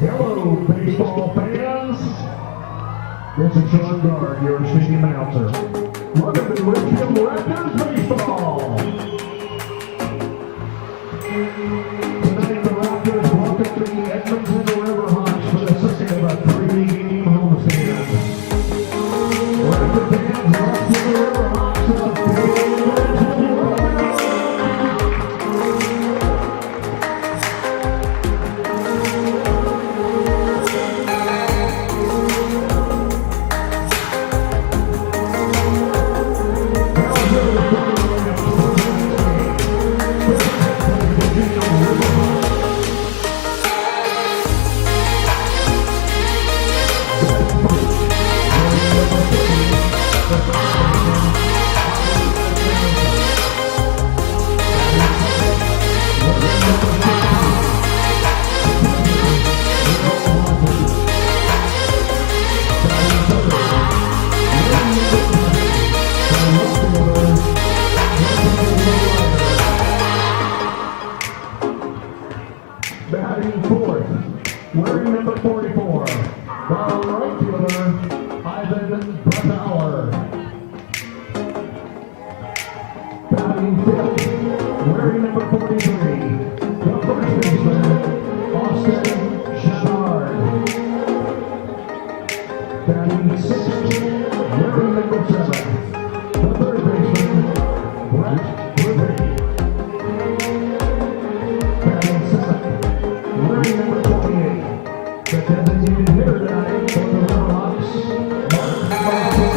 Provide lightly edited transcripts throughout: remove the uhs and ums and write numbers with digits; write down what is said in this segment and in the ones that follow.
Hello, baseball fans. This is Sean Guard, your stadium announcer. Welcome to Ridgefield Raptors baseball. Tonight, the Raptors welcome the Edmonton Riverhawks for the second of a three-game homestand. Raptor fans, welcome to the Riverhawks of the Ridgefield Raptors. Batting fourth, wearing number 44, the right fielder, Ivan Bratauer. Batting fifth, wearing number 43, the first baseman, Austin Chouinard. Batting sixth, wearing number 7, the third baseman, Brett Riverhawks. Batting seventh, wearing number 28, the designated hitter tonight for the Riverhawks, Mark Marquez.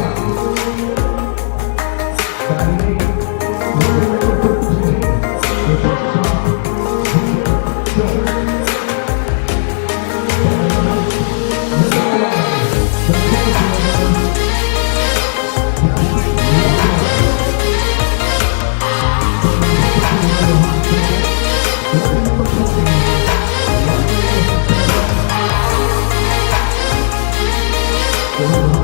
Batting eighth, wearing number 13, the shortstop, Ridgefield. Batting ninth, number 11, the center fielder, wearing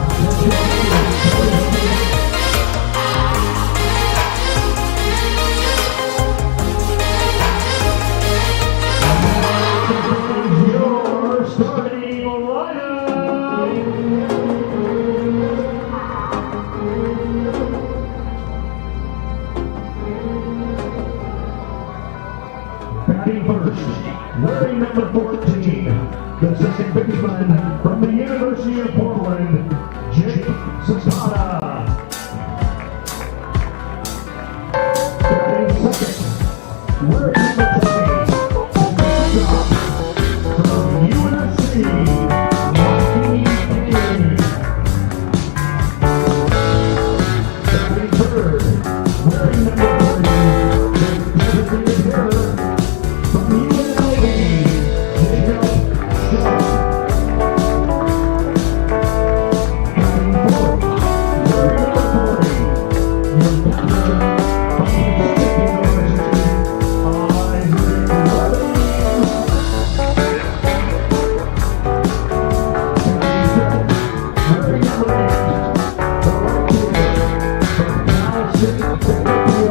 number 20, your starting lineup. Batting first, wearing number 14, the second baseman from the University of Portland, Jake Sasada. Batting second, wearing number 20, shortstop from USC, Marquis Hayes. Batting third, wearing number 30, the designated hitter from UNLV, Jacob Shaw. Batting fourth, wearing number 40, your captain from the State University, Isaac Robbins. Batting fifth, wearing number 8, the right fielder from Cal State Riverfield,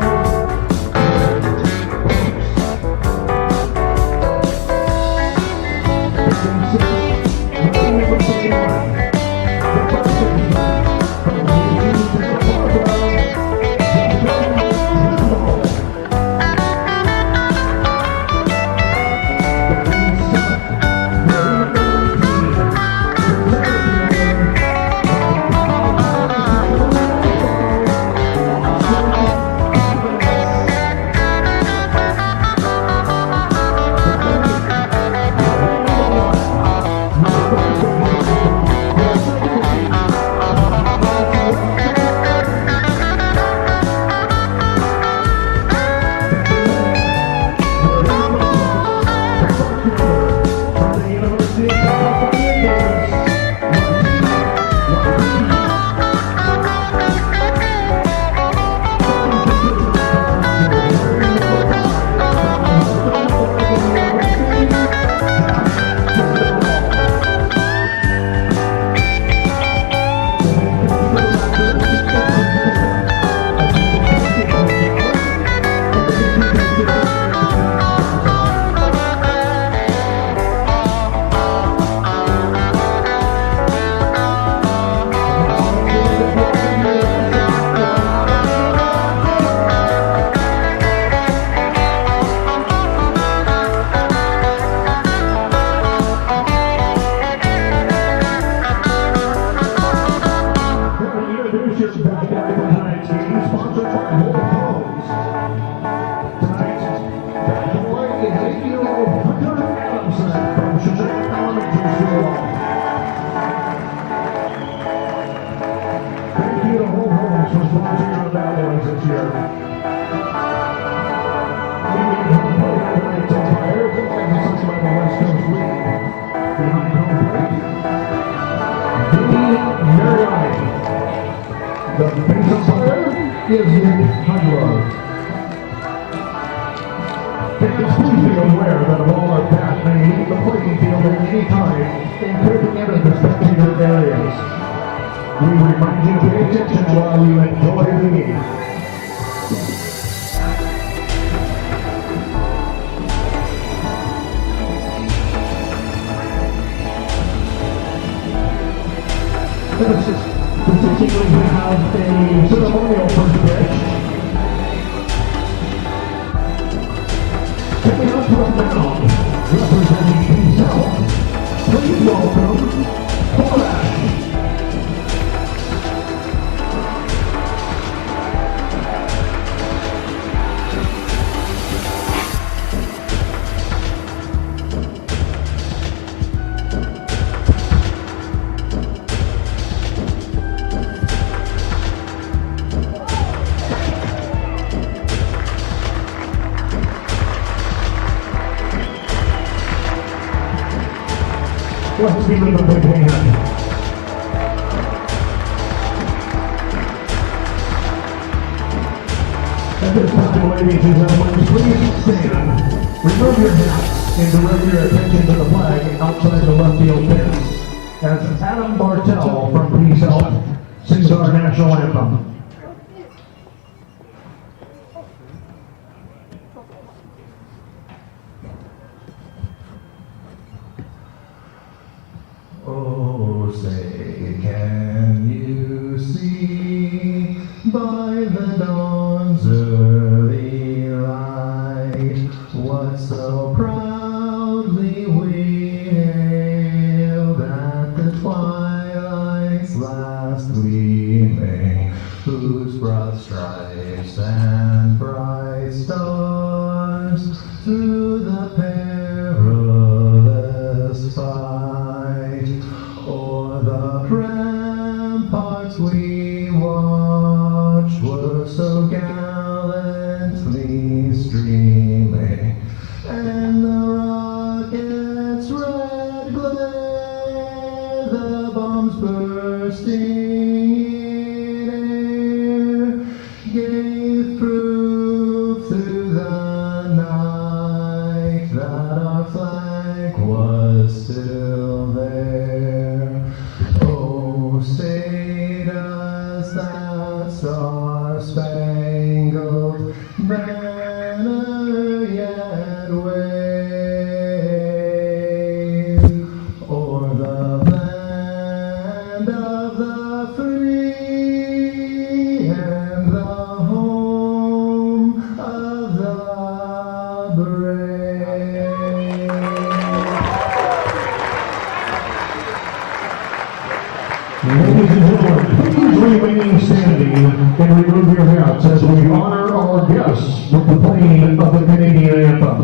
all. Thank you to Riverhawks for sponsoring our Battlers this year. We need home plate tonight's umpires, and such by the West Coast League. Behind home plate, Mariani. The base umpire is Nick Hudlow. Fans, please be aware that a ball or bat may leave the playing field at any time, including enter the spectator areas. We remind you to pay attention while you enjoy the game. Particularly, we have a ceremonial first pitch. Coming up from the mound, representing himself, please welcome Korak. Let's give him a big hand. At this time, ladies and gentlemen, please stand. Remove your hats and direct your attention to the flag outside the left field fence as Adam Bartell from Peace Health sings our national anthem. Oh, say, can you see by the dawn's early light what so proudly we hailed at the twilight's last gleaming, whose broad stripes and bright stars through the perilous fight o'er the ramparts we watched were so gallantly streaming, and the rockets' red glare, the bombs bursting in air, gave proof through the night that our flag was still there. Oh, say does that star-spangled banner yet wave o'er the land of the free and the home of the brave? Ladies and gentlemen, please remain standing and remove your hats as we honor our guests with the playing of the Canadian anthem.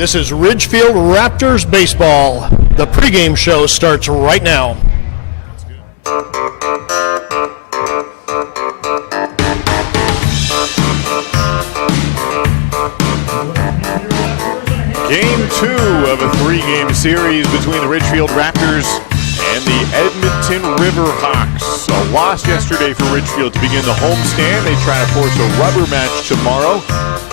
This is Ridgefield Raptors baseball. The pregame show starts right now. Game 2 of a 3-game series between the Ridgefield Raptors and the Edmonton Riverhawks. A loss yesterday for Ridgefield to begin the homestand. They try to force a rubber match tomorrow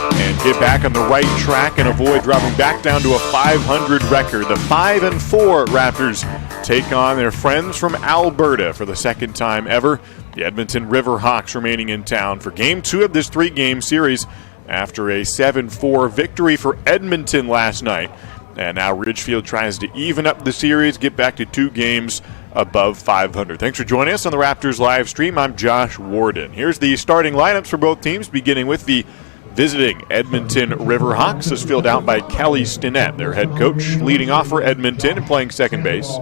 and get back on the right track and avoid dropping back down to a 500 record. The 5-4 Raptors take on their friends from Alberta for the second time ever. The Edmonton Riverhawks remaining in town for Game 2 of this 3-game series after a 7-4 victory for Edmonton last night. And now Ridgefield tries to even up the series, get back to 2 games above 500. Thanks for joining us on the Raptors live stream. I'm Josh Warden. Here's the starting lineups for both teams, beginning with the visiting Edmonton Riverhawks, is filled out by Kelly Stinnett, their head coach. Leading off for Edmonton and playing second base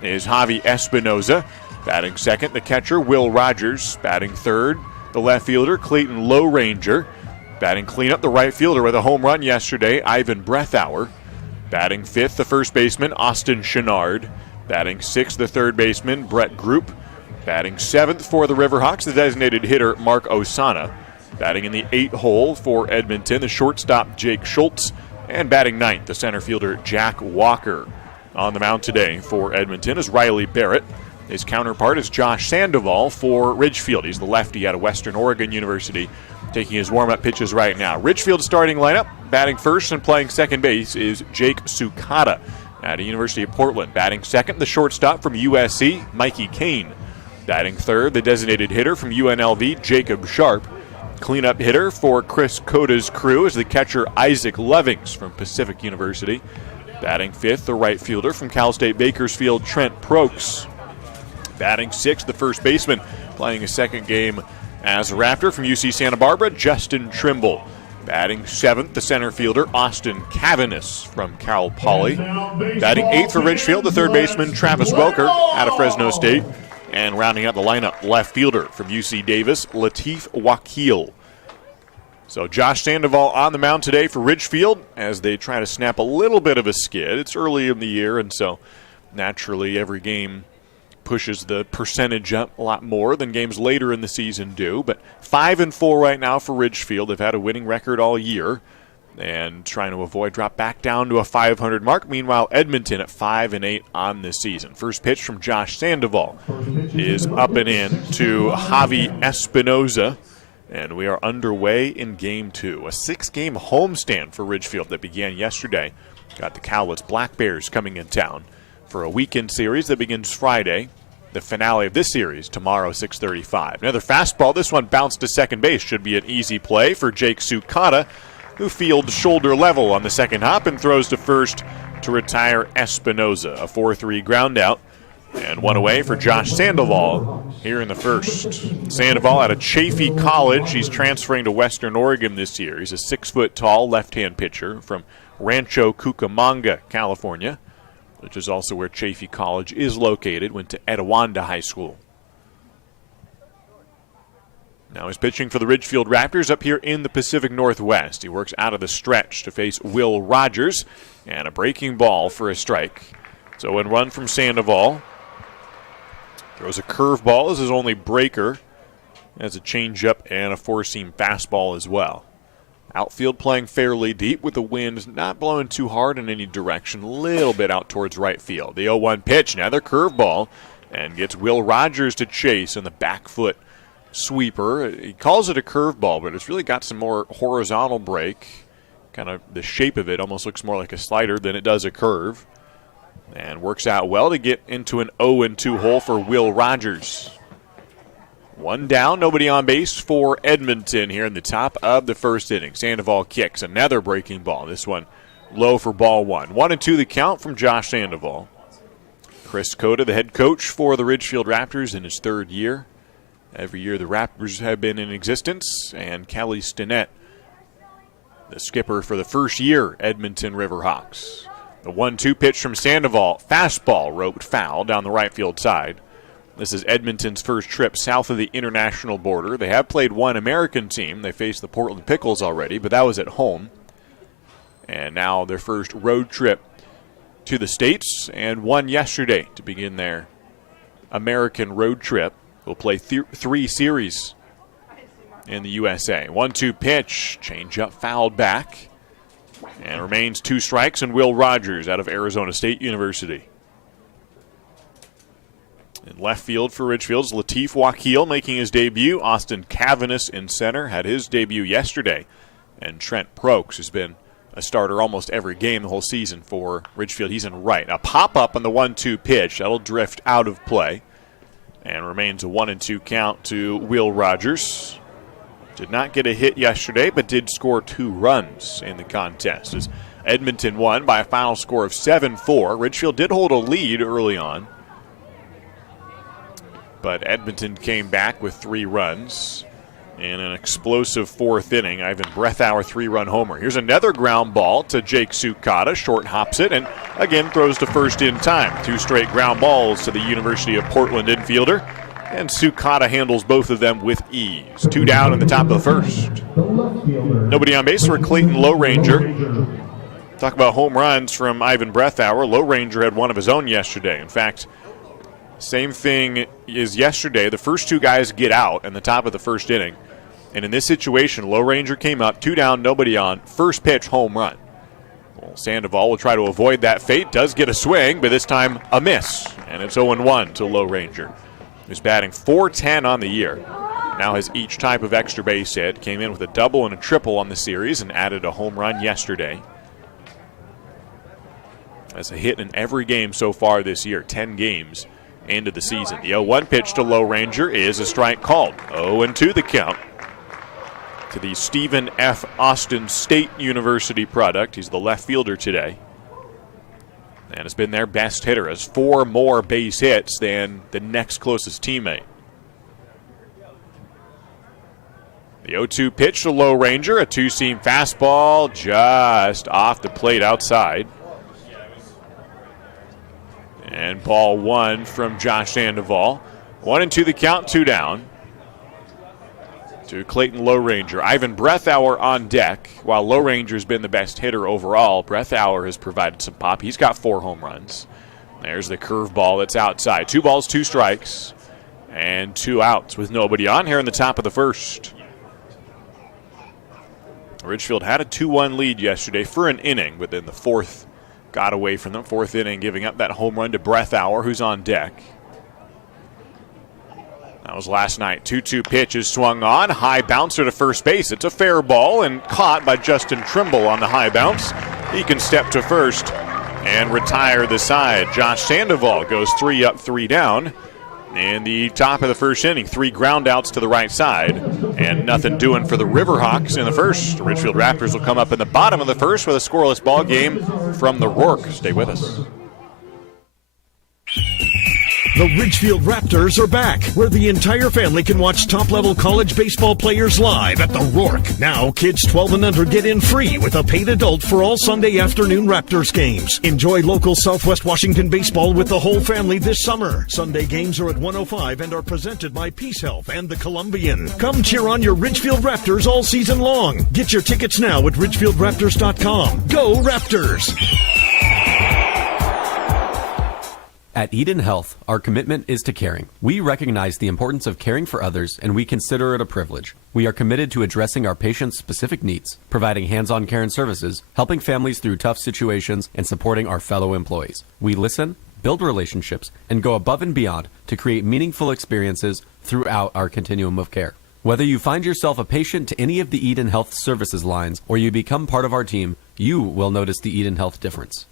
is Javi Espinoza. Batting second, the catcher, Will Rogers. Batting third, the left fielder, Clayton Lowranger. Batting cleanup, the right fielder with a home run yesterday, Ivan Breathauer. Batting fifth, the first baseman, Austin Chenard. Batting sixth, the third baseman, Brett Group. Batting seventh for the Riverhawks, the designated hitter, Mark Osana. Batting in the 8th hole for Edmonton, the shortstop, Jake Schultz. And batting ninth, the center fielder, Jack Walker. On the mound today for Edmonton is Riley Barrett. His counterpart is Josh Sandoval for Ridgefield. He's the lefty out of Western Oregon University, taking his warm-up pitches right now. Ridgefield's starting lineup, batting first and playing second base, is Jake Sukata out of University of Portland. Batting second, the shortstop from USC, Mikey Kane. Batting third, the designated hitter from UNLV, Jacob Sharp. Cleanup hitter for Chris Coda's crew is the catcher, Isaac Lovings from Pacific University. Batting fifth, the right fielder from Cal State Bakersfield, Trent Prokes. Batting sixth, the first baseman, playing a second game as a Raptor from UC Santa Barbara, Justin Trimble. Batting seventh, the center fielder, Austin Cavanis from Cal Poly. Batting eighth for Ridgefield, the third baseman, Travis Welker out of Fresno State. And rounding out the lineup, left fielder from UC Davis, Latif Wakil. So Josh Sandoval on the mound today for Ridgefield as they try to snap a little bit of a skid. It's early in the year, and so naturally every game pushes the percentage up a lot more than games later in the season do. But 5-4 right now for Ridgefield. They've had a winning record all year and trying to avoid drop back down to a 500 mark. Meanwhile, Edmonton at 5-8 on this season. First pitch from Josh Sandoval is up and in to Javi Espinoza. And we are underway in Game 2. A 6-game homestand for Ridgefield that began yesterday. Got the Cowlitz Black Bears coming in town for a weekend series that begins Friday. The finale of this series tomorrow, 6:35. Another fastball. This one bounced to second base. Should be an easy play for Jake Sukata, who fields shoulder level on the second hop and throws to first to retire Espinoza. A 4-3 ground out. And one away for Josh Sandoval here in the first. Sandoval out of Chaffey College. He's transferring to Western Oregon this year. He's a 6-foot-tall left-hand pitcher from Rancho Cucamonga, California, which is also where Chaffey College is located. Went to Etiwanda High School. Now he's pitching for the Ridgefield Raptors up here in the Pacific Northwest. He works out of the stretch to face Will Rogers, and a breaking ball for a strike. So when run from Sandoval. Throws a curveball as his only breaker. Has a changeup and a four-seam fastball as well. Outfield playing fairly deep with the wind not blowing too hard in any direction. A little bit out towards right field. The 0-1 pitch, another curveball, and gets Will Rogers to chase in the back foot sweeper. He calls it a curveball, but it's really got some more horizontal break. Kind of the shape of it almost looks more like a slider than it does a curve. And works out well to get into an 0-2 hole for Will Rogers. One down, nobody on base for Edmonton here in the top of the first inning. Sandoval kicks another breaking ball. This one low for ball one. 1-2 the count from Josh Sandoval. Chris Coda, the head coach for the Ridgefield Raptors in his third year. Every year the Raptors have been in existence. And Kelly Stinnett, the skipper for the first year, Edmonton Riverhawks. The 1-2 pitch from Sandoval. Fastball roped foul down the right field side. This is Edmonton's first trip south of the international border. They have played one American team. They faced the Portland Pickles already, but that was at home. And now their first road trip to the States, and one yesterday to begin their American road trip. We'll play 3 series in the USA. 1-2 pitch, changeup fouled back, and remains 2 strikes, and Will Rogers out of Arizona State University. In left field for Ridgefield is Latif Wakil making his debut. Austin Cavanis in center had his debut yesterday, and Trent Prokes has been a starter almost every game the whole season for Ridgefield. He's in right. A pop-up on the 1-2 pitch. That'll drift out of play. And remains a 1-2 count to Will Rogers. Did not get a hit yesterday, but did score 2 runs in the contest. As Edmonton won by a final score of 7-4. Ridgefield did hold a lead early on, but Edmonton came back with 3 runs. In an explosive 4th inning, Ivan Breathauer 3-run homer. Here's another ground ball to Jake Sukata. Short hops it and again throws to first in time. 2 straight ground balls to the University of Portland infielder. And Sukata handles both of them with ease. 2 down in the top of the first. Nobody on base for Clayton Low Ranger. Talk about home runs from Ivan Breathauer. Low Ranger had one of his own yesterday. In fact, same thing as yesterday. The first 2 guys get out in the top of the first inning. And in this situation, Low Ranger came up, 2 down, nobody on, first pitch, home run. Well, Sandoval will try to avoid that fate, does get a swing, but this time a miss. And it's 0-1 to Low Ranger, who's batting .410 on the year. Now has each type of extra base hit, came in with a double and a triple on the series, and added a home run yesterday. That's a hit in every game so far this year, 10 games into the season. The 0-1 pitch to Low Ranger is a strike called. 0-2 the count to the Stephen F. Austin State University product. He's the left fielder today, and has been their best hitter. Has 4 more base hits than the next closest teammate. The 0-2 pitch to Low Ranger, a 2-seam fastball just off the plate outside. And ball 1 from Josh Sandoval. 1-2 the count, 2 down to Clayton Low Ranger. Ivan Breathauer on deck. While Low Ranger's been the best hitter overall, Breathauer has provided some pop. He's got 4 home runs. There's the curveball that's outside. 2 balls, 2 strikes, and 2 outs with nobody on here in the top of the first. Ridgefield had a 2-1 lead yesterday for an inning, but then the 4th got away from them. 4th inning, giving up that home run to Breathauer, who's on deck. That was last night. 2-2 pitch is swung on. High bouncer to first base. It's a fair ball and caught by Justin Trimble on the high bounce. He can step to first and retire the side. Josh Sandoval goes 3 up, 3 down in the top of the first inning. 3 ground outs to the right side, and nothing doing for the Riverhawks in the first. The Ridgefield Raptors will come up in the bottom of the first with a scoreless ball game from the Rourke. Stay with us. The Ridgefield Raptors are back, where the entire family can watch top-level college baseball players live at the Rourke. Now, kids 12 and under get in free with a paid adult for all Sunday afternoon Raptors games. Enjoy local Southwest Washington baseball with the whole family this summer. Sunday games are at 105 and are presented by Peace Health and the Columbian. Come cheer on your Ridgefield Raptors all season long. Get your tickets now at ridgefieldraptors.com. Go Raptors! At Eden Health, our commitment is to caring. We recognize the importance of caring for others, and we consider it a privilege. We are committed to addressing our patients' specific needs, providing hands-on care and services, helping families through tough situations, and supporting our fellow employees. We listen, build relationships, and go above and beyond to create meaningful experiences throughout our continuum of care. Whether you find yourself a patient to any of the Eden Health services lines or you become part of our team, you will notice the Eden Health difference.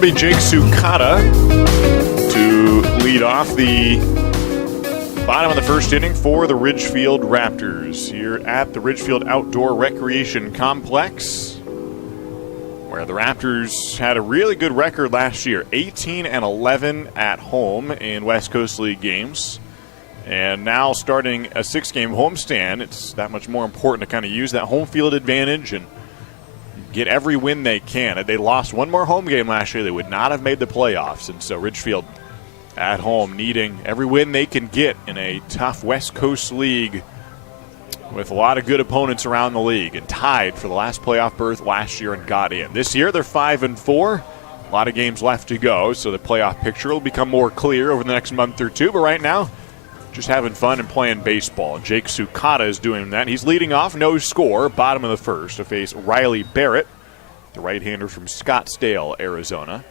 Be Jake Sukata to lead off the bottom of the first inning for the Ridgefield Raptors here at the Ridgefield Outdoor Recreation Complex, where the Raptors had a really good record last year, 18-11 at home in West Coast League games. And now starting a 6-game homestand, it's that much more important to kind of use that home field advantage and get every win they can. If they lost one more home game last year, they would not have made the playoffs. And so Ridgefield at home needing every win they can get in a tough West Coast league with a lot of good opponents around the league, and tied for the last playoff berth last year and got in. This year they're 5-4. A lot of games left to go, so the playoff picture will become more clear over the next month or two. But right now, just having fun and playing baseball. And Jake Sukata is doing that. He's leading off, no score, bottom of the first, to face Riley Barrett, the right-hander from Scottsdale, Arizona.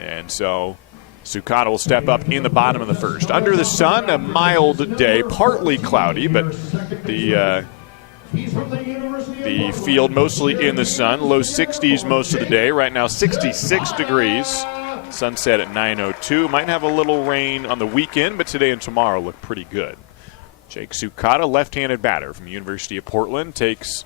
And so Sukata will step up in the bottom of the first. Under the sun, a mild day, partly cloudy, but the field mostly in the sun. Low 60s most of the day. Right now 66 degrees. Sunset at 9:02. Might have a little rain on the weekend, but today and tomorrow look pretty good. Jake Sukata, left-handed batter from the University of Portland, takes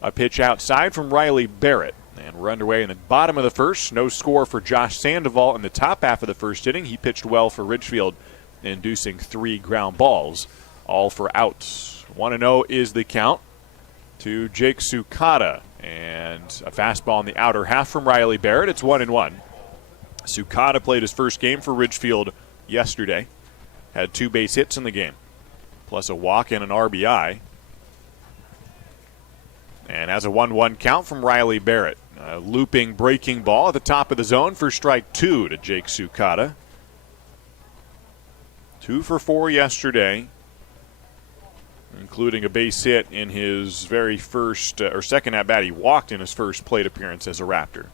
a pitch outside from Riley Barrett. And we're underway in the bottom of the first. No score for Josh Sandoval in the top half of the first inning. He pitched well for Ridgefield, inducing 3 ground balls, all for outs. 1-0 is the count to Jake Sukata. And a fastball in the outer half from Riley Barrett. It's 1-1. Sukata played his first game for Ridgefield yesterday. Had 2 base hits in the game, plus a walk and an RBI. And has a 1-1 count from Riley Barrett. A looping breaking ball at the top of the zone for strike 2 to Jake Sukata. 2 for 4 yesterday, including a base hit in his very first or second at bat. He walked in his first plate appearance as a Raptor.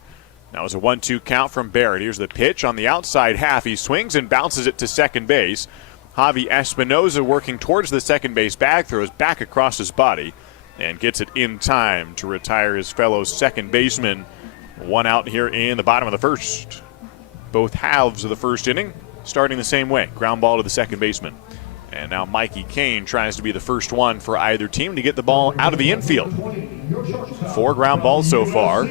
Now it's a 1-2 count from Barrett. Here's the pitch on the outside half. He swings and bounces it to second base. Javi Espinoza working towards the second base bag, throws back across his body and gets it in time to retire his fellow second baseman. 1 out here in the bottom of the first. Both halves of the first inning starting the same way. Ground ball to the second baseman. And now Mikey Kane tries to be the first one for either team to get the ball out of the infield. 4 ground balls so far,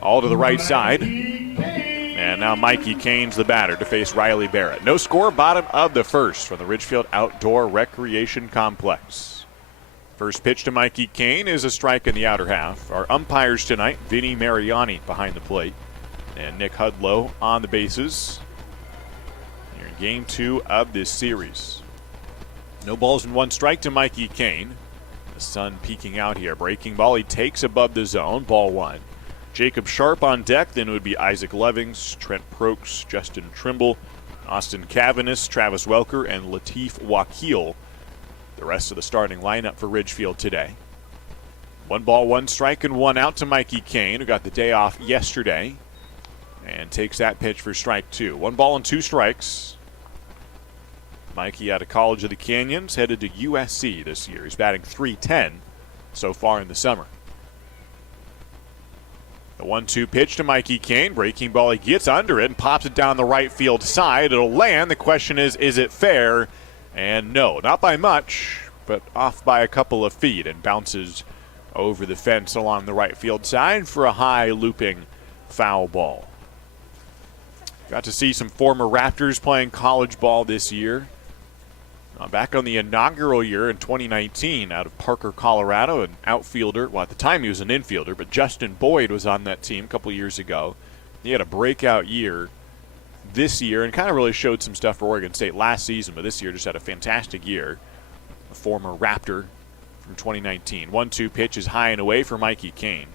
all to the right side. And now Mikey Kane's the batter to face Riley Barrett. No score, bottom of the first from the Ridgefield Outdoor Recreation Complex. First pitch to Mikey Kane is a strike in the outer half. Our umpires tonight, Vinny Mariani behind the plate and Nick Hudlow on the bases. Here in game 2 of this series. No balls and 1 strike to Mikey Kane. The sun peeking out here. Breaking ball, he takes above the zone. Ball 1. Jacob Sharp on deck. Then it would be Isaac Levings, Trent Prokes, Justin Trimble, Austin Cavanis, Travis Welker, and Latif Wakil. The rest of the starting lineup for Ridgefield today. 1 ball, 1 strike, and 1 out to Mikey Kane, who got the day off yesterday and takes that pitch for strike 2. 1 ball and 2 strikes. Mikey out of College of the Canyons, headed to USC this year. He's batting .310 so far in the summer. The 1-2 pitch to Mikey Kane. Breaking ball, he gets under it and pops it down the right field side. It'll land. The question is it fair? And no, not by much, but off by a couple of feet, and bounces over the fence along the right field side for a high looping foul ball. Got to see some former Raptors playing college ball this year. Back on the inaugural year in 2019 out of Parker, Colorado, an outfielder. Well, at the time he was an infielder, but Justin Boyd was on that team a couple years ago. He had a breakout year this year and kind of really showed some stuff for Oregon State last season, but this year just had a fantastic year. A former Raptor from 2019. 1-2 pitch is high and away for Mikey Kane.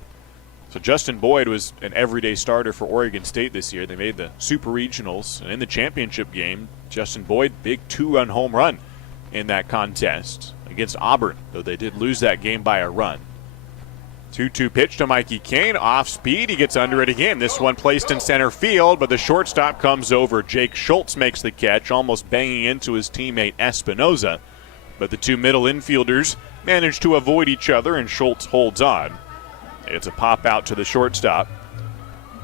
So Justin Boyd was an everyday starter for Oregon State this year. They made the Super Regionals, and in the championship game, Justin Boyd, big 2-run home run in that contest against Auburn, though they did lose that game by a run. 2-2 pitch to Mikey Kane. Off speed. He gets under it again. This one placed in center field, but the shortstop comes over. Jake Schultz makes the catch, almost banging into his teammate Espinoza. But the 2 middle infielders manage to avoid each other, and Schultz holds on. It's a pop out to the shortstop.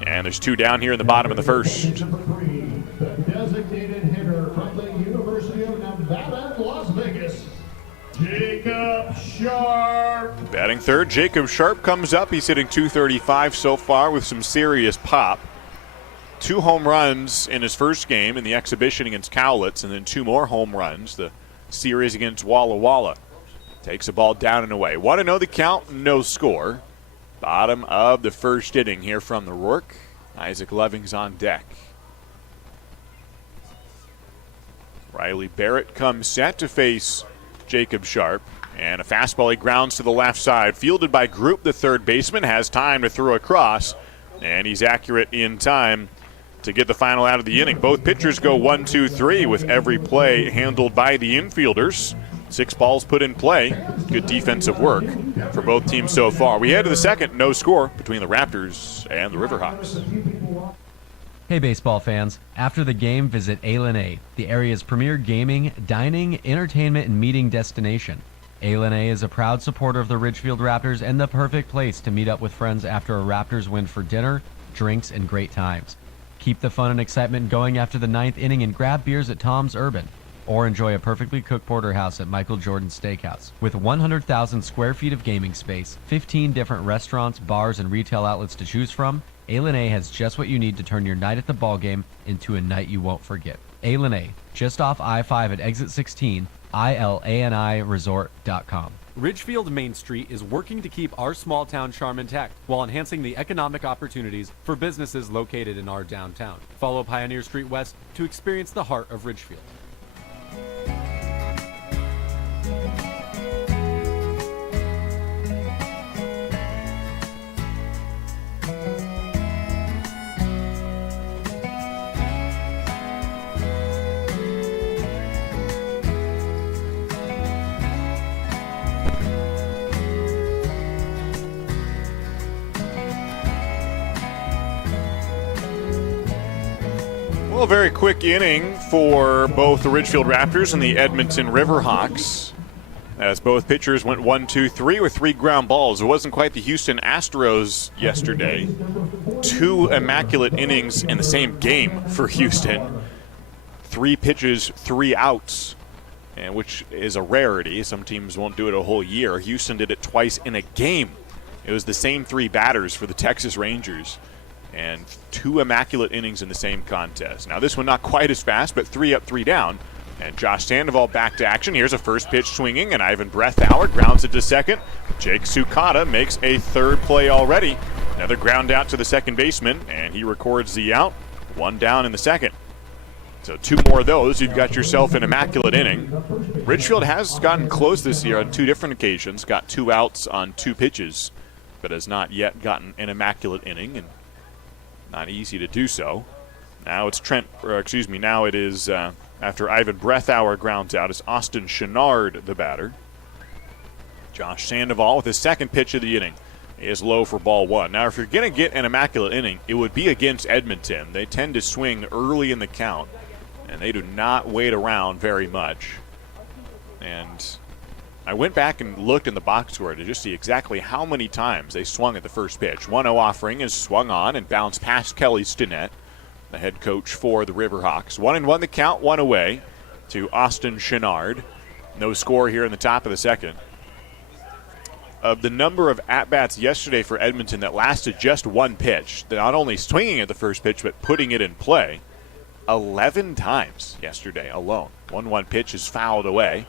And there's 2 down here in the bottom of the first. The designated hitter from the University of Nevada, Las Vegas, Jacob Sharp. Batting third, Jacob Sharp comes up. He's hitting .235 so far with some serious pop. 2 home runs in his first game in the exhibition against Cowlitz, and then 2 more home runs, the series against Walla Walla. Takes a ball down and away. Want to know the count? No score. Bottom of the first inning here from the Rourke. Isaac Loving's on deck. Riley Barrett comes set to face Jacob Sharp. And a fastball he grounds to the left side. Fielded by Group, the third baseman. Has time to throw across. And he's accurate in time to get the final out of the inning. Both pitchers go 1, 2, 3 with every play handled by the infielders. 6 balls put in play. Good defensive work for both teams so far. We head to the second, no score between the Raptors and the Riverhawks. Hey baseball fans, after the game visit A, the area's premier gaming, dining, entertainment, and meeting destination. A is a proud supporter of the Ridgefield Raptors and the perfect place to meet up with friends after a Raptors win for dinner, drinks, and great times. Keep the fun and excitement going after the 9th inning and grab beers at Tom's Urban. Or enjoy a perfectly cooked porterhouse at Michael Jordan's Steakhouse. With 100,000 square feet of gaming space, 15 different restaurants, bars, and retail outlets to choose from, A has just what you need to turn your night at the ballgame into a night you won't forget. A, just off I-5 at exit 16, ILANIresort.com. Ridgefield Main Street is working to keep our small town charm intact while enhancing the economic opportunities for businesses located in our downtown. Follow Pioneer Street West to experience the heart of Ridgefield. Well, a very quick inning for both the Ridgefield Raptors and the Edmonton Riverhawks, as both pitchers went 1, 2, 3 with 3 ground balls. It wasn't quite the Houston Astros yesterday. 2 immaculate innings in the same game for Houston. 3 pitches, 3 outs, and which is a rarity. Some teams won't do it a whole year. Houston did it twice in a game. It was the same 3 batters for the Texas Rangers. And 2 immaculate innings in the same contest. Now this one not quite as fast, but 3 up, 3 down. And Josh Sandoval back to action. Here's a first pitch swinging, and Ivan Breathauer grounds it to second. Jake Sukata makes a third play already. Another ground out to the second baseman, and he records the out. 1 down in the second. So 2 more of those, you've got yourself an immaculate inning. Ridgefield has gotten close this year on 2 different occasions, got 2 outs on 2 pitches, but has not yet gotten an immaculate inning, and not easy to do so. Now it's now it is, after Ivan Breathauer grounds out, it's Austin Chenard, the batter. Josh Sandoval with his second pitch of the inning is low for ball 1. Now if you're going to get an immaculate inning, it would be against Edmonton. They tend to swing early in the count, and they do not wait around very much. And I went back and looked in the box score to just see exactly how many times they swung at the first pitch. 1-0 offering is swung on and bounced past Kelly Stinnett, the head coach for the Riverhawks. 1-1 the count, 1 away to Austin Chenard. No score here in the top of the second. Of the number of at-bats yesterday for Edmonton that lasted just 1 pitch, not only swinging at the first pitch but putting it in play, 11 times yesterday alone. 1-1 pitch is fouled away.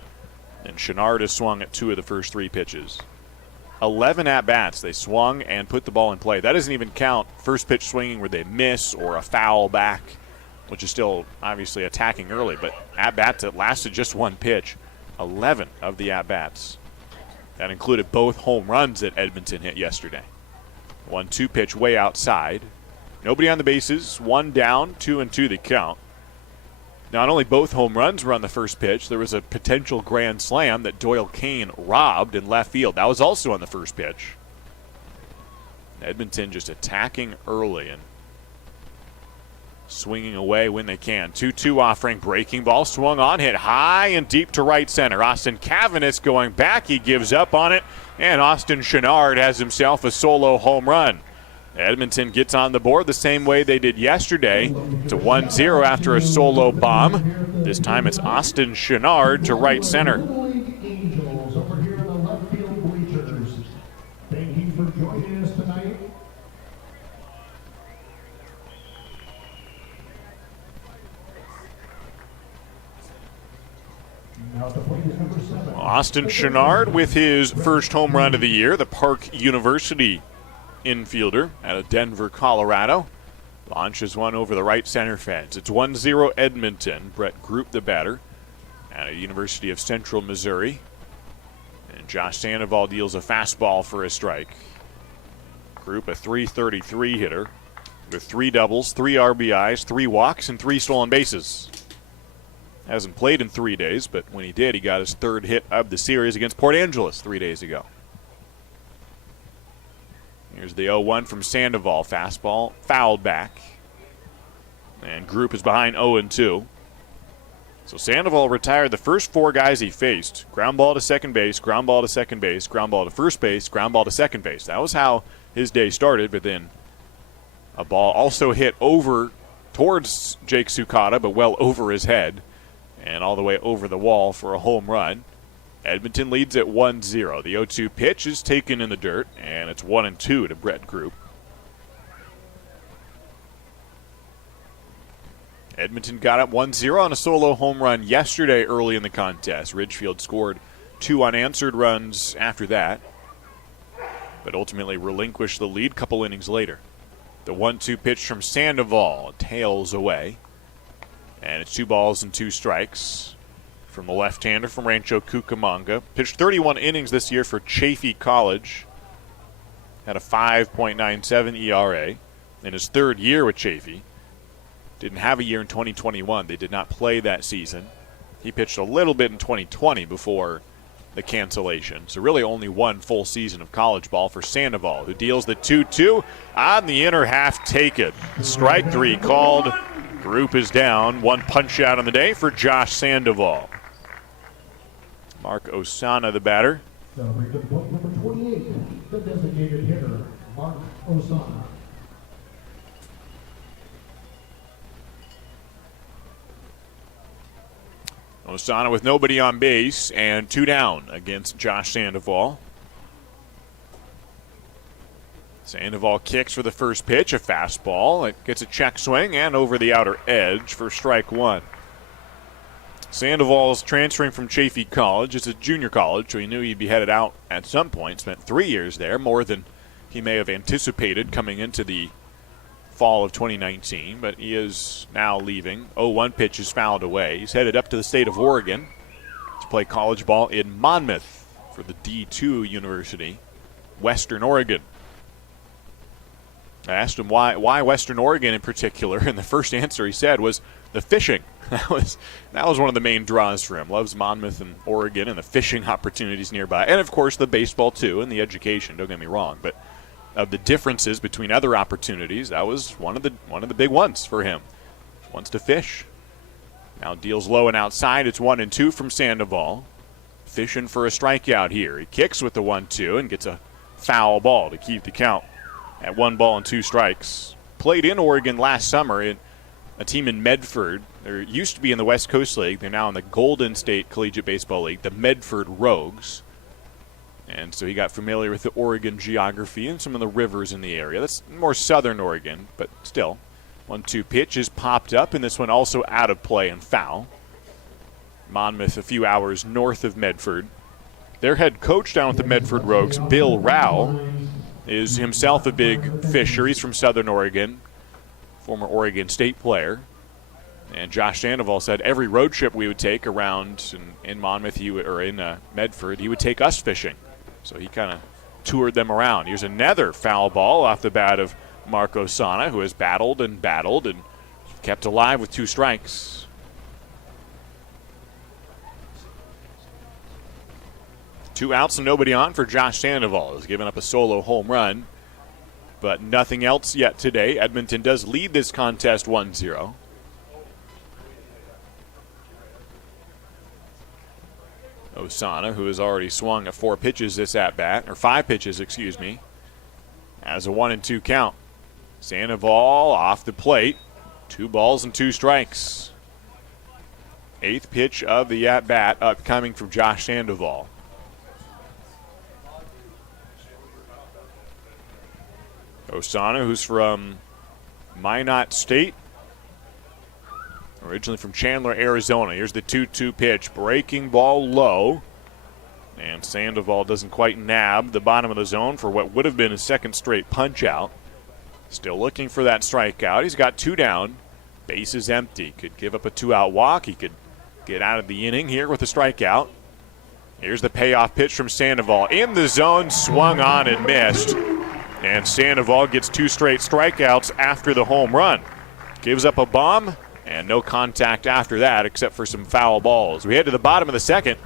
And Chenard has swung at 2 of the first 3 pitches. 11 at-bats, they swung and put the ball in play. That doesn't even count first pitch swinging where they miss or a foul back, which is still obviously attacking early. But at-bats that lasted just 1 pitch, 11 of the at-bats. That included both home runs that Edmonton hit yesterday. 1-2 pitch way outside. Nobody on the bases, 1 down, 2-2 the count. Not only both home runs were on the first pitch, there was a potential grand slam that Doyle Kane robbed in left field. That was also on the first pitch. Edmonton just attacking early and swinging away when they can. 2-2 offering, breaking ball, swung on, hit high and deep to right center. Austin Cavanis going back, he gives up on it, and Austin Chenard has himself a solo home run. Edmonton gets on the board the same way they did yesterday to 1-0 after a solo bomb. This time it's Austin Chenard to right center. Angels over here in the left field bleachers. Thank you for joining us tonight. Now the plate is number 7. Austin Chenard with his first home run of the year, the Park University infielder out of Denver, Colorado. Launches one over the right center fence. It's 1-0 Edmonton. Brett Group, the batter, out of University of Central Missouri. And Josh Sandoval deals a fastball for a strike. Group, a .333 hitter with 3 doubles, 3 RBIs, 3 walks, and 3 stolen bases. Hasn't played in 3 days, but when he did, he got his 3rd hit of the series against Port Angeles 3 days ago. Here's the 0-1 from Sandoval. Fastball fouled back. And Group is behind 0-2. So Sandoval retired the first 4 guys he faced. Ground ball to second base, ground ball to second base, ground ball to first base, ground ball to second base. That was how his day started, but then a ball also hit over towards Jake Sukata, but well over his head, and all the way over the wall for a home run. Edmonton leads at 1-0. The 0-2 pitch is taken in the dirt, and it's 1-2 to Brett Group. Edmonton got up 1-0 on a solo home run yesterday early in the contest. Ridgefield scored 2 unanswered runs after that, but ultimately relinquished the lead a couple innings later. The 1-2 pitch from Sandoval tails away, and it's 2 balls and 2 strikes. From the left-hander from Rancho Cucamonga. Pitched 31 innings this year for Chaffey College. Had a 5.97 ERA in his 3rd year with Chaffey. Didn't have a year in 2021. They did not play that season. He pitched a little bit in 2020 before the cancellation. So really only 1 full season of college ball for Sandoval, who deals the 2-2 on the inner half taken. Strike 3 called. Group is down. 1 punch out on the day for Josh Sandoval. Mark Osana, the batter. Celebrate the point number 28, the designated hitter, Mark Osana. Osana with nobody on base and 2 down against Josh Sandoval. Sandoval kicks for the first pitch, a fastball. It gets a check swing and over the outer edge for strike 1. Sandoval's transferring from Chaffey College. It's a junior college, so he knew he'd be headed out at some point. Spent 3 years there, more than he may have anticipated coming into the fall of 2019, but he is now leaving. 0-1 pitch is fouled away. He's headed up to the state of Oregon to play college ball in Monmouth for the D2 University, Western Oregon. I asked him why Western Oregon in particular, and the first answer he said was the fishing. That was one of the main draws for him. Loves Monmouth and Oregon and the fishing opportunities nearby, and of course the baseball too and the education. Don't get me wrong, but of the differences between other opportunities, that was one of the big ones for him. Wants to fish. Now deals low and outside. It's 1-2 from Sandoval. Fishing for a strikeout here. He kicks with the 1-2 and gets a foul ball to keep the count at 1 ball and 2 strikes. Played in Oregon last summer in a team in Medford. They used to be in the West Coast League. They're now in the Golden State Collegiate Baseball League, the Medford Rogues. And so he got familiar with the Oregon geography and some of the rivers in the area. That's more southern Oregon, but still. 1-2 pitch is popped up, and this one also out of play and foul. Monmouth a few hours north of Medford. Their head coach down with the Medford Rogues, Bill Rao, is himself a big fisher. He's from southern Oregon, former Oregon State player. And Josh Sandoval said every road trip we would take around in Monmouth in Medford, he would take us fishing. So he kind of toured them around. Here's another foul ball off the bat of Mark Osana, who has battled and kept alive with 2 strikes. Two outs and nobody on for Josh Sandoval. He's given up a solo home run, but nothing else yet today. Edmonton does lead this contest 1-0. Osana, who has already swung at 4 pitches this at-bat, or 5 pitches, excuse me, has a 1-2 count. Sandoval off the plate, 2 balls and 2 strikes. 8th pitch of the at-bat upcoming from Josh Sandoval. Osana, who's from Minot State, originally from Chandler, Arizona. Here's the 2-2 pitch. Breaking ball low. And Sandoval doesn't quite nab the bottom of the zone for what would have been his second straight punch out. Still looking for that strikeout. He's got 2 down. Base is empty. Could give up a 2-out walk. He could get out of the inning here with a strikeout. Here's the payoff pitch from Sandoval. In the zone, swung on and missed. And Sandoval gets 2 straight strikeouts after the home run. Gives up a bomb and no contact after that except for some foul balls. We head to the bottom of the second.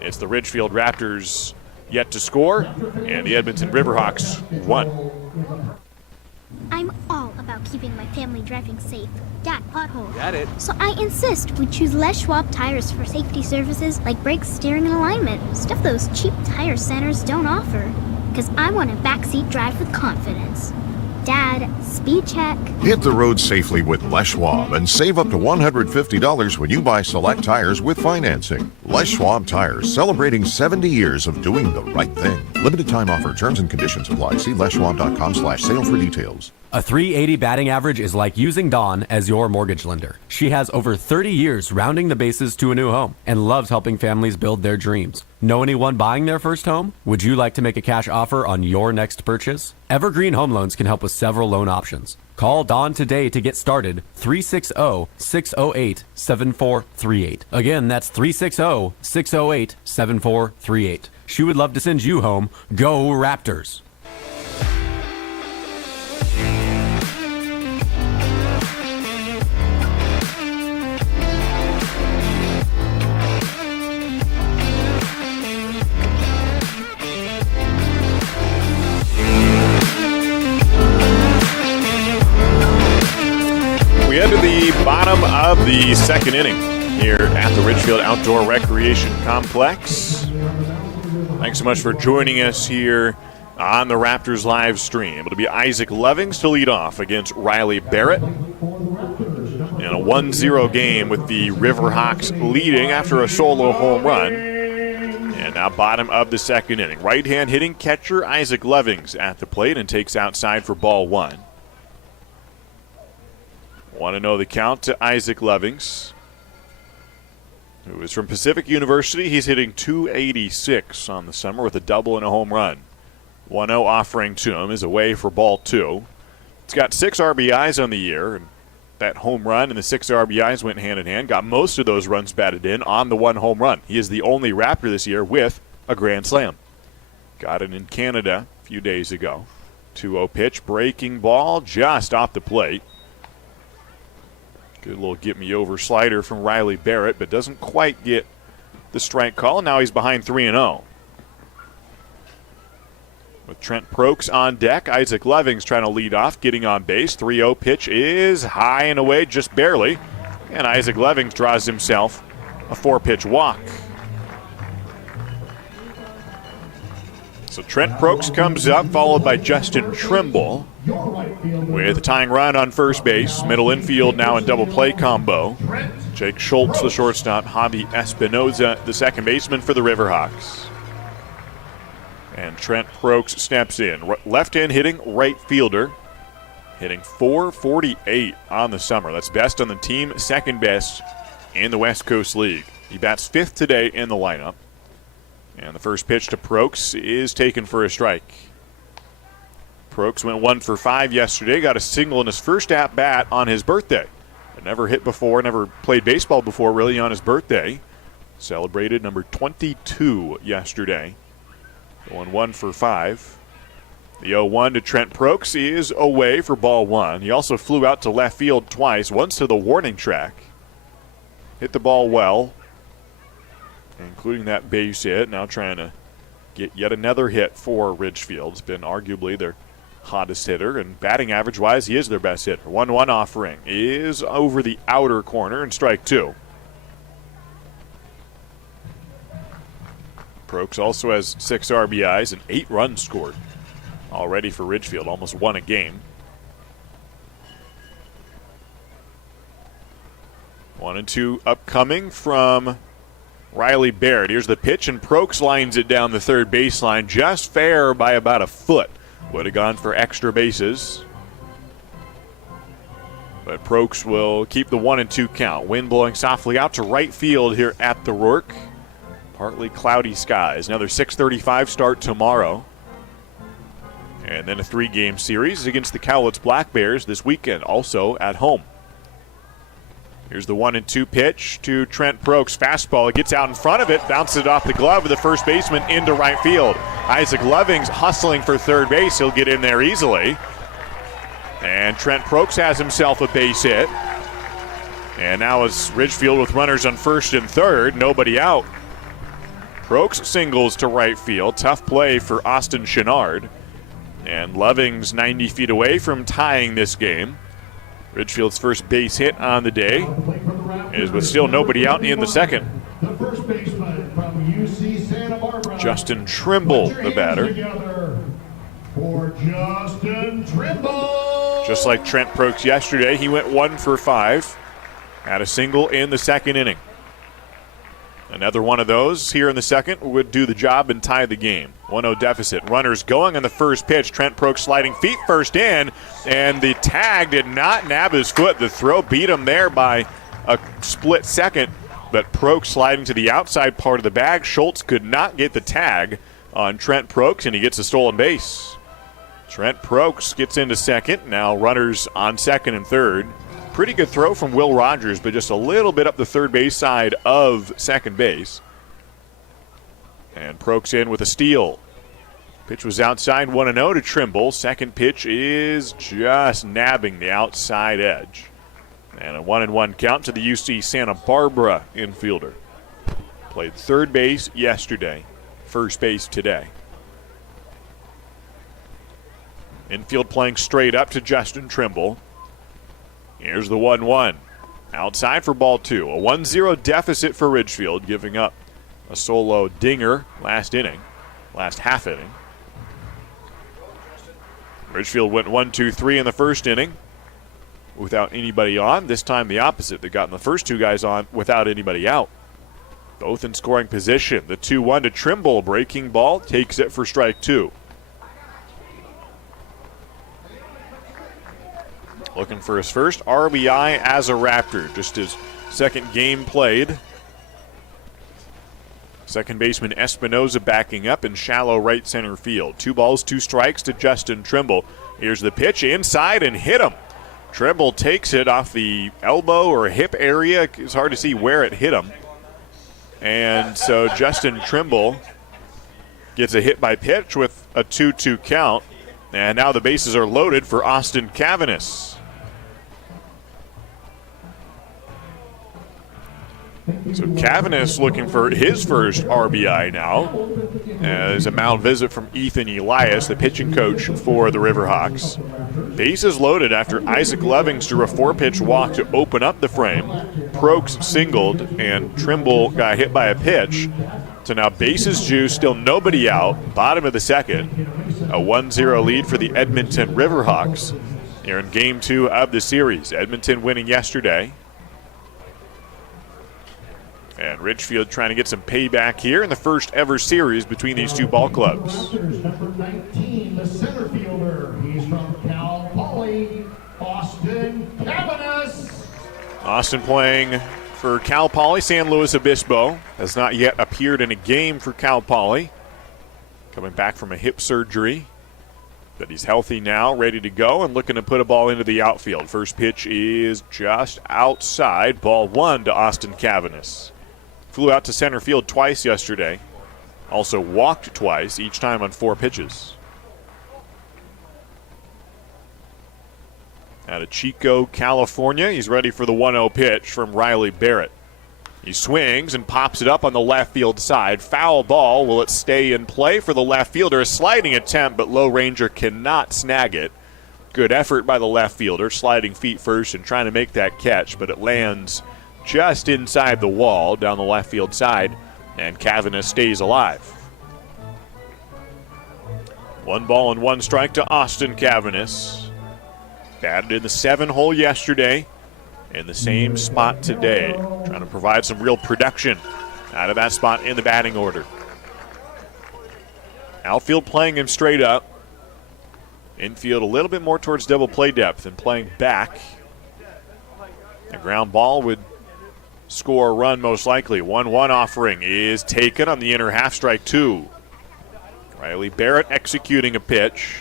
It's the Ridgefield Raptors yet to score, and the Edmonton Riverhawks won. I'm all about keeping my family driving safe. Dad, pothole. Got it. So I insist we choose Les Schwab tires for safety services like brakes, steering, and alignment. Stuff those cheap tire centers don't offer. Because I want a backseat drive with confidence. Dad, speed check. Hit the road safely with Les Schwab and save up to $150 when you buy select tires with financing. Les Schwab Tires, celebrating 70 years of doing the right thing. Limited time offer. Terms and conditions apply. See leschwab.com/sale for details. A 380 batting average is like using Dawn as your mortgage lender. She has over 30 years rounding the bases to a new home and loves helping families build their dreams. Know anyone buying their first home? Would you like to make a cash offer on your next purchase? Evergreen Home Loans can help with several loan options. Call Dawn today to get started. 360-608-7438. Again, that's 360-608-7438. She would love to send you home. Go Raptors! We head to the bottom of the second inning here at the Ridgefield Outdoor Recreation Complex. Thanks so much for joining us here on the Raptors live stream. It'll be Isaac Lovings to lead off against Riley Barrett in a 1-0 game with the Riverhawks leading after a solo home run. And now bottom of the second inning. Right-hand hitting catcher Isaac Lovings at the plate and takes outside for ball 1. Want to know the count to Isaac Lovings, who is from Pacific University. He's hitting .286 on the summer with a double and a home run. 1-0 offering to him is away for ball 2. It's got 6 RBIs on the year, and that home run and the 6 RBIs went hand in hand. Got most of those runs batted in on the 1 home run. He is the only Raptor this year with a grand slam. Got it in Canada a few days ago. 2-0 pitch, breaking ball just off the plate. Good little get-me-over slider from Riley Barrett, but doesn't quite get the strike call. Now he's behind 3-0. With Trent Prokes on deck, Isaac Lovings trying to lead off, getting on base. 3-0 pitch is high and away, just barely. And Isaac Lovings draws himself a 4-pitch walk. So Trent Prokes comes up, followed by Justin Trimble with a tying run on first base. Middle infield now in double play combo. Jake Schultz, the shortstop. Javi Espinoza, the second baseman for the Riverhawks. And Trent Prokes steps in. Left-hand hitting right fielder. Hitting .448 on the summer. That's best on the team, second best in the West Coast League. He bats 5th today in the lineup. And the first pitch to Prokes is taken for a strike. Prokes went 1 for 5 yesterday, got a single in his first at-bat on his birthday. Never hit before, never played baseball before really on his birthday. Celebrated number 22 yesterday. Going 1 for 5. The 0-1 to Trent Prokes is away for ball 1. He also flew out to left field twice, once to the warning track. Hit the ball well, including that base hit. Now trying to get yet another hit for Ridgefield. It's been arguably their hottest hitter, and batting average-wise, he is their best hitter. 1-1 offering is over the outer corner, and strike 2. Prokes also has 6 RBIs and 8 runs scored already for Ridgefield, almost 1 a game. 1-2 upcoming from Riley Barrett. Here's the pitch, and Prokes lines it down the third baseline, just fair by about a foot. Would have gone for extra bases. But Prokes will keep the 1-2 count. Wind blowing softly out to right field here at the Rourke. Partly cloudy skies. Another 6:35 start tomorrow. And then a 3-game series against the Cowlitz Black Bears this weekend, also at home. Here's the 1-2 pitch to Trent Prokes. Fastball, it gets out in front of it, bounces it off the glove of the first baseman into right field. Isaac Loving's hustling for third base. He'll get in there easily. And Trent Prokes has himself a base hit. And now it's Ridgefield with runners on first and third, nobody out. Prokes singles to right field. Tough play for Austin Chenard. And Loving's 90 feet away from tying this game. Ridgefield's first base hit on the day is with still nobody out in the second. Justin Trimble, the batter. For Justin Trimble. Just like Trent Prokes yesterday, he went 1 for 5. Had a single in the second inning. Another one of those here in the second would do the job and tie the game. 1-0 deficit. Runners going on the first pitch. Trent Prokes sliding feet first in, and the tag did not nab his foot. The throw beat him there by a split second, but Prokes sliding to the outside part of the bag. Schultz could not get the tag on Trent Prokes, and he gets a stolen base. Trent Prokes gets into second. Now runners on second and third. Pretty good throw from Will Rogers, but just a little bit up the third base side of second base. And Prokes in with a steal. Pitch was outside, 1-0 to Trimble. Second pitch is just nabbing the outside edge. And a 1-1 count to the UC Santa Barbara infielder. Played third base yesterday, first base today. Infield playing straight up to Justin Trimble. Here's the 1-1. Outside for ball 2. A 1-0 deficit for Ridgefield, giving up a solo dinger last half inning. Ridgefield went 1-2-3 in the first inning without anybody on. This time the opposite. They gotten the first two guys on without anybody out. Both in scoring position. The 2-1 to Trimble. Breaking ball takes it for strike 2. Looking for his first RBI as a Raptor. Just his second game played. Second baseman Espinoza backing up in shallow right center field. 2 balls, 2 strikes to Justin Trimble. Here's the pitch inside and hit him. Trimble takes it off the elbow or hip area. It's hard to see where it hit him. And so Justin Trimble gets a hit by pitch with a 2-2 count. And now the bases are loaded for Austin Cavanis. So Cavanis looking for his first RBI now as a mound visit from Ethan Elias, the pitching coach for the Riverhawks. Bases loaded after Isaac Lovings drew a 4-pitch walk to open up the frame. Prokes singled and Trimble got hit by a pitch. So now bases due, still nobody out, bottom of the second. A 1-0 lead for the Edmonton Riverhawks here in Game 2 of the series. Edmonton winning yesterday. And Ridgefield trying to get some payback here in the first ever series between these two ball clubs. Number 19, the center fielder. He's from Cal Poly, Austin Cavanis. Austin playing for Cal Poly. San Luis Obispo has not yet appeared in a game for Cal Poly. Coming back from a hip surgery. But he's healthy now, ready to go, and looking to put a ball into the outfield. First pitch is just outside. Ball 1 to Austin Cavanis. Flew out to center field twice yesterday. Also walked twice, each time on 4 pitches. Out of Chico, California, he's ready for the 1-0 pitch from Riley Barrett. He swings and pops it up on the left field side. Foul ball. Will it stay in play for the left fielder? A sliding attempt, but Low Ranger cannot snag it. Good effort by the left fielder, sliding feet first and trying to make that catch, but it lands just inside the wall down the left field side, and Cavanis stays alive. 1 ball and 1 strike to Austin Cavanis. Batted in the 7-hole yesterday, in the same spot today. Trying to provide some real production out of that spot in the batting order. Outfield playing him straight up. Infield a little bit more towards double play depth and playing back. A ground ball would score a run most likely. 1-1 offering is taken on the inner half, strike 2. Riley Barrett executing a pitch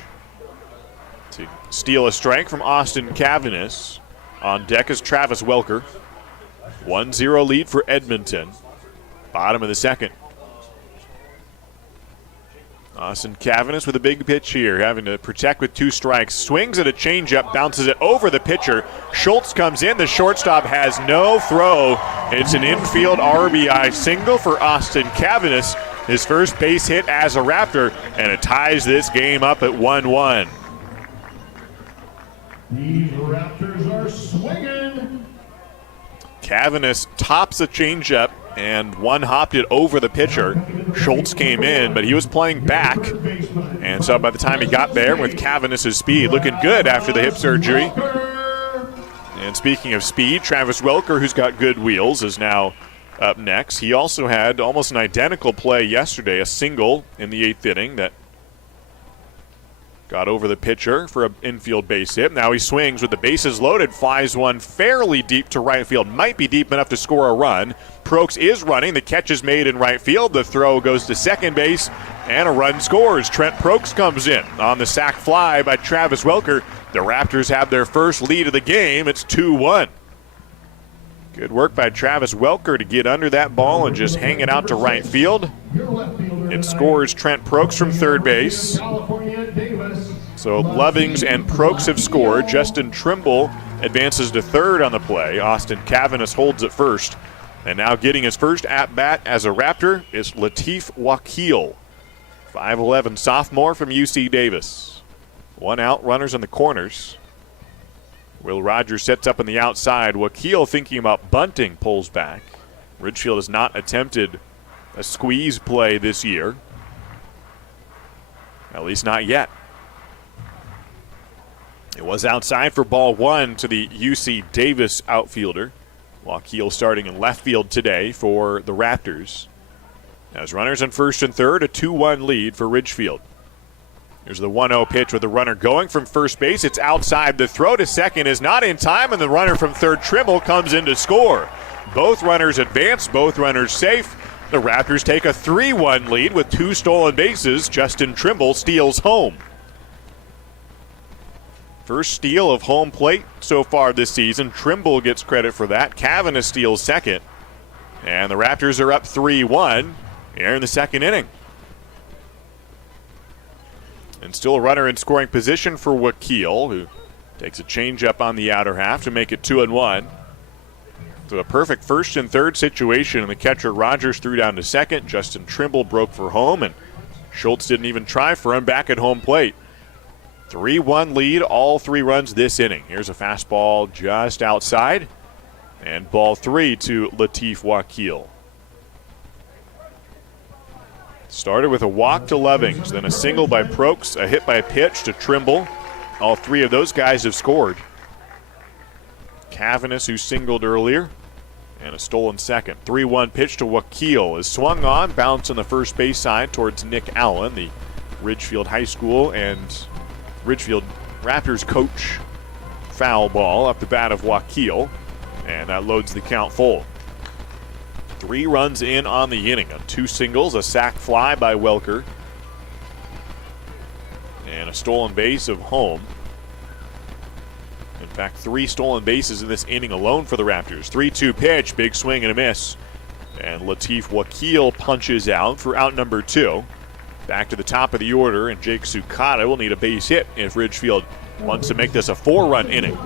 to steal a strike from Austin Cavanis. On deck is Travis Welker. 1-0 lead for Edmonton. Bottom of the second. Austin Cavanis with a big pitch here, having to protect with 2 strikes. Swings at a changeup, bounces it over the pitcher. Schultz comes in. The shortstop has no throw. It's an infield RBI single for Austin Cavanis. His first base hit as a Raptor, and it ties this game up at 1-1. These Raptors are swinging. Cavanis tops a changeup and one-hopped it over the pitcher. Schultz came in, but he was playing back. And so by the time he got there with Cavanis' speed, looking good after the hip surgery. And speaking of speed, Travis Welker, who's got good wheels, is now up next. He also had almost an identical play yesterday, a single in the 8th inning that got over the pitcher for an infield base hit. Now he swings with the bases loaded, flies one fairly deep to right field. Might be deep enough to score a run. Prokes is running. The catch is made in right field. The throw goes to second base, and a run scores. Trent Prokes comes in on the sac fly by Travis Welker. The Raptors have their first lead of the game. It's 2-1. Good work by Travis Welker to get under that ball and just hang it out to right field. It scores Trent Prokes from third base. So Lovings and Prokes have scored. Justin Trimble advances to third on the play. Austin Cavanis holds at first. And now getting his first at-bat as a Raptor is Latif Wakil, 5'11" sophomore from UC Davis. 1 out, runners in the corners. Will Rogers sets up on the outside. Wakil, thinking about bunting, pulls back. Ridgefield has not attempted a squeeze play this year. At least not yet. It was outside for ball 1 to the UC Davis outfielder. Wakil starting in left field today for the Raptors. As runners in first and third, a 2-1 lead for Ridgefield. Here's the 1-0 pitch with the runner going from first base. It's outside. The throw to second is not in time, and the runner from third, Trimble, comes in to score. Both runners advance, both runners safe. The Raptors take a 3-1 lead with 2 stolen bases. Justin Trimble steals home. First steal of home plate so far this season. Trimble gets credit for that. Cavanis steals second. And the Raptors are up 3-1 here in the second inning. And still a runner in scoring position for Wakil, who takes a changeup on the outer half to make it 2-1. So a perfect first and third situation, and the catcher Rogers threw down to second. Justin Trimble broke for home, and Schultz didn't even try for him back at home plate. 3-1 lead, all 3 runs this inning. Here's a fastball just outside, and ball 3 to Latif Wakil. Started with a walk to Lovings, then a single by Prokes, a hit by pitch to Trimble. All 3 of those guys have scored. Cavanis, who singled earlier, and a stolen second. 3-1 pitch to Wakil is swung on, bounced on the first base side towards Nick Allen, the Ridgefield High School and Ridgefield Raptors coach. Foul ball up the bat of Wakil, and that loads the count full. 3 runs in on the inning on 2 singles, a sac fly by Welker, and a stolen base of home. In fact, 3 stolen bases in this inning alone for the Raptors. 3-2 pitch, big swing and a miss. And Latif Wakil punches out for out number 2. Back to the top of the order, and Jake Sukata will need a base hit if Ridgefield wants to make this a 4-run inning.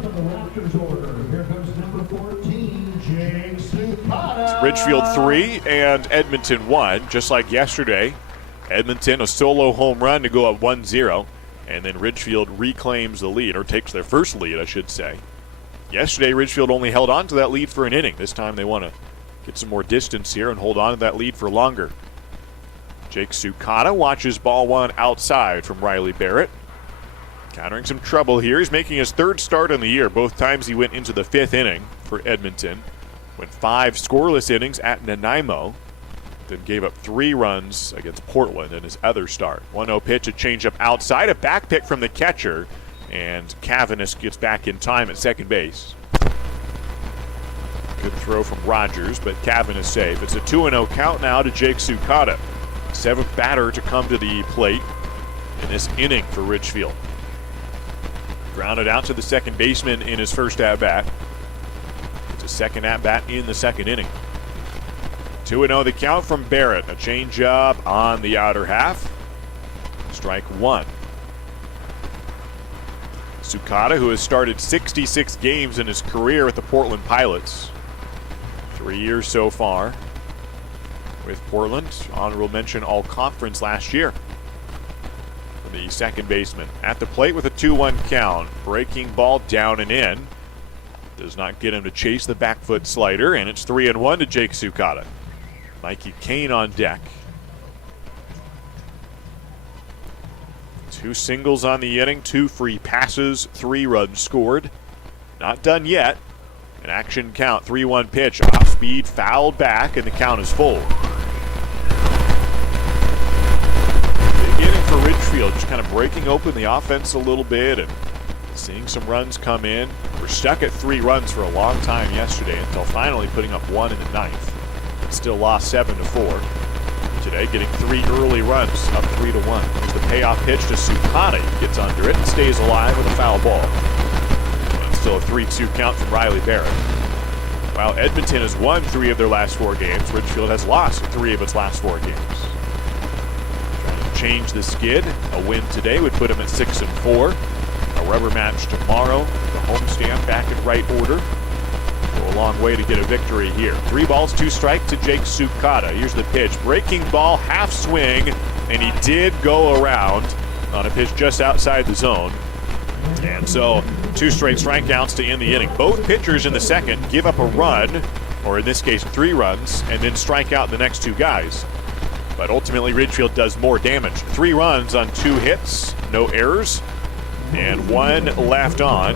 It's Ridgefield 3 and Edmonton 1, just like yesterday. Edmonton a solo home run to go up 1-0, and then Ridgefield reclaims the lead, or takes their first lead, I should say. Yesterday, Ridgefield only held on to that lead for an inning. This time they want to get some more distance here and hold on to that lead for longer. Jake Sukata watches ball 1 outside from Riley Barrett. Countering some trouble here. He's making his 3rd start in the year. Both times he went into the 5th inning for Edmonton. Went 5 scoreless innings at Nanaimo. Then gave up 3 runs against Portland in his other start. 1-0 pitch, a changeup outside, a back pick from the catcher, and Cavanis gets back in time at second base. Good throw from Rogers, but Cavan is safe. It's a 2-0 count now to Jake Sukata. 7th batter to come to the plate in this inning for Ridgefield. Grounded out to the second baseman in his first at-bat. It's a second at-bat in the second inning. 2-0 the count from Barrett. A changeup on the outer half. Strike one. Sukata, who has started 66 games in his career with the Portland Pilots. 3 years so far with Portland. Honorable mention All-Conference last year. For the second baseman. At the plate with a 2-1 count. Breaking ball down and in. Does not get him to chase the back foot slider, and it's 3-1 to Jake Sukata. Mikey Kane on deck. 2 singles on the inning, 2 free passes, 3 runs scored. Not done yet. An action count, 3-1 pitch, off speed, fouled back, and the count is full. Big inning for Ridgefield, just kind of breaking open the offense a little bit and seeing some runs come in. We're stuck at 3 runs for a long time yesterday until finally putting up 1 in the 9th. Still lost 7-4. Today getting 3 early runs, up 3-1. Here's the payoff pitch to Sukata. He gets under it and stays alive with a foul ball. And still a 3-2 count from Riley Barrett. While Edmonton has won 3 of their last 4 games, Ridgefield has lost 3 of its last 4 games. Trying to change the skid. A win today would put him at 6-4. A rubber match tomorrow. The homestand back in right order. Go a long way to get a victory here. 3 balls, 2 strikes to Jake Sukata. Here's the pitch. Breaking ball, half swing, and he did go around on a pitch just outside the zone. And so 2 straight strikeouts to end the inning. Both pitchers in the second give up a run, or in this case 3 runs, and then strike out the next 2 guys. But ultimately Ridgefield does more damage. 3 runs on 2 hits, no errors, and 1 left on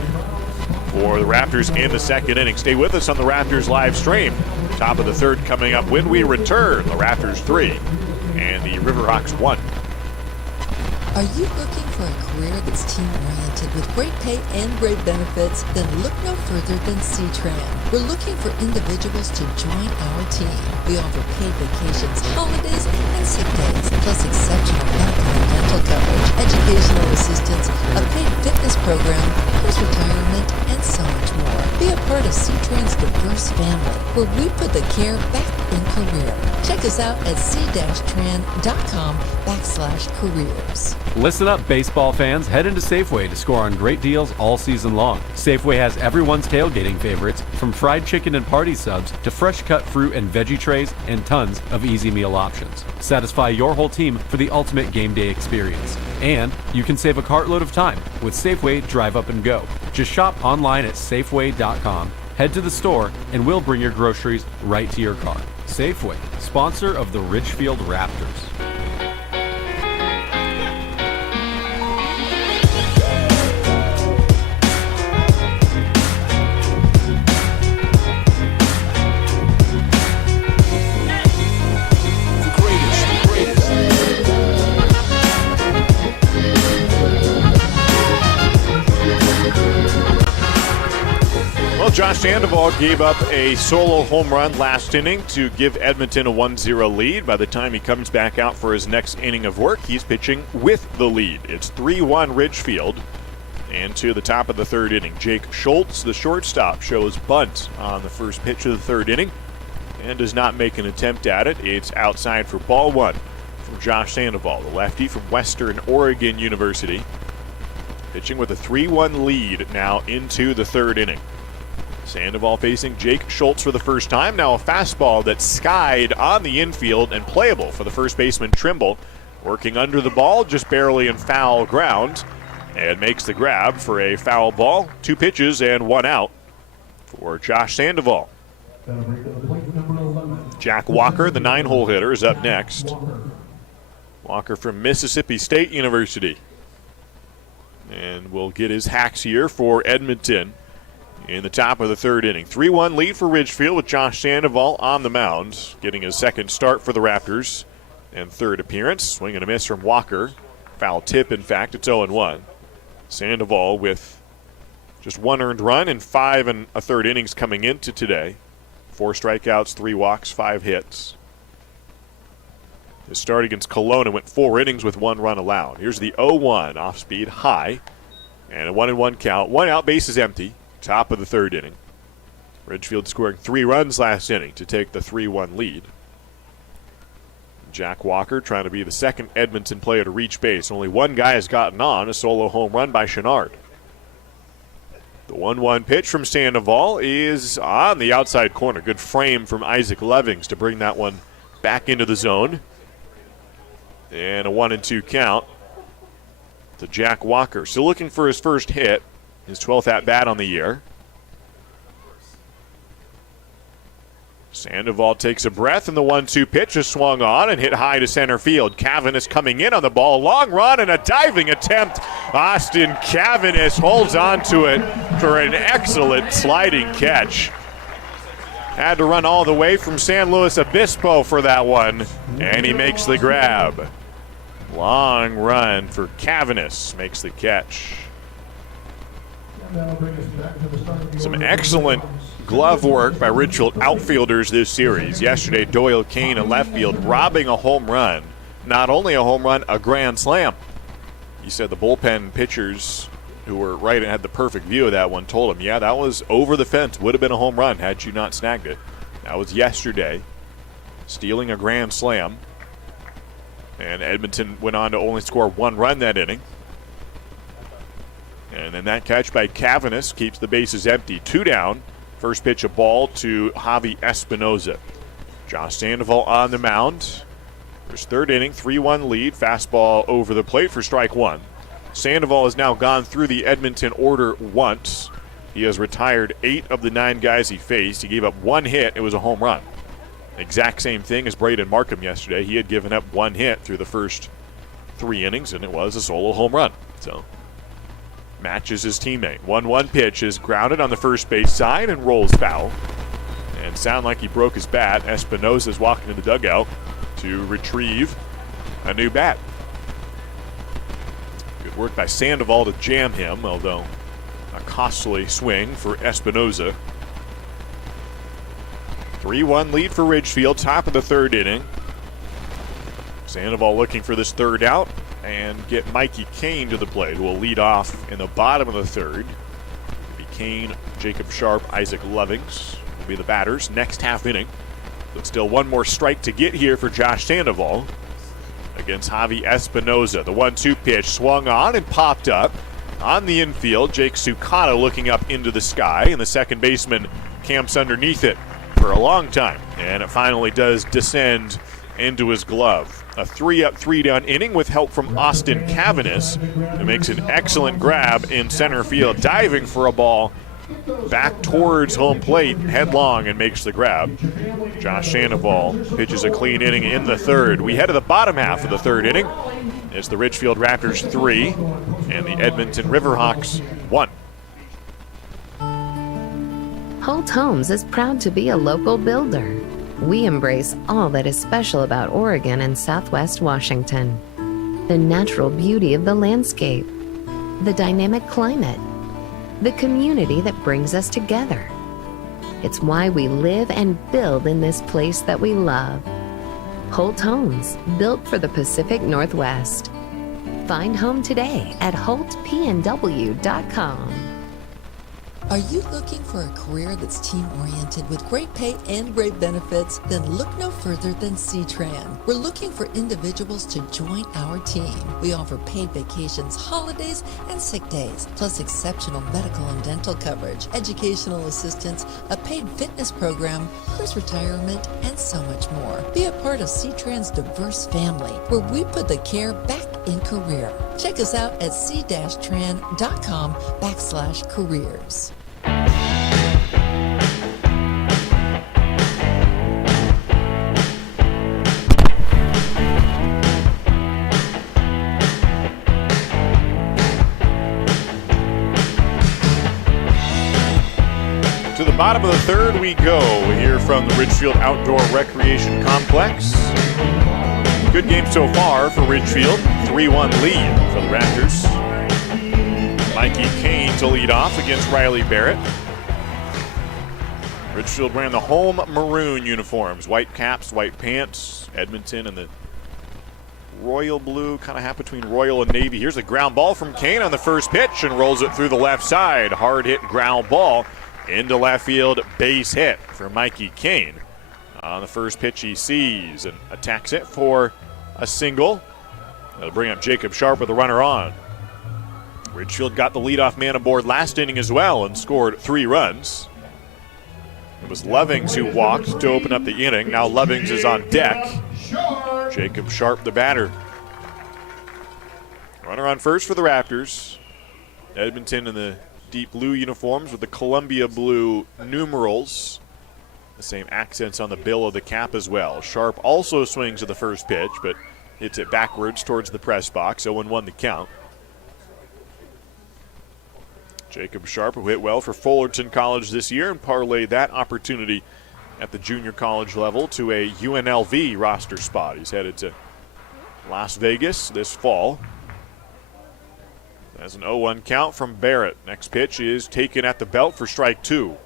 for the Raptors in the second inning. Stay with us on the Raptors live stream. Top of the third coming up when we return. The Raptors 3 and the Riverhawks 1. Are you looking for a career that's team-oriented with great pay and great benefits? Then look no further than C-Tran. We're looking for individuals to join our team. We offer paid vacations, holidays, and sick days, plus exceptional medical and dental coverage, educational assistance, a paid fitness program, post-retirement, and so much more. Be a part of C-Tran's diverse family, where we put the care back in career. Check us out at c-tran.com/careers. Listen up, baseball fans. Head into Safeway to score on great deals all season long. Safeway has everyone's tailgating favorites, from fried chicken and party subs to fresh cut fruit and veggie trays and tons of easy meal options. Satisfy your whole team for the ultimate game day experience. And you can save a cartload of time with Safeway Drive Up and Go. Just shop online at Safeway.com, head to the store, and we'll bring your groceries right to your car. Safeway, sponsor of the Ridgefield Raptors. Josh Sandoval gave up a solo home run last inning to give Edmonton a 1-0 lead. By the time he comes back out for his next inning of work, he's pitching with the lead. It's 3-1 Ridgefield. And to the top of the third inning, Jake Schultz, the shortstop, shows bunt on the first pitch of the third inning and does not make an attempt at it. It's outside for ball 1 from Josh Sandoval, the lefty from Western Oregon University, pitching with a 3-1 lead now into the third inning. Sandoval facing Jake Schultz for the first time. Now a fastball that's skied on the infield and playable for the first baseman Trimble. Working under the ball, just barely in foul ground, and makes the grab for a foul ball. 2 pitches and 1 out for Josh Sandoval. Jack Walker, the 9-hole hitter, is up next. Walker from Mississippi State University. And will get his hacks here for Edmonton in the top of the third inning. 3-1 lead for Ridgefield with Josh Sandoval on the mound, getting his second start for the Raptors and third appearance. Swing and a miss from Walker. Foul tip, in fact. It's 0-1. Sandoval with just 1 earned run and 5 1/3 innings coming into today. 4 strikeouts, 3 walks, 5 hits. His start against Kelowna went 4 innings with 1 run allowed. Here's the 0-1 off speed, high, and a 1-1 count. 1 out, base is empty. Top of the 3rd inning. Ridgefield scoring 3 runs last inning to take the 3-1 lead. Jack Walker trying to be the second Edmonton player to reach base. Only 1 guy has gotten on, a solo home run by Chenard. The 1-1 pitch from Sandoval is on the outside corner. Good frame from Isaac Levings to bring that one back into the zone. And a 1-2 count to Jack Walker. Still looking for his first hit, his 12th at-bat on the year. Sandoval takes a breath, and the 1-2 pitch is swung on and hit high to center field. Cavanis coming in on the ball. Long run and a diving attempt. Austin Cavanis holds on to it for an excellent sliding catch. Had to run all the way from San Luis Obispo for that one, and he makes the grab. Long run for Cavanis, makes the catch. Some excellent glove work by Ridgefield outfielders this series. Yesterday, Doyle Kane in left field robbing a home run. Not only a home run, a grand slam. He said the bullpen pitchers who were right and had the perfect view of that one told him, yeah, that was over the fence. Would have been a home run had you not snagged it. That was yesterday. Stealing a grand slam. And Edmonton went on to only score 1 run that inning. And then that catch by Cavanis keeps the bases empty. 2 down. First pitch a ball to Javi Espinoza. Josh Sandoval on the mound. First 3rd inning, 3-1 lead. Fastball over the plate for strike 1. Sandoval has now gone through the Edmonton order once. He has retired 8 of the 9 guys he faced. He gave up 1 hit. It was a home run. Exact same thing as Braden Markham yesterday. He had given up 1 hit through the first 3 innings, and it was a solo home run. So matches his teammate. 1-1 pitch is grounded on the first base side and rolls foul. And sound like he broke his bat. Espinoza is walking to the dugout to retrieve a new bat. Good work by Sandoval to jam him, although a costly swing for Espinoza. 3-1 lead for Ridgefield, top of the 3rd inning. Sandoval looking for this 3rd out and get Mikey Kane to the plate, who will lead off in the bottom of the 3rd. It'll be Kane, Jacob Sharp, Isaac Levings will be the batters next half inning. But still 1 more strike to get here for Josh Sandoval against Javi Espinoza. The 1-2 pitch swung on and popped up on the infield. Jake Sukata looking up into the sky, and the second baseman camps underneath it for a long time. And it finally does descend into his glove. A 3-up, 3-down inning with help from Austin Cavanis, who makes an excellent grab in center field, diving for a ball back towards home plate, headlong, and makes the grab. Josh Sandoval pitches a clean inning in the 3rd. We head to the bottom half of the 3rd inning. It's the Ridgefield Raptors 3 and the Edmonton Riverhawks 1. Holt Homes is proud to be a local builder. We embrace all that is special about Oregon and Southwest Washington. The natural beauty of the landscape, the dynamic climate, the community that brings us together. It's why we live and build in this place that we love. Holt Homes, built for the Pacific Northwest. Find home today at holtpnw.com. Are you looking for a career that's team-oriented with great pay and great benefits? Then look no further than C-Tran. We're looking for individuals to join our team. We offer paid vacations, holidays, and sick days, plus exceptional medical and dental coverage, educational assistance, a paid fitness program, cruise retirement, and so much more. Be a part of C-Tran's diverse family, where we put the care back in career. Check us out at c-tran.com/careers. To the bottom of the 3rd we go here from the Ridgefield Outdoor Recreation Complex. Good game so far for Ridgefield. 3-1 lead for the Raptors. Mikey Kane to lead off against Riley Barrett. Ridgefield wearing the home maroon uniforms. White caps, white pants. Edmonton and the royal blue, kind of half between royal and navy. Here's a ground ball from Kane on the first pitch and rolls it through the left side. Hard hit ground ball into left field. Base hit for Mikey Kane. On the first pitch he sees and attacks it for a single. That'll bring up Jacob Sharp with a runner on. Ridgefield got the leadoff man aboard last inning as well and scored 3 runs. It was Lovings who walked to open up the inning. Now Lovings is on deck. Jacob Sharp, the batter. Runner on first for the Raptors. Edmonton in the deep blue uniforms with the Columbia blue numerals. The same accents on the bill of the cap as well. Sharp also swings at the first pitch, but hits it backwards towards the press box. 0-1 the count. Jacob Sharp, who hit well for Fullerton College this year and parlayed that opportunity at the junior college level to a UNLV roster spot. He's headed to Las Vegas this fall. That's an 0-1 count from Barrett. Next pitch is taken at the belt for strike 2.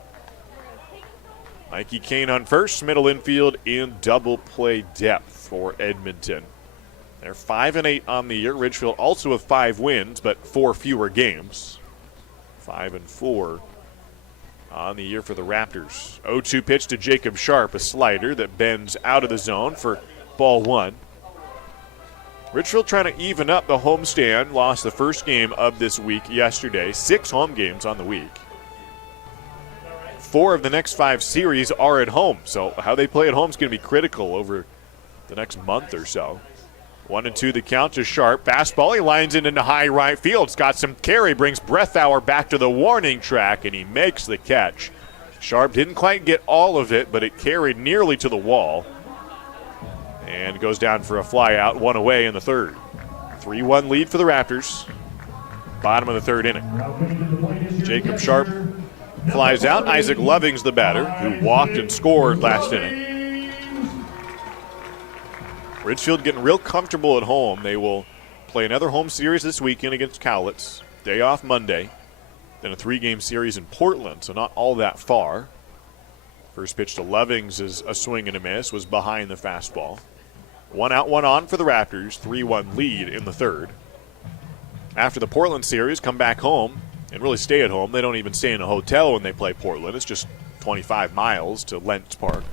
Mikey Kane on first, middle infield in double play depth for Edmonton. They're 5-8 on the year. Ridgefield also with 5 wins, but 4 fewer games. 5-4 on the year for the Raptors. 0-2 pitch to Jacob Sharp, a slider that bends out of the zone for ball 1. Ridgefield trying to even up the homestand. Lost the first game of this week yesterday. 6 home games on the week. 4 of the next 5 series are at home, so how they play at home is going to be critical over the next month or so. 1-2 the count to Sharp. Fastball, he lines it into high right field. It's got some carry, brings Breathauer back to the warning track, and he makes the catch. Sharp didn't quite get all of it, but it carried nearly to the wall. And goes down for a fly out, 1 away in the third. 3-1 lead for the Raptors. Bottom of the third inning. Jacob Sharp flies out. Isaac Lovings, the batter, who walked and scored last inning. Ridgefield getting real comfortable at home. They will play another home series this weekend against Cowlitz. Day off Monday. Then a 3-game series in Portland, so not all that far. First pitch to Lovings is a swing and a miss, was behind the fastball. 1 out, 1 on for the Raptors. 3-1 lead in the third. After the Portland series, come back home and really stay at home. They don't even stay in a hotel when they play Portland. It's just 25 miles to Lentz Park.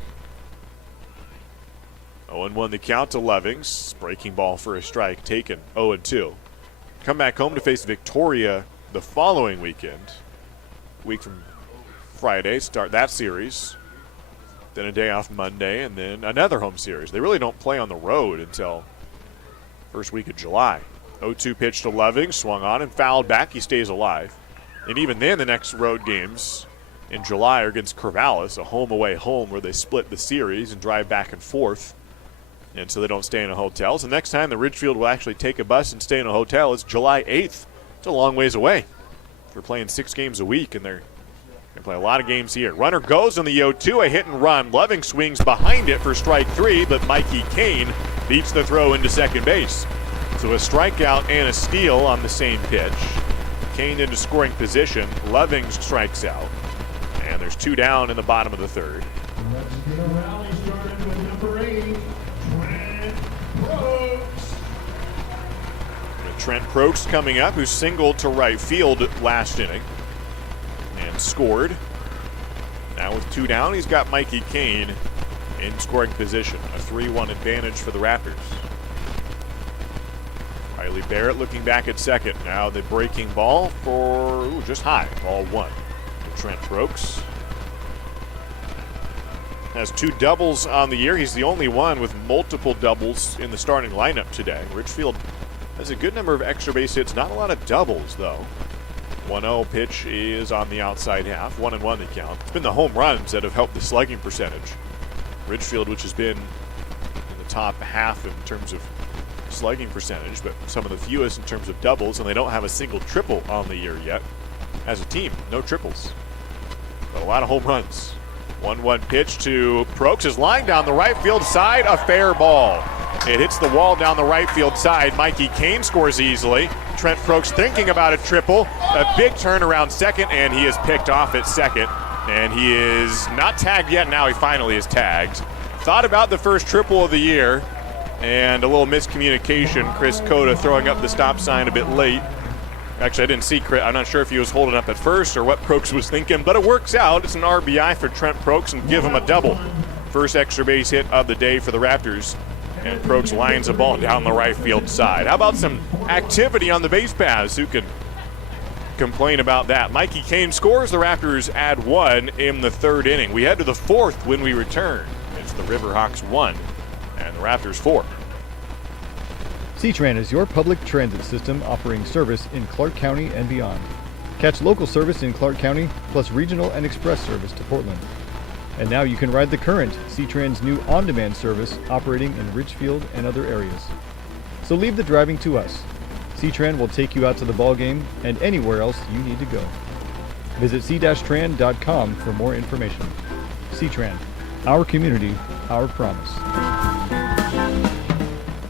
0-1 the count to Lovings. Breaking ball for a strike taken. 0-2. Come back home to face Victoria the following weekend. A week from Friday, start that series. Then a day off Monday, and then another home series. They really don't play on the road until first week of July. 0-2 pitch to Lovings. Swung on and fouled back. He stays alive. And even then, the next road games in July are against Corvallis, a home-away home where they split the series and drive back and forth. And so they don't stay in a hotel. So next time the Ridgefield will actually take a bus and stay in a hotel is July 8th. It's a long ways away. They're playing 6 games a week, and they're going to play a lot of games here. Runner goes on the 0-2, a hit and run. Loving swings behind it for strike 3, but Mikey Kane beats the throw into second base. So a strikeout and a steal on the same pitch. Kane into scoring position. Loving strikes out. And there's 2 down in the bottom of the third. Let's get a rally started with number 8. Trent Prokes coming up, who singled to right field last inning and scored. Now with 2 down, he's got Mikey Kane in scoring position. A 3-1 advantage for the Raptors. Riley Barrett looking back at second. Now the breaking ball for just high, ball 1. Trent Prokes has 2 doubles on the year. He's the only one with multiple doubles in the starting lineup today. Ridgefield has a good number of extra base hits, not a lot of doubles though. 1-0 pitch is on the outside half, 1-1 the count. It's been the home runs that have helped the slugging percentage. Ridgefield, which has been in the top half in terms of slugging percentage, but some of the fewest in terms of doubles, and they don't have a single triple on the year yet. As a team, no triples, but a lot of home runs. 1-1 pitch to Prokes, is lined down the right field side, a fair ball. It hits the wall down the right field side. Mikey Kane scores easily. Trent Prokes thinking about a triple. A big turn around second, and he is picked off at second. And he is not tagged yet. Now he finally is tagged. Thought about the first triple of the year, and a little miscommunication. Chris Cota throwing up the stop sign a bit late. Actually, I didn't see Chris. I'm not sure if he was holding up at first or what Prokes was thinking, but it works out. It's an RBI for Trent Prokes and give him a double. First extra base hit of the day for the Raptors. And Prokes lines a ball down the right field side. How about some activity on the base paths? Who could complain about that? Mikey Kane scores. The Raptors add 1 in the 3rd inning. We head to the 4th when we return. It's the Riverhawks 1 and the Raptors 4. C-Tran is your public transit system offering service in Clark County and beyond. Catch local service in Clark County, plus regional and express service to Portland. And now you can ride the current C-Tran's new on-demand service operating in Ridgefield and other areas. So leave the driving to us. C-Tran will take you out to the ball game and anywhere else you need to go. Visit c-tran.com for more information. C-Tran, our community, our promise.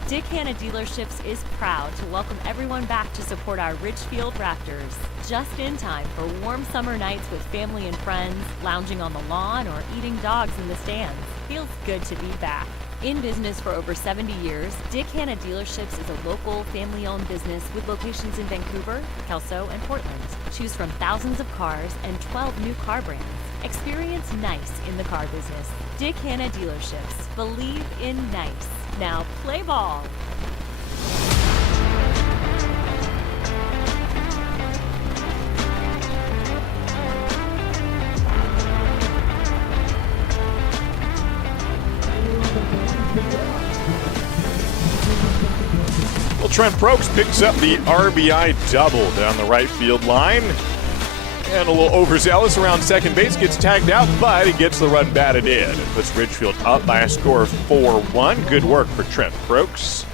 Dick Hanna Dealerships is proud to welcome everyone back to support our Ridgefield Raptors. Just in time for warm summer nights with family and friends, lounging on the lawn, or eating dogs in the stands. Feels good to be back. In business for over 70 years, Dick Hanna Dealerships is a local, family-owned business with locations in Vancouver, Kelso, and Portland. Choose from thousands of cars and 12 new car brands. Experience nice in the car business. Dick Hanna Dealerships. Believe in nice. Now play ball. Well, Trent Prokes picks up the RBI double down the right field line. And a little overzealous around second base, gets tagged out, but he gets the run batted in. It puts Ridgefield up by a score of 4-1. Good work for Trent Prokes.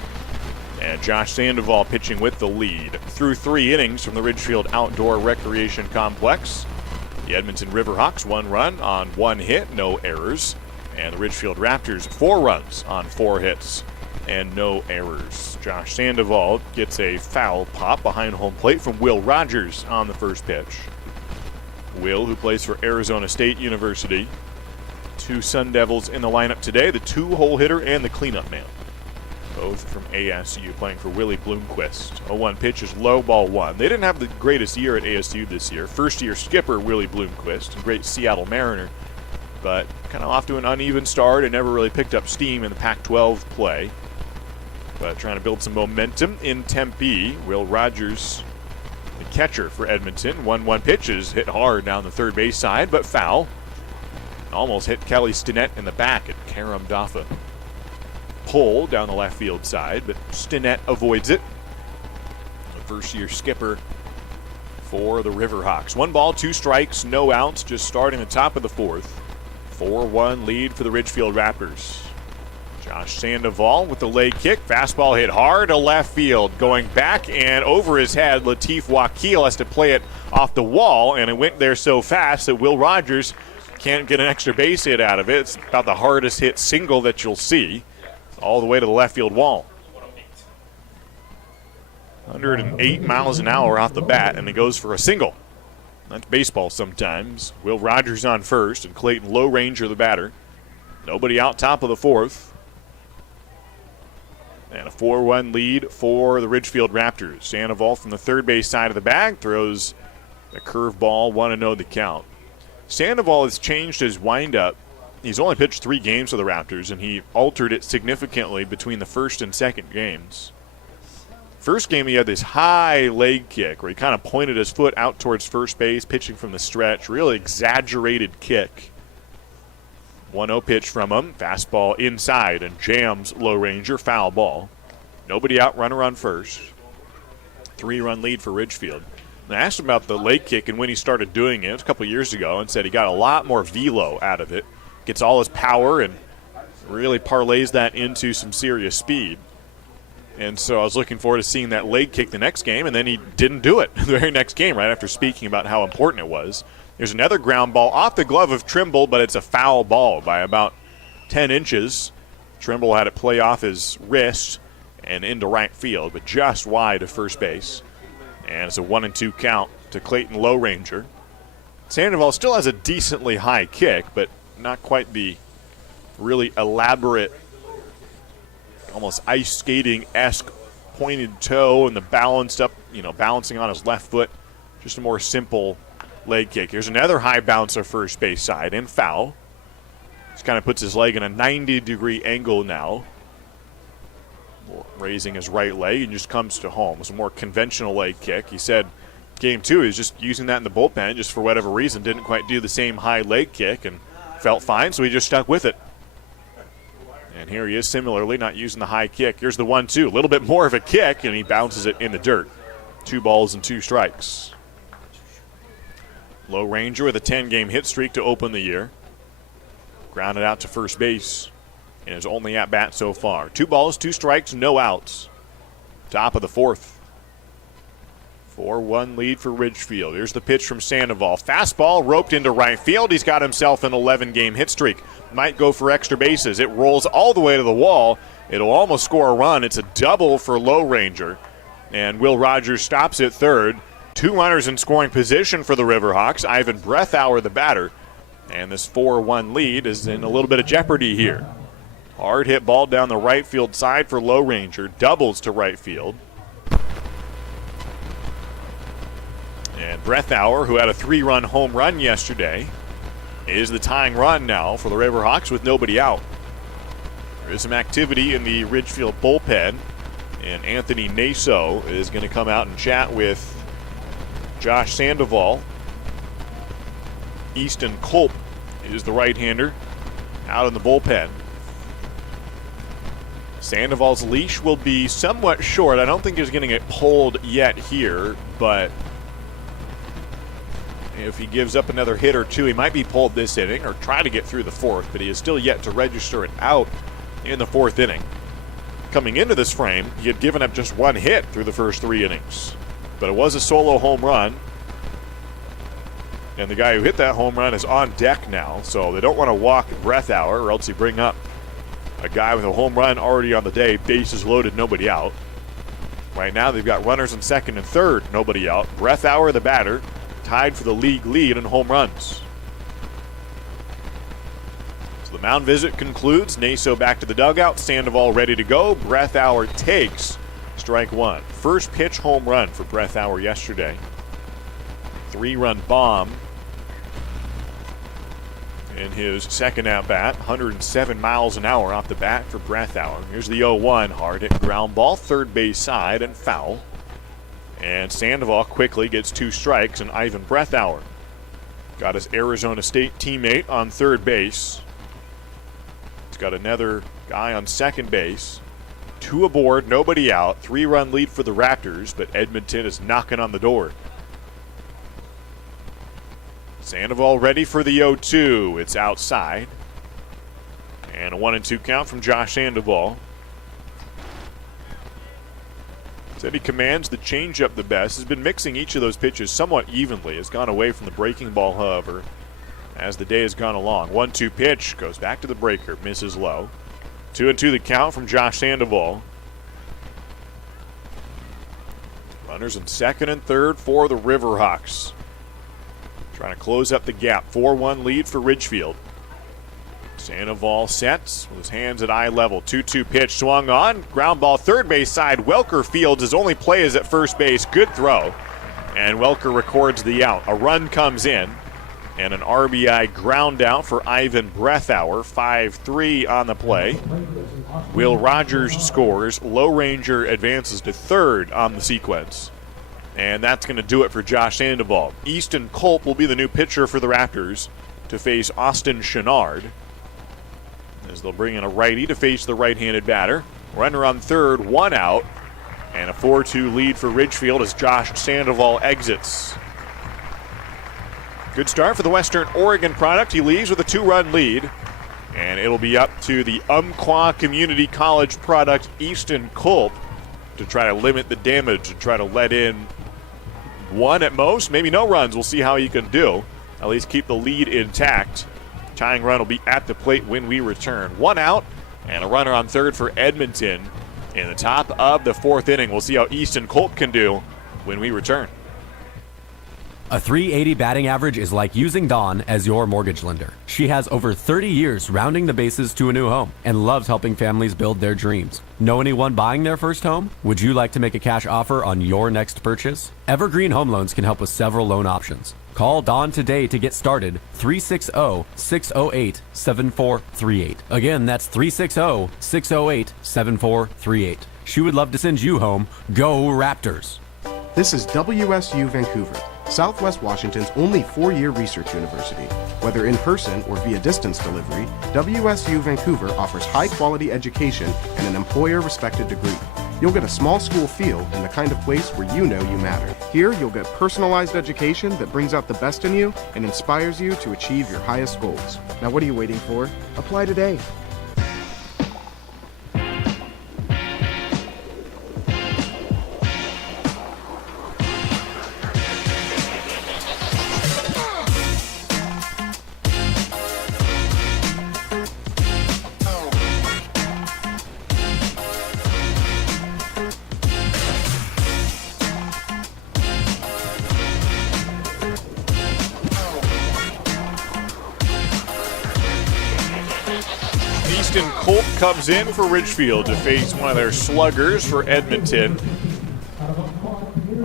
And Josh Sandoval pitching with the lead. Through 3 innings from the Ridgefield Outdoor Recreation Complex. The Edmonton Riverhawks 1 run on 1 hit, no errors. And the Ridgefield Raptors 4 runs on 4 hits and no errors. Josh Sandoval gets a foul pop behind home plate from Will Rogers on the first pitch. Will, who plays for Arizona State University. 2 Sun Devils in the lineup today, the 2-hole hitter and the cleanup man. Both from ASU, playing for Willie Bloomquist. 0-1 pitch is low, ball 1. They didn't have the greatest year at ASU this year. First-year skipper Willie Bloomquist, a great Seattle Mariner, but kind of off to an uneven start and never really picked up steam in the Pac-12 play. But trying to build some momentum in Tempe. Will Rogers, the catcher for Edmonton. 1-1 pitch is hit hard down the third base side, but foul. Almost hit Kelly Stinnett in the back at Karam Dafa. Pull down the left field side, but Stinnett avoids it. The first-year skipper for the Riverhawks. 1 ball, 2 strikes, no outs, just starting the top of the 4th. 4-1 lead for the Ridgefield Raptors. Josh Sandoval with the leg kick. Fastball hit hard to left field. Going back and over his head, Latif Wakil has to play it off the wall, and it went there so fast that Will Rogers can't get an extra base hit out of it. It's about the hardest hit single that you'll see. All the way to the left field wall. 108 miles an hour off the bat, and it goes for a single. That's baseball sometimes. Will Rogers on first, and Clayton Low Ranger the batter. Nobody out top of the 4th. And a 4-1 lead for the Ridgefield Raptors. Sandoval from the third base side of the bag throws a curveball, 1-0 the count. Sandoval has changed his windup. He's only pitched 3 games for the Raptors, and he altered it significantly between the first and second games. First game, he had this high leg kick where he kind of pointed his foot out towards first base, pitching from the stretch. Really exaggerated kick. 1-0 pitch from him. Fastball inside and jams Low Ranger. Foul ball. Nobody out, runner on first. 3-run lead for Ridgefield. And I asked him about the leg kick and when he started doing it. It was a couple years ago, and said he got a lot more velo out of it. Gets all his power and really parlays that into some serious speed. And so I was looking forward to seeing that leg kick the next game, and then he didn't do it the very next game right after speaking about how important it was. There's another ground ball off the glove of Trimble, but it's a foul ball by about 10 inches. Trimble had it play off his wrist and into right field, but just wide of first base. And it's a 1-2 count to Clayton Low Ranger. Sandoval still has a decently high kick, but not quite the really elaborate, almost ice skating-esque pointed toe and the balanced up, balancing on his left foot. Just a more simple leg kick. Here's another high bouncer first base side and foul. Just kind of puts his leg in a 90-degree angle now, raising his right leg, and just comes to home. It's a more conventional leg kick. He said game 2 is just using that in the bullpen, just for whatever reason didn't quite do the same high leg kick and felt fine, so he just stuck with it. And here he is similarly not using the high kick. Here's the 1-2, a little bit more of a kick, and he bounces it in the dirt. 2 balls and 2 strikes. Low Ranger with a 10-game hit streak to open the year. Grounded out to first base in his only at-bat so far. 2 balls, 2 strikes, no outs. Top of the 4th. 4-1 lead for Ridgefield. Here's the pitch from Sandoval. Fastball roped into right field. He's got himself an 11-game hit streak. Might go for extra bases. It rolls all the way to the wall. It'll almost score a run. It's a double for Low Ranger. And Will Rogers stops at third. 2 runners in scoring position for the Riverhawks. Ivan Breathauer, the batter. And this 4-1 lead is in a little bit of jeopardy here. Hard hit ball down the right field side for Low Ranger. Doubles to right field. And Breathauer, who had a 3-run home run yesterday, is the tying run now for the Riverhawks with nobody out. There is some activity in the Ridgefield bullpen, and Anthony Naso is going to come out and chat with Josh Sandoval. Easton Culp is the right-hander out in the bullpen. Sandoval's leash will be somewhat short. I don't think he's going to get pulled yet here, but if he gives up another hit or 2, he might be pulled this inning or try to get through the 4th, but he is still yet to register it out in the 4th inning. Coming into this frame, he had given up just 1 hit through the first 3 innings, but it was a solo home run, and the guy who hit that home run is on deck now, so they don't want to walk Breathauer, or else you bring up a guy with a home run already on the day, bases loaded, nobody out. Right now they've got runners in second and third, nobody out. Breathauer, the batter, tied for the league lead in home runs. So the mound visit concludes. Naso back to the dugout. Sandoval ready to go. Breathauer takes strike 1. First pitch home run for Breathauer yesterday. 3-run bomb in his second at-bat. 107 miles an hour off the bat for Breathauer. Here's the 0-1. Hard hit ground ball. Third base side and foul. And Sandoval quickly gets 2 strikes, and Ivan Breathauer got his Arizona State teammate on third base. He's got another guy on second base. 2 aboard, nobody out. 3-run lead for the Raptors, but Edmonton is knocking on the door. Sandoval ready for the 0-2. It's outside. And a 1-2 count from Josh Sandoval. Said he commands the changeup the best. Has been mixing each of those pitches somewhat evenly. Has gone away from the breaking ball, however, as the day has gone along. 1-2 pitch goes back to the breaker. Misses low. 2-2 the count from Josh Sandoval. Runners in second and third for the Riverhawks. Trying to close up the gap. 4-1 lead for Ridgefield. Sandoval sets with his hands at eye level. 2-2 pitch swung on. Ground ball third base side. Welker fields. His only play is at first base. Good throw. And Welker records the out. A run comes in. And an RBI ground out for Ivan Breathauer. 5-3 on the play. Will Rogers scores. Low Ranger advances to third on the sequence. And that's going to do it for Josh Sandoval. Easton Culp will be the new pitcher for the Raptors to face Austin Chenard, as they'll bring in a righty to face the right-handed batter. Runner on third, 1 out, and a 4-2 lead for Ridgefield as Josh Sandoval exits. Good start for the Western Oregon product. He leaves with a 2-run lead, and it'll be up to the Umpqua Community College product, Easton Culp, to try to limit the damage and try to let in 1 at most, maybe no runs. We'll see how he can do. At least keep the lead intact. Tying run will be at the plate when we return. 1 out and a runner on third for Edmonton in the top of the 4th inning. We'll see how Easton Culp can do when we return. A 380 batting average is like using Dawn as your mortgage lender. She has over 30 years rounding the bases to a new home and loves helping families build their dreams. Know anyone buying their first home? Would you like to make a cash offer on your next purchase? Evergreen Home Loans can help with several loan options. Call Dawn today to get started. 360-608-7438. Again, that's 360-608-7438. She would love to send you home. Go Raptors! This is WSU Vancouver, Southwest Washington's only 4-year research university. Whether in person or via distance delivery, WSU Vancouver offers high-quality education and an employer-respected degree. You'll get a small school feel and the kind of place where you know you matter. Here, you'll get personalized education that brings out the best in you and inspires you to achieve your highest goals. Now what are you waiting for? Apply today. Easton Colt comes in for Ridgefield to face one of their sluggers for Edmonton.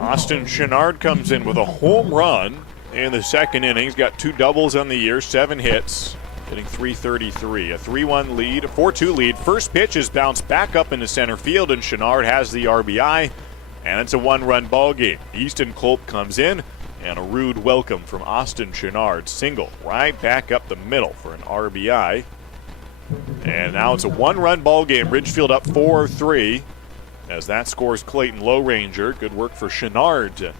Austin Chenard comes in with a home run in the second inning. He's got 2 doubles on the year, 7 hits, hitting .333. A 3-1 lead, a 4-2 lead. First pitch is bounced back up into center field, and Chenard has the RBI, and it's a 1-run ball game. Easton Colt comes in, and a rude welcome from Austin Chenard. Single right back up the middle for an RBI. And now it's a 1-run ball game. Ridgefield up 4-3 as that scores Clayton Low Ranger. Good work for Chenard to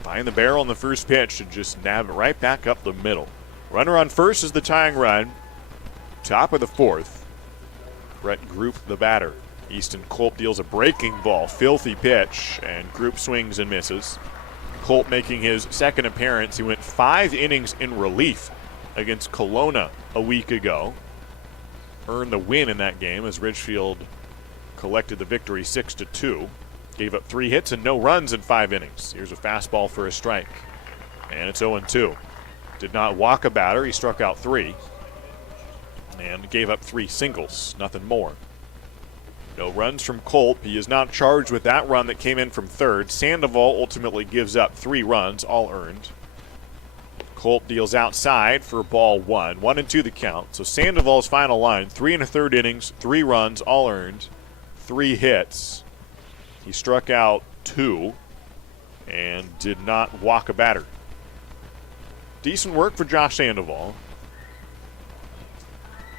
find the barrel in the first pitch and just nab it right back up the middle. Runner on first is the tying run. Top of the 4th. Brett Group the batter. Easton Colt deals a breaking ball. Filthy pitch, and Group swings and misses. Colt making his second appearance. He went 5 innings in relief against Kelowna a week ago. Earned the win in that game as Ridgefield collected the victory 6-2. Gave up 3 hits and no runs in 5 innings. Here's a fastball for a strike. And it's 0-2. Did not walk a batter. He struck out 3. And gave up 3 singles. Nothing more. No runs from Colt. He is not charged with that run that came in from third. Sandoval ultimately gives up 3 runs, all earned. Colt deals outside for ball 1. 1-2 the count. So Sandoval's final line, 3 1/3 innings, 3 runs, all earned, 3 hits. He struck out 2 and did not walk a batter. Decent work for Josh Sandoval.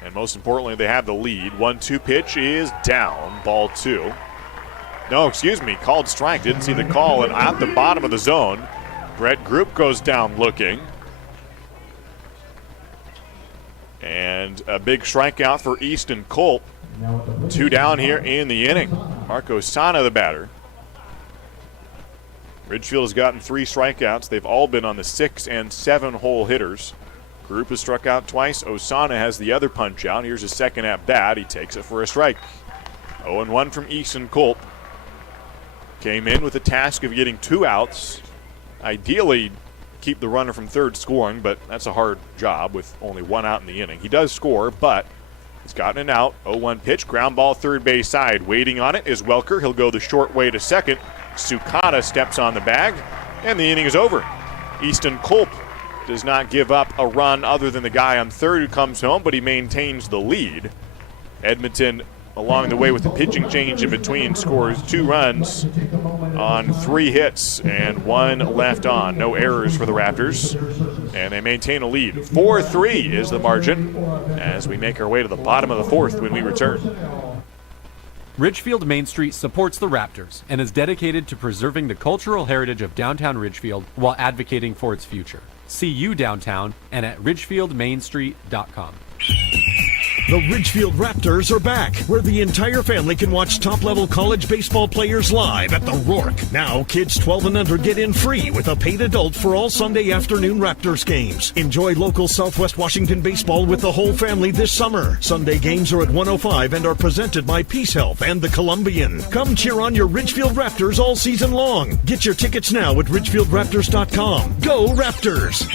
And most importantly, they have the lead. 1-2 pitch is down, ball 2. No, excuse me, called strike. Didn't see the call, and at the bottom of the zone, Brett Group goes down looking. And a big strikeout for Easton Colt. 2 down here in the inning. Marco Sana, the batter. Ridgefield has gotten 3 strikeouts. They've all been on the 6 and 7 hole hitters. Group has struck out twice. Osana has the other punch out. Here's his second at bat. He takes it for a strike. 0-1 from Easton Colt. Came in with the task of getting 2 outs. Ideally, keep the runner from third scoring, but that's a hard job with only 1 out in the inning. He does score, but he's gotten an out. 0-1 pitch, ground ball third base side. Waiting on it is Welker. He'll go the short way to second. Sukata steps on the bag, and the inning is over. Easton Colt does not give up a run other than the guy on third who comes home, but he maintains the lead. Edmonton, along the way with the pitching change in between, scores 2 runs on 3 hits and 1 left on. No errors for the Raptors, and they maintain a lead. 4-3 is the margin as we make our way to the bottom of the 4th when we return. Ridgefield Main Street supports the Raptors and is dedicated to preserving the cultural heritage of downtown Ridgefield while advocating for its future. See you downtown and at ridgefieldmainstreet.com. The Ridgefield Raptors are back, where the entire family can watch top-level college baseball players live at the Rourke. Now, kids 12 and under get in free with a paid adult for all Sunday afternoon Raptors games. Enjoy local Southwest Washington baseball with the whole family this summer. Sunday games are at 105 and are presented by Peace Health and the Columbian. Come cheer on your Ridgefield Raptors all season long. Get your tickets now at ridgefieldraptors.com. Go Raptors!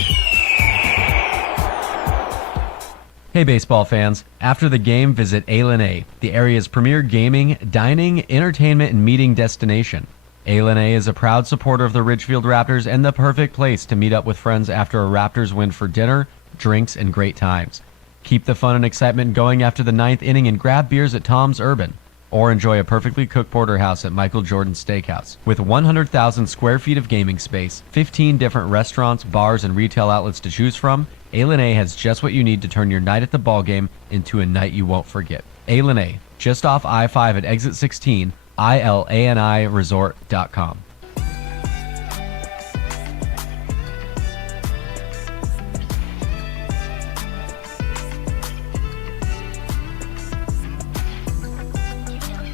Hey baseball fans, after the game visit A, the area's premier gaming, dining, entertainment, and meeting destination. A is a proud supporter of the Ridgefield Raptors and the perfect place to meet up with friends after a Raptors win for dinner, drinks, and great times. Keep the fun and excitement going after the 9th inning and grab beers at Tom's Urban. Or enjoy a perfectly cooked porterhouse at Michael Jordan's Steakhouse. With 100,000 square feet of gaming space, 15 different restaurants, bars, and retail outlets to choose from, A has just what you need to turn your night at the ballgame into a night you won't forget. A, just off I-5 at exit 16, ilaniresort.com.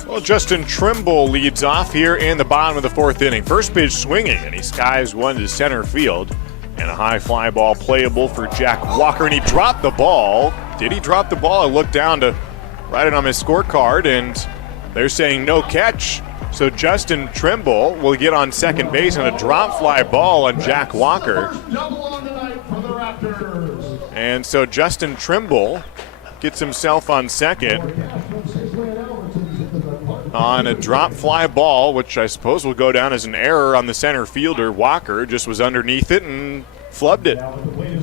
Well, Justin Trimble leads off here in the bottom of the 4th inning. First pitch swinging, and he skies one to center field. And a high fly ball playable for Jack Walker, and he dropped the ball. Did he drop the ball? I looked down to write it on his scorecard, and they're saying no catch. So Justin Trimble will get on second base on a drop fly ball on Jack Walker. And so Justin Trimble gets himself on second on a drop fly ball, which I suppose will go down as an error on the center fielder. Walker just was underneath it and flubbed it.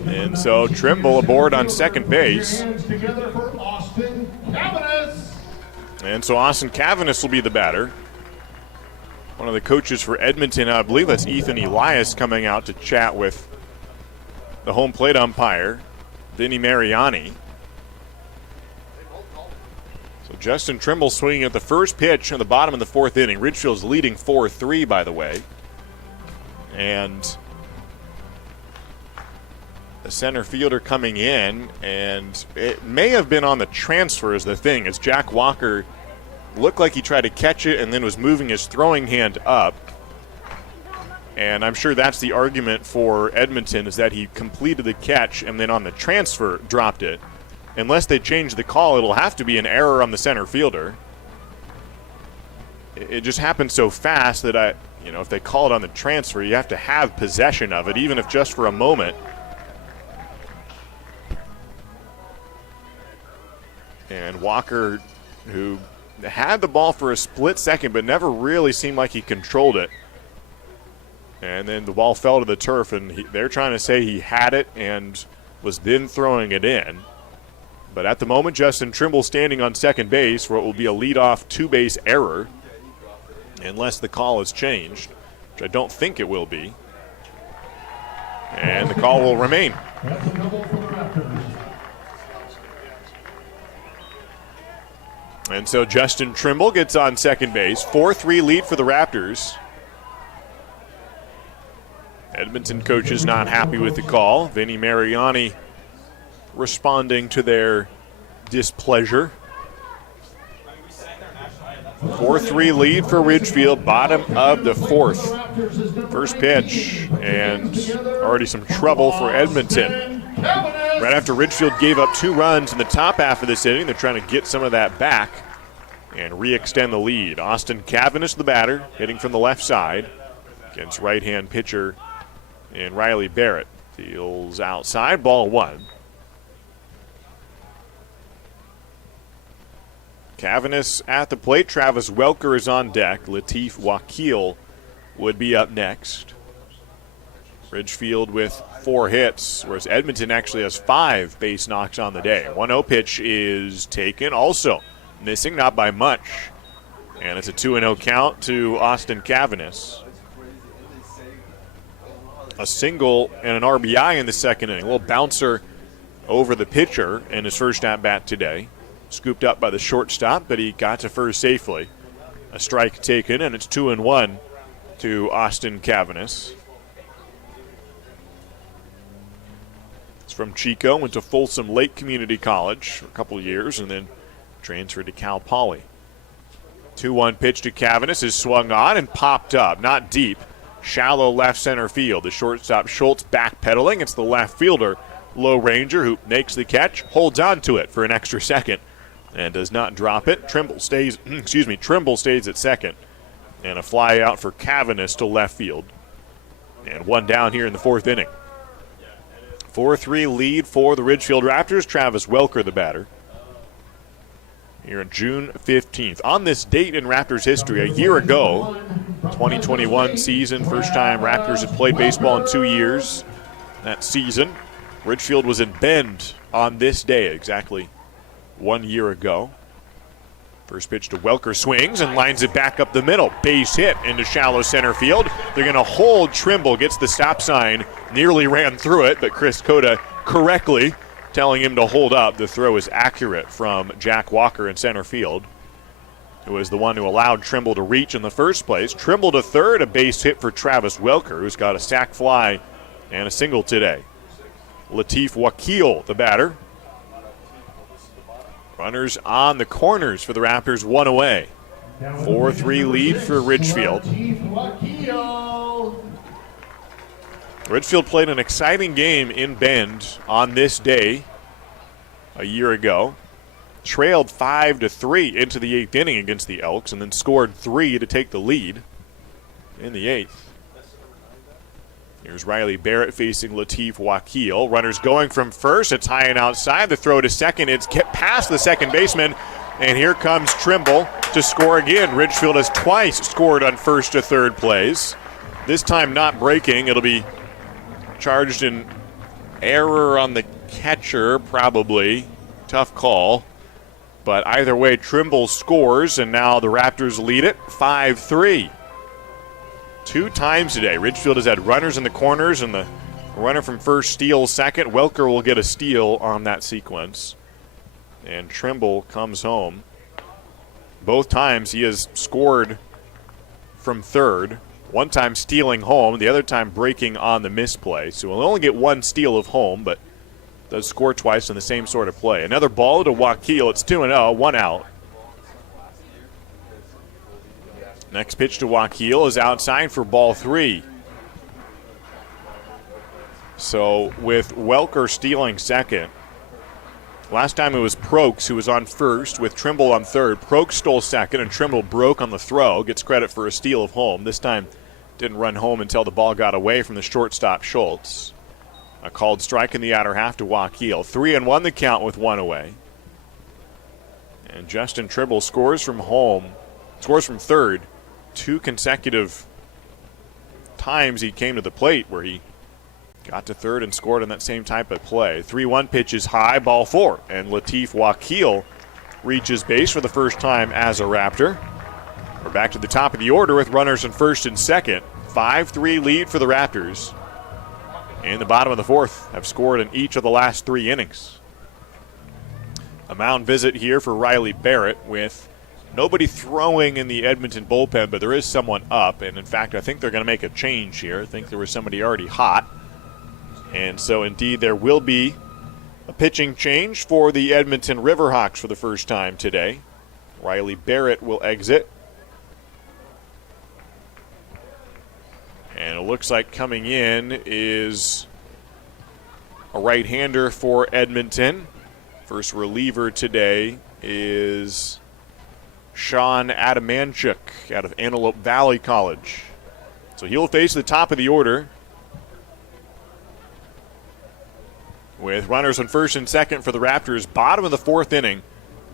And so Trimble aboard on second base. And so Austin Cavanis will be the batter. One of the coaches for Edmonton, I believe that's Ethan Elias, coming out to chat with the home plate umpire, Vinny Mariani. Justin Trimble swinging at the first pitch in the bottom of the 4th inning. Ridgefield's leading 4-3, by the way. And the center fielder coming in, and it may have been on the transfer is the thing, as Jack Walker looked like he tried to catch it and then was moving his throwing hand up. And I'm sure that's the argument for Edmonton, is that he completed the catch and then on the transfer dropped it. Unless they change the call, it'll have to be an error on the center fielder. It just happened so fast that if they call it on the transfer, you have to have possession of it, even if just for a moment. And Walker, who had the ball for a split second, but never really seemed like he controlled it. And then the ball fell to the turf, and they're trying to say he had it and was then throwing it in. But at the moment, Justin Trimble standing on second base for what will be a leadoff two-base error, unless the call is changed, which I don't think it will be. And the call will remain. And so Justin Trimble gets on second base. 4-3 lead for the Raptors. Edmonton coaches not happy with the call. Vinny Mariani responding to their displeasure. 4-3 lead for Ridgefield, bottom of the 4th. First pitch, and already some trouble for Edmonton. Right after Ridgefield gave up 2 runs in the top half of this inning, they're trying to get some of that back and re-extend the lead. Austin Cavanis, the batter, hitting from the left side against right-hand pitcher and Riley Barrett. Deals outside, ball 1. Cavanis at the plate. Travis Welker is on deck. Latif Wakil would be up next. Ridgefield with 4 hits, whereas Edmonton actually has 5 base knocks on the day. 1-0 pitch is taken, also missing, not by much. And it's a 2-0 count to Austin Cavanis. A single and an RBI in the second inning. A little bouncer over the pitcher in his first at-bat today. Scooped up by the shortstop, but he got to first safely. A strike taken, and it's 2-1 to Austin Cavanis. from Chico, went to Folsom Lake Community College for a couple of years, and then transferred to Cal Poly. 2-1 pitch to Cavanis is swung on and popped up, not deep. Shallow left center field. The shortstop Schultz backpedaling. It's the left fielder, Low Ranger, who makes the catch, holds on to it for an extra second, and does not drop it. Trimble stays at second. And a fly out for Cavanis to left field. And one down here in the fourth inning. 4-3 lead for the Ridgefield Raptors. Travis Welker, the batter. Here on June 15th. On this date in Raptors history, a year ago, 2021 season, first time Raptors had played baseball in 2 years. That season, Ridgefield was in Bend on this day, exactly 1 year ago. First pitch to Welker, swings and lines it back up the middle. Base hit into shallow center field. They're going to hold. Trimble gets the stop sign, nearly ran through it, but Chris Cota correctly telling him to hold up. The throw is accurate from Jack Walker in center field, who was the one who allowed Trimble to reach in the first place. Trimble to third, a base hit for Travis Welker, who's got a sac fly and a single today. Latif Wakil, the batter. Runners on the corners for the Raptors, one away. 4-3 lead for Ridgefield. Ridgefield played an exciting game in Bend on this day a year ago. Trailed 5-3 into the eighth inning against the Elks, and then scored 3 to take the lead in the eighth. Here's Riley Barrett facing Latif Wakil. Runners going from first. It's high and outside. The throw to second. It's past the second baseman. And here comes Trimble to score again. Ridgefield has twice scored on first to third plays. This time not breaking. It'll be charged in error on the catcher, probably. Tough call. But either way, Trimble scores, and now the Raptors lead it 5-3. 2 times today, Ridgefield has had runners in the corners, and the runner from first steals second. Welker will get a steal on that sequence. And Trimble comes home. Both times he has scored from third. One time stealing home, the other time breaking on the misplay. So he'll only get 1 steal of home, but does score twice in the same sort of play. Another ball to Wakil. It's 2-0, 1 out. Next pitch to Wakil is outside for ball 3. So with Welker stealing second, last time it was Prokes who was on first with Trimble on third. Prokes stole second and Trimble broke on the throw. Gets credit for a steal of home. This time didn't run home until the ball got away from the shortstop Schultz. A called strike in the outer half to Wakil. 3-1 the count with 1 away. And Justin Trimble scores from third. 2 consecutive times he came to the plate where he got to third and scored on that same type of play. 3-1 pitch is high, ball 4. And Latif Wakil reaches base for the first time as a Raptor. We're back to the top of the order with runners in first and second. 5-3 lead for the Raptors. In the bottom of the fourth, have scored in each of the last 3 innings. A mound visit here for Riley Barrett with nobody throwing in the Edmonton bullpen, but there is someone up. And in fact, I think they're going to make a change here. I think there was somebody already hot. And so indeed there will be a pitching change for the Edmonton Riverhawks for the first time today. Riley Barrett will exit. And it looks like coming in is a right-hander for Edmonton. First reliever today is Sean Adamanchuk out of Antelope Valley College. So he'll face the top of the order with runners on first and second for the Raptors. Bottom of the fourth inning.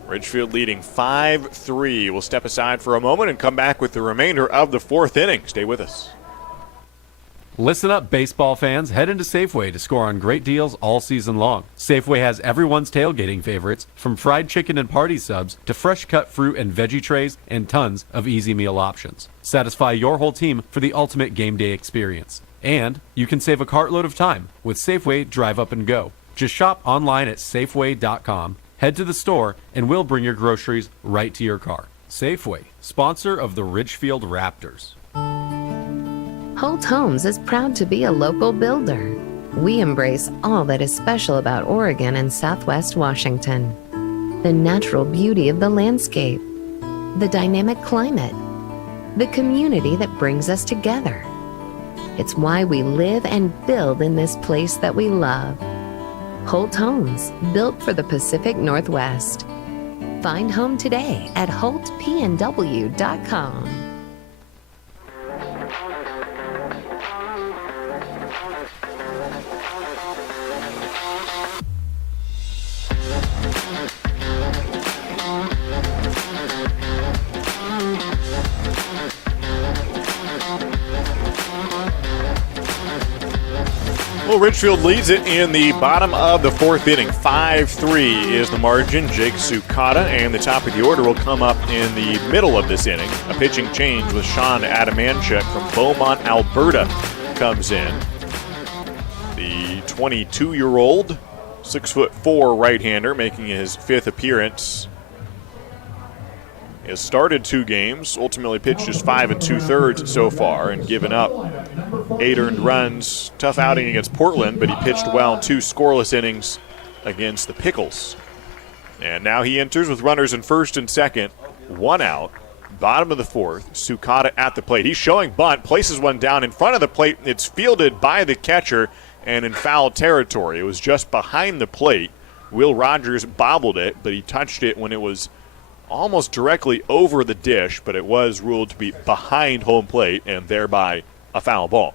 Ridgefield leading 5-3. We'll step aside for a moment and come back with the remainder of the fourth inning. Stay with us. Listen up, baseball fans. Head into Safeway to score on great deals all season long. Safeway has everyone's tailgating favorites, from fried chicken and party subs to fresh cut fruit and veggie trays and tons of easy meal options. Satisfy your whole team for the ultimate game day experience. And you can save a cartload of time with Safeway Drive Up and Go. Just shop online at Safeway.com, head to the store, and we'll bring your groceries right to your car. Safeway, sponsor of the Ridgefield Raptors. Holt Homes is proud to be a local builder. We embrace all that is special about Oregon and Southwest Washington. The natural beauty of the landscape, the dynamic climate, the community that brings us together. It's why we live and build in this place that we love. Holt Homes, built for the Pacific Northwest. Find home today at holtpnw.com. Well, Ridgefield leads it in the bottom of the fourth inning. 5-3 is the margin. Jake Sukata, and the top of the order will come up in the middle of this inning. A pitching change with Sean Adamanchuk from Beaumont, Alberta comes in. The 22-year-old, 6'4" right-hander, making his fifth appearance. He has started 2 games, ultimately pitched just 5 2/3 so far, and given up 8 earned runs. Tough outing against Portland, but he pitched well in 2 scoreless innings against the Pickles. And now he enters with runners in first and second, 1 out, bottom of the fourth. Sukata at the plate. He's showing bunt, places one down in front of the plate. It's fielded by the catcher and in foul territory. It was just behind the plate. Will Rogers bobbled it, but he touched it when it was almost directly over the dish, but it was ruled to be behind home plate and thereby a foul ball.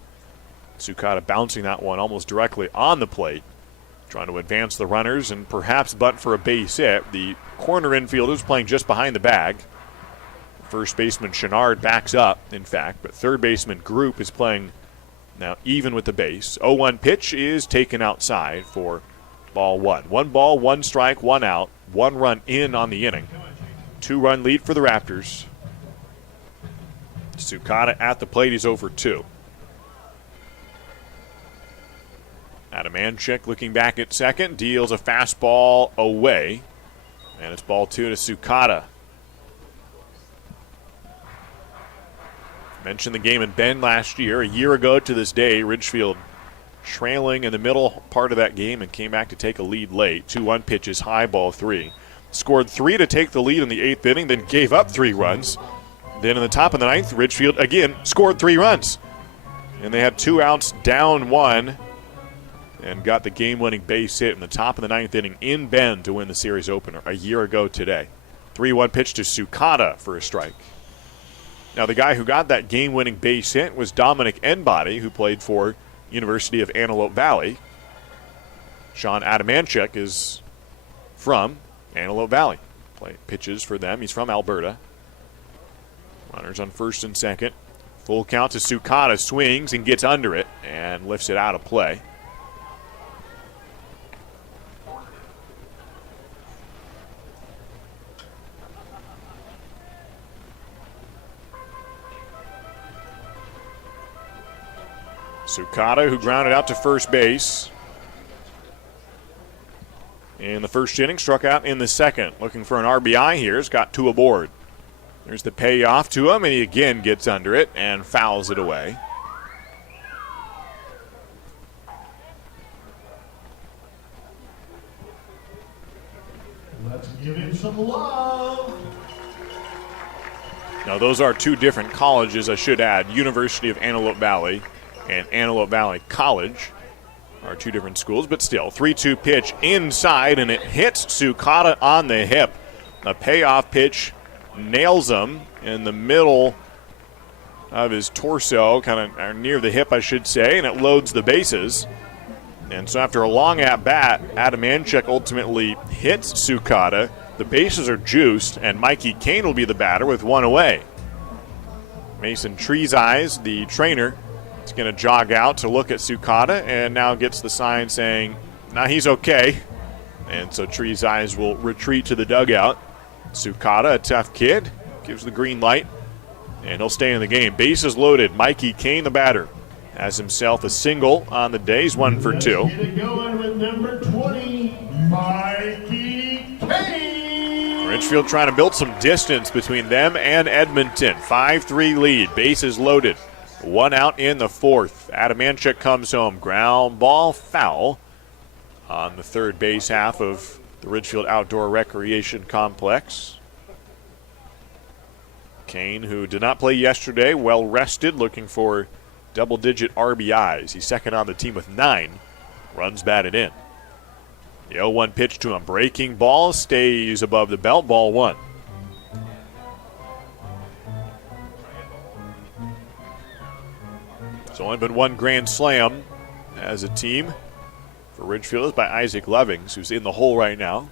Sukata bouncing that one almost directly on the plate, trying to advance the runners and perhaps bunt for a base hit. The corner infielders playing just behind the bag. First baseman Chenard backs up, in fact, but third baseman Group is playing now even with the base. 0-1 pitch is taken outside for ball 1. 1 ball, 1 strike, 1 out, 1 run in on the inning. 2-run lead for the Raptors. Sukata at the plate. He's over 2. Adamanchuk looking back at second, deals a fastball away, and it's ball 2 to Sukata. Mentioned the game in Bend last year. A year ago to this day, Ridgefield trailing in the middle part of that game and came back to take a lead late. 2-1 pitches, high, ball 3. Scored 3 to take the lead in the 8th inning, then gave up 3 runs. Then in the top of the 9th, Ridgefield again scored 3 runs. And they had 2 outs, down 1, and got the game-winning base hit in the top of the 9th inning in Bend to win the series opener a year ago today. 3-1 pitch to Sukata for a strike. Now the guy who got that game-winning base hit was Dominic Enbody, who played for University of Antelope Valley. Sean Adamanchuk is from Antelope Valley. Pitches for them. He's from Alberta. Runners on first and second. Full count to Sukata. Swings and gets under it and lifts it out of play. Sukata, who grounded out to first base in the first inning, struck out in the second. Looking for an RBI here. Has got 2 aboard. There's the payoff to him, and he again gets under it and fouls it away. Let's give him some love. Now, those are 2 different colleges, I should add. University of Antelope Valley and Antelope Valley College are 2 different schools, but still, 3-2 pitch inside, and it hits Sukata on the hip. A payoff pitch nails him in the middle of his torso, kind of near the hip, I should say, and it loads the bases. And so after a long at-bat, Adamanchuk ultimately hits Sukata. The bases are juiced, and Mikey Kane will be the batter with 1 away. Mason Trees Eyes, the trainer, is going to jog out to look at Sukata and now gets the sign saying, nah, he's okay. And so Trees Eyes will retreat to the dugout. Sukata, a tough kid, gives the green light, and he'll stay in the game. Bases loaded. Mikey Kane, the batter, has himself a single on the day. He's 1 for 2. Let's get it going with number 20, Mikey Kane. Ridgefield trying to build some distance between them and Edmonton. 5-3 lead. Bases loaded. 1 out in the 4th. Adamanchuk comes home. Ground ball foul on the third base half of the Ridgefield Outdoor Recreation Complex. Kane, who did not play yesterday, well rested, looking for double-digit RBIs. He's second on the team with 9 runs batted in. The 0-1 pitch to him. Breaking ball stays above the belt. Ball 1. It's only been 1 grand slam as a team for Ridgefield by Isaac Lovings, who's in the hole right now.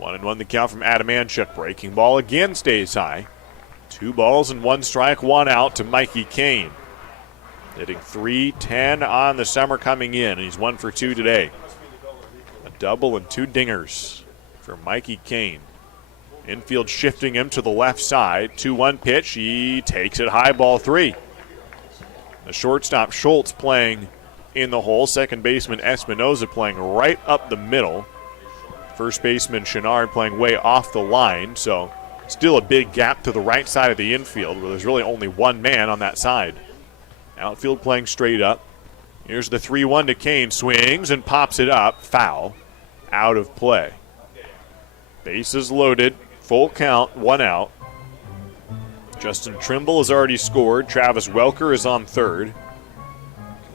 1-1 the count from Adamanchuk. Breaking ball again stays high. 2 balls and 1 strike, 1 out to Mikey Kane. Hitting .310 on the summer coming in, and he's 1 for 2 today. A double and 2 dingers for Mikey Kane. Infield shifting him to the left side. 2-1 pitch. He takes it high, ball 3. The shortstop Schultz playing in the hole. Second baseman Espinoza playing right up the middle. First baseman Chenard playing way off the line. So still a big gap to the right side of the infield where there's really only 1 man on that side. Outfield playing straight up. Here's the 3-1 to Kane. Swings and pops it up. Foul. Out of play. Bases loaded. Full count. 1 out. Justin Trimble has already scored. Travis Welker is on third.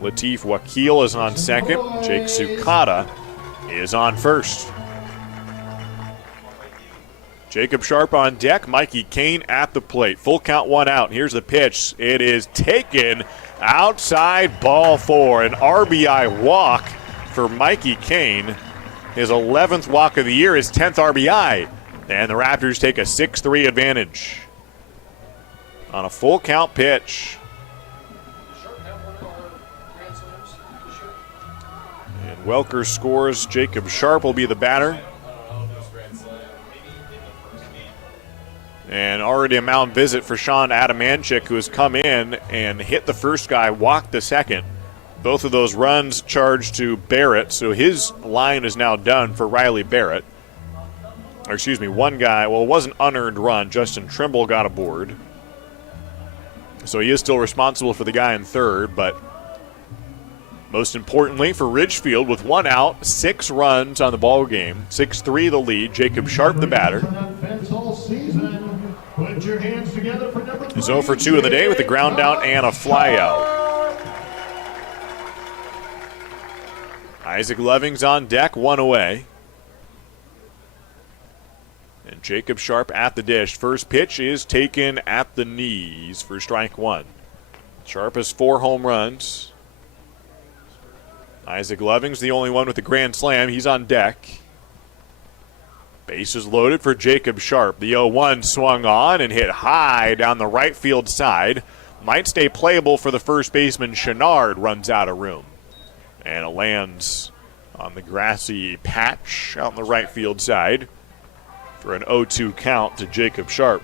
Latif Wakil is on second. Jake Sukata is on first. Jacob Sharp on deck. Mikey Kane at the plate. Full count, 1 out. Here's the pitch. It is taken outside, ball 4. An RBI walk for Mikey Kane. His 11th walk of the year, his 10th RBI. And the Raptors take a 6-3 advantage on a full count pitch. And Welker scores. Jacob Sharp will be the batter. And already a mound visit for Sean Adamanchuk, who has come in and hit the first guy, walked the second. Both of those runs charged to Barrett, so his line is now done for Riley Barrett. Or excuse me, 1 guy, well, it was an unearned run. Justin Trimble got aboard. So he is still responsible for the guy in third, but most importantly for Ridgefield, with 1 out, 6 runs on the ball game, 6-3 the lead. Jacob Sharp the batter. He's 0 for 2 in the day with a ground out and a fly out. Isaac Lovings on deck, 1 away. And Jacob Sharp at the dish. First pitch is taken at the knees for strike 1. Sharp has 4 home runs. Isaac Lovings the only one with the grand slam. He's on deck. Bases loaded for Jacob Sharp. The 0-1 swung on and hit high down the right field side. Might stay playable for the first baseman. Chenard runs out of room. And it lands on the grassy patch out on the right field side for an 0-2 count to Jacob Sharp.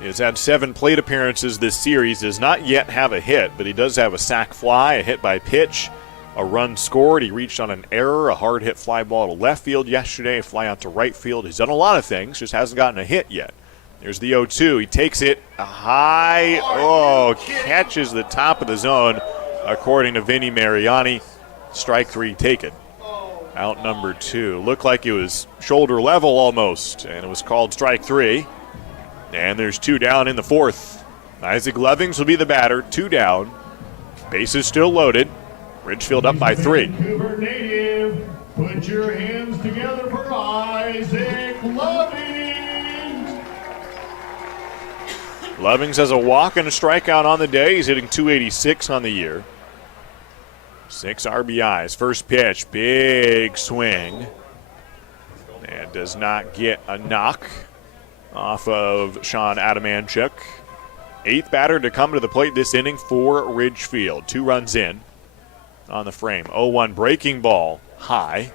He has had 7 plate appearances this series, does not yet have a hit, but he does have a sac fly, a hit by pitch, a run scored. He reached on an error, a hard hit fly ball to left field yesterday, a fly out to right field. He's done a lot of things, just hasn't gotten a hit yet. There's the 0-2. He takes it high. Oh, catches the top of the zone, according to Vinny Mariani. Strike 3 taken. Out number 2. Looked like it was shoulder level almost, and it was called strike 3. And there's 2 down in the 4th. Isaac Lovings will be the batter, 2 down. Bases still loaded. Ridgefield up by 3. Vancouver native, put your hands together for Isaac Lovings. Lovings has a walk and a strikeout on the day. He's hitting .286 on the year. 6 RBIs. First pitch, big swing. And does not get a knock off of Sean Adamanchuk. 8th batter to come to the plate this inning for Ridgefield. 2 runs in on the frame. 0-1 breaking ball high.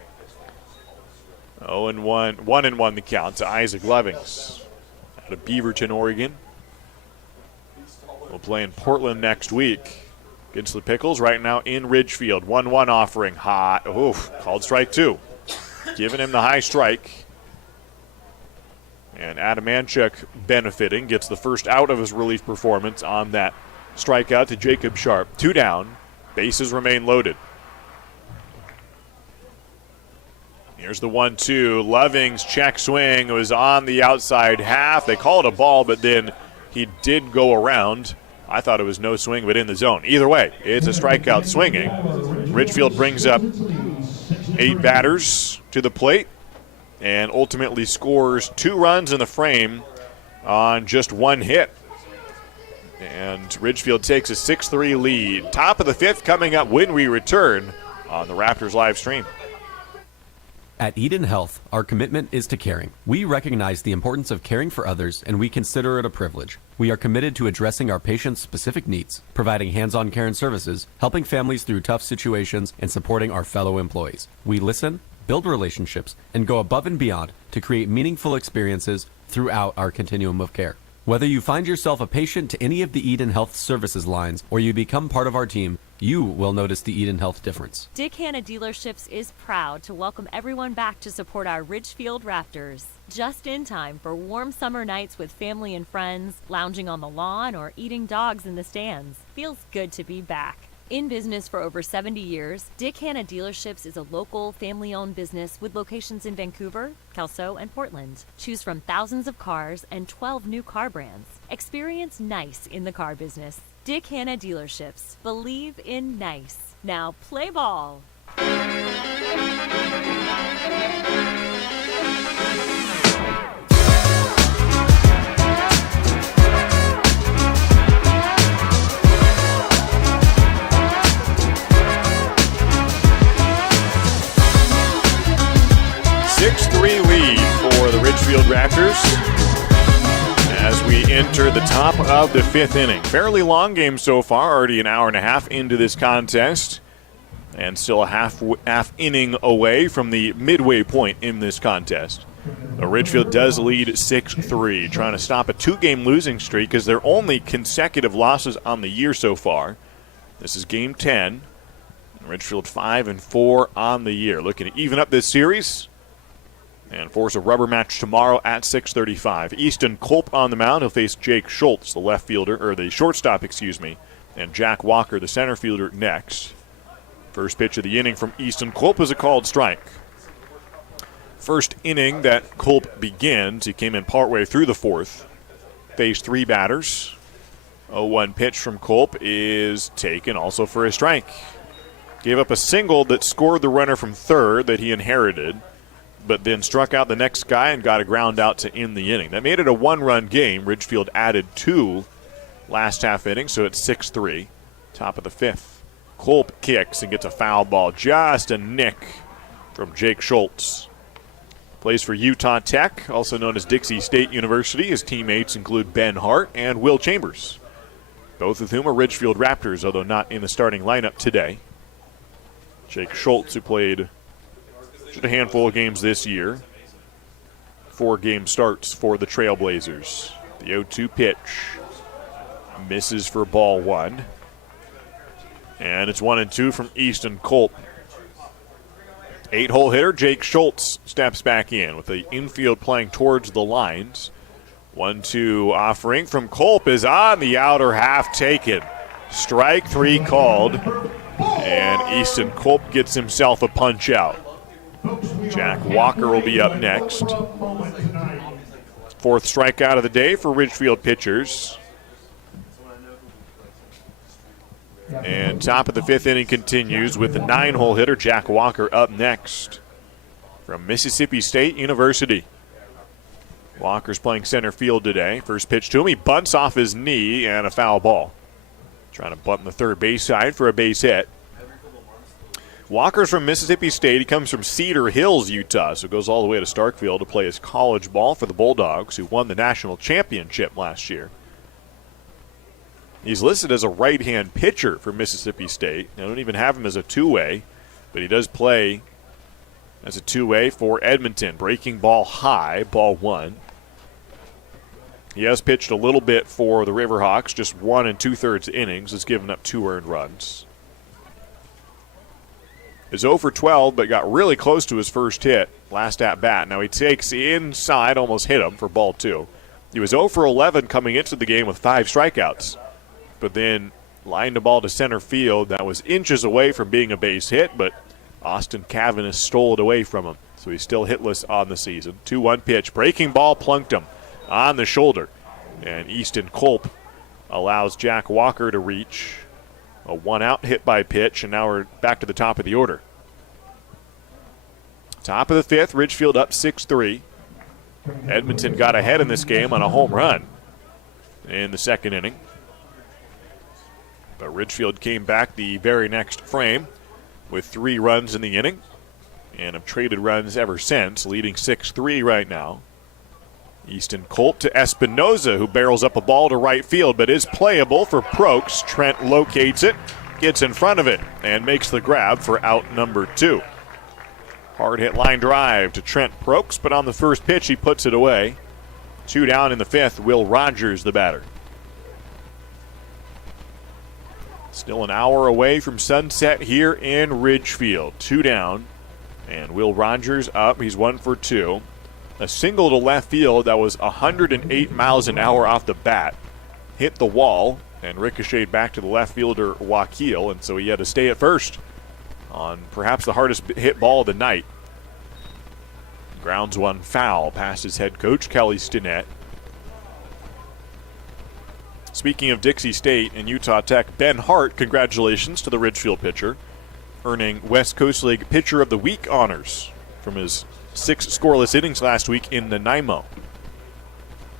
0-1, 1-1 the count to Isaac Lovings out of Beaverton, Oregon. We'll play in Portland next week against the Pickles. Right now in Ridgefield. 1-1 offering high. Oof, called strike 2. Giving him the high strike. And Adamanchuk benefiting, gets the first out of his relief performance on that strikeout to Jacob Sharp. 2 down, bases remain loaded. Here's the 1-2. Loving's check swing was on the outside half. They call it a ball, but then he did go around. I thought it was no swing, but in the zone. Either way, it's a strikeout swinging. Ridgefield brings up 8 batters to the plate and ultimately scores 2 runs in the frame on just 1 hit. And Ridgefield takes a 6-3 lead. Top of the 5th coming up when we return on the Raptors live stream. At Eden Health, our commitment is to caring. We recognize the importance of caring for others, and we consider it a privilege. We are committed to addressing our patients' specific needs, providing hands-on care and services, helping families through tough situations, and supporting our fellow employees. We listen, build relationships, and go above and beyond to create meaningful experiences throughout our continuum of care. Whether you find yourself a patient to any of the Eden Health services lines or you become part of our team, you will notice the Eden Health difference. Dick Hanna Dealerships is proud to welcome everyone back to support our Ridgefield Raptors. Just in time for warm summer nights with family and friends, lounging on the lawn, or eating dogs in the stands. Feels good to be back. In business for over 70 years, Dick Hanna Dealerships is a local, family-owned business with locations in Vancouver, Kelso, and Portland. Choose from thousands of cars and 12 new car brands. Experience nice in the car business. Dick Hanna Dealerships. Believe in nice. Now play ball. 6-3 lead for the Ridgefield Raptors as we enter the top of the 5th inning. Fairly long game so far, already an hour and a half into this contest, and still a half inning away from the midway point in this contest. Ridgefield does lead 6-3, trying to stop a 2-game losing streak because their only consecutive losses on the year so far. This is game 10. Ridgefield 5-4 on the year. Looking to even up this series and force a rubber match tomorrow at 6:35. Easton Culp on the mound. He'll face Jake Schultz, the left fielder, or the shortstop, and Jack Walker, the center fielder, next. First pitch of the inning from Easton Culp is a called strike. First inning that Culp begins, he came in partway through the 4th. Faced 3 batters. 0-1 pitch from Culp is taken also for a strike. Gave up a single that scored the runner from third that he inherited, but then struck out the next guy and got a ground out to end the inning. That made it a 1-run game. Ridgefield added 2 last half inning, so it's 6-3. Top of the 5th. Culp kicks and gets a foul ball. Just a nick from Jake Schultz. Plays for Utah Tech, also known as Dixie State University. His teammates include Ben Hart and Will Chambers, both of whom are Ridgefield Raptors, although not in the starting lineup today. Jake Schultz, who played just a handful of games this year. 4 game starts for the Trailblazers. The 0-2 pitch misses for ball 1. And it's 1-2 from Easton Culp. 8-hole hitter Jake Schultz steps back in with the infield playing towards the lines. 1-2 offering from Culp is on the outer half, taken. Strike 3 called. And Easton Culp gets himself a punch out. Jack Walker will be up next. 4th strikeout of the day for Ridgefield pitchers. And top of the 5th inning continues with the 9-hole hitter Jack Walker up next from Mississippi State University. Walker's playing center field today. First pitch to him, he bunts off his knee and a foul ball. Trying to bunt on the third base side for a base hit. Walker's from Mississippi State. He comes from Cedar Hills, Utah, so goes all the way to Starkville to play his college ball for the Bulldogs, who won the national championship last year. He's listed as a right-hand pitcher for Mississippi State. They don't even have him as a two-way, but he does play as a two-way for Edmonton. Breaking ball high, ball 1. He has pitched a little bit for the Riverhawks, just 1 2/3 innings, has given up 2 earned runs. is 0 for 12, but got really close to his first hit last at bat. Now he takes inside, almost hit him for ball 2. He was 0 for 11 coming into the game with 5 strikeouts, but then lined the ball to center field. That was inches away from being a base hit, but Austin Cavanagh stole it away from him. So he's still hitless on the season. 2-1 pitch. Breaking ball plunked him on the shoulder. And Easton Culp allows Jack Walker to reach a 1-out hit by pitch, and now we're back to the top of the order. Top of the 5th, Ridgefield up 6-3. Edmonton got ahead in this game on a home run in the second inning. But Ridgefield came back the very next frame with 3 runs in the inning and have traded runs ever since, leading 6-3 right now. Easton Culp to Espinoza, who barrels up a ball to right field, but is playable for Prokes. Trent locates it, gets in front of it, and makes the grab for out number 2. Hard hit line drive to Trent Prokes, but on the first pitch he puts it away. 2 down in the 5th, Will Rogers the batter. Still an hour away from sunset here in Ridgefield. 2 down, and Will Rogers up. He's 1 for 2. A single to left field that was 108 miles an hour off the bat. Hit the wall and ricocheted back to the left fielder Wakil, and so he had to stay at first on perhaps the hardest hit ball of the night. Grounds one foul past his head coach, Kelly Stinnett. Speaking of Dixie State and Utah Tech, Ben Hart, congratulations to the Ridgefield pitcher, earning West Coast League Pitcher of the Week honors from his 6 scoreless innings last week in Nanaimo.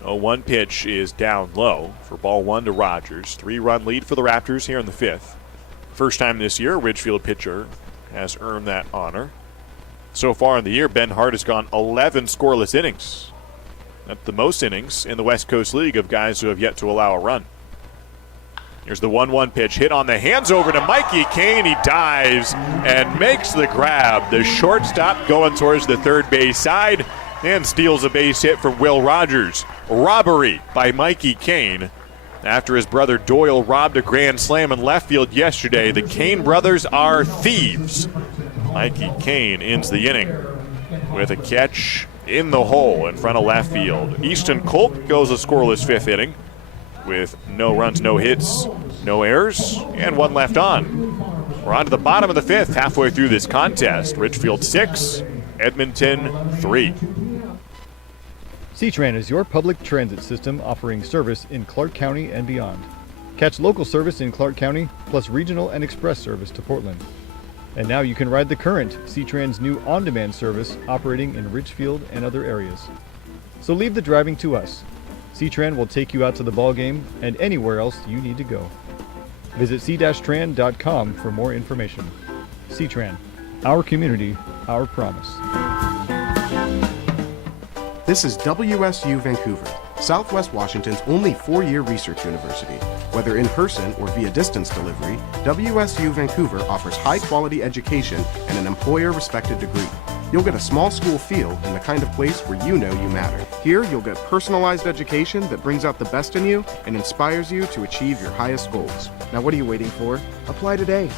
0-1 pitch is down low for ball 1 to Rogers. 3-run lead for the Raptors here in the 5th. First time this year, a Ridgefield pitcher has earned that honor. So far in the year, Ben Hart has gone 11 scoreless innings. That's the most innings in the West Coast League of guys who have yet to allow a run. Here's the 1-1 pitch, hit on the hands over to Mikey Kane. He dives and makes the grab. The shortstop going towards the third base side and steals a base hit from Will Rogers. Robbery by Mikey Kane. After his brother Doyle robbed a grand slam in left field yesterday, the Kane brothers are thieves. Mikey Kane ends the inning with a catch in the hole in front of left field. Easton Culp goes a scoreless 5th inning with no runs, no hits, no errors, and 1 left on. We're on to the bottom of the 5th, halfway through this contest. Ridgefield 6, Edmonton 3. C-Tran is your public transit system offering service in Clark County and beyond. Catch local service in Clark County, plus regional and express service to Portland. And now you can ride the current C-Tran's new on-demand service operating in Ridgefield and other areas. So leave the driving to us. C-Tran will take you out to the ball game and anywhere else you need to go. Visit c-tran.com for more information. C-Tran, our community, our promise. This is WSU Vancouver, Southwest Washington's only 4-year research university. Whether in person or via distance delivery, WSU Vancouver offers high-quality education and an employer-respected degree. You'll get a small school feel and the kind of place where you know you matter. Here, you'll get personalized education that brings out the best in you and inspires you to achieve your highest goals. Now what are you waiting for? Apply today.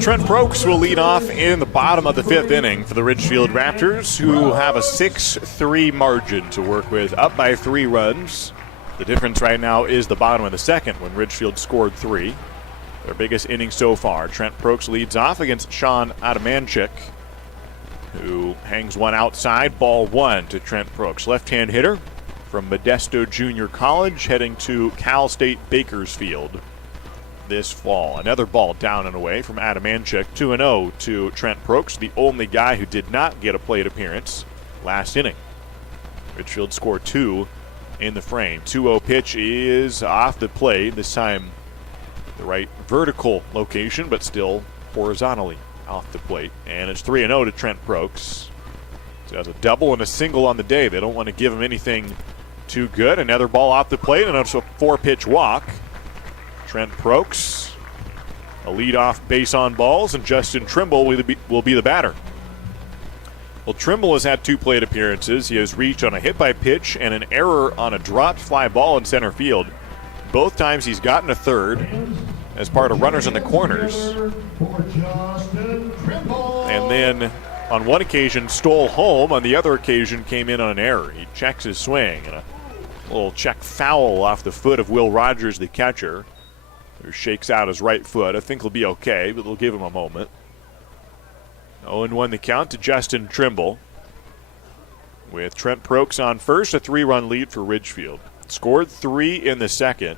Trent Prokes will lead off in the bottom of the 5th inning for the Ridgefield Raptors, who have a 6-3 margin to work with, up by 3 runs. The difference right now is the bottom of the 2nd when Ridgefield scored 3. Their biggest inning so far. Trent Prokes leads off against Sean Adamanchik, who hangs one outside. Ball 1 to Trent Prokes. Left-hand hitter from Modesto Junior College, heading to Cal State Bakersfield this fall. Another ball down and away from Adamanchik. 2-0 to Trent Prokes, the only guy who did not get a plate appearance last inning. Ridgefield scored 2 in the frame. 2-0 pitch is off the plate. This time the right vertical location, but still horizontally off the plate. And it's 3-0 to Trent Prokes. So that's a double and a single on the day. They don't want to give him anything too good. Another ball off the plate, and it's a 4-pitch walk. Trent Prokes, a leadoff base on balls, and Justin Trimble will be the batter. Well, Trimble has had 2 plate appearances. He has reached on a hit by pitch and an error on a dropped fly ball in center field. Both times he's gotten a third as part of runners in the corners. And then on one occasion stole home. On the other occasion came in on an error. He checks his swing and a little check foul off the foot of Will Rogers, the catcher, who shakes out his right foot. I think he'll be okay, but they'll give him a moment. 0-1 the count to Justin Trimble. With Trent Prokes on first, a 3-run lead for Ridgefield. Scored 3 in the second.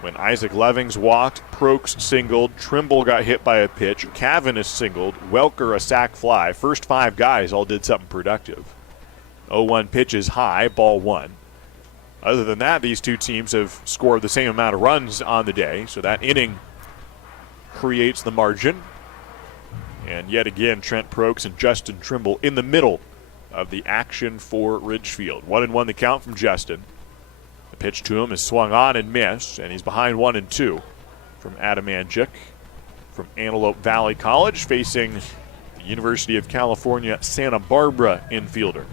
When Isaac Levings walked, Prokes singled, Trimble got hit by a pitch, Cavaness singled, Welker a sac fly. First 5 guys all did something productive. 0-1 pitch is high, ball 1. Other than that, these two teams have scored the same amount of runs on the day, so that inning creates the margin. And yet again, Trent Prokes and Justin Trimble in the middle of the action for Ridgefield. 1-1 the count from Justin. The pitch to him is swung on and missed, and he's behind 1-2 from Adam Angic from Antelope Valley College, facing the University of California, Santa Barbara infielder.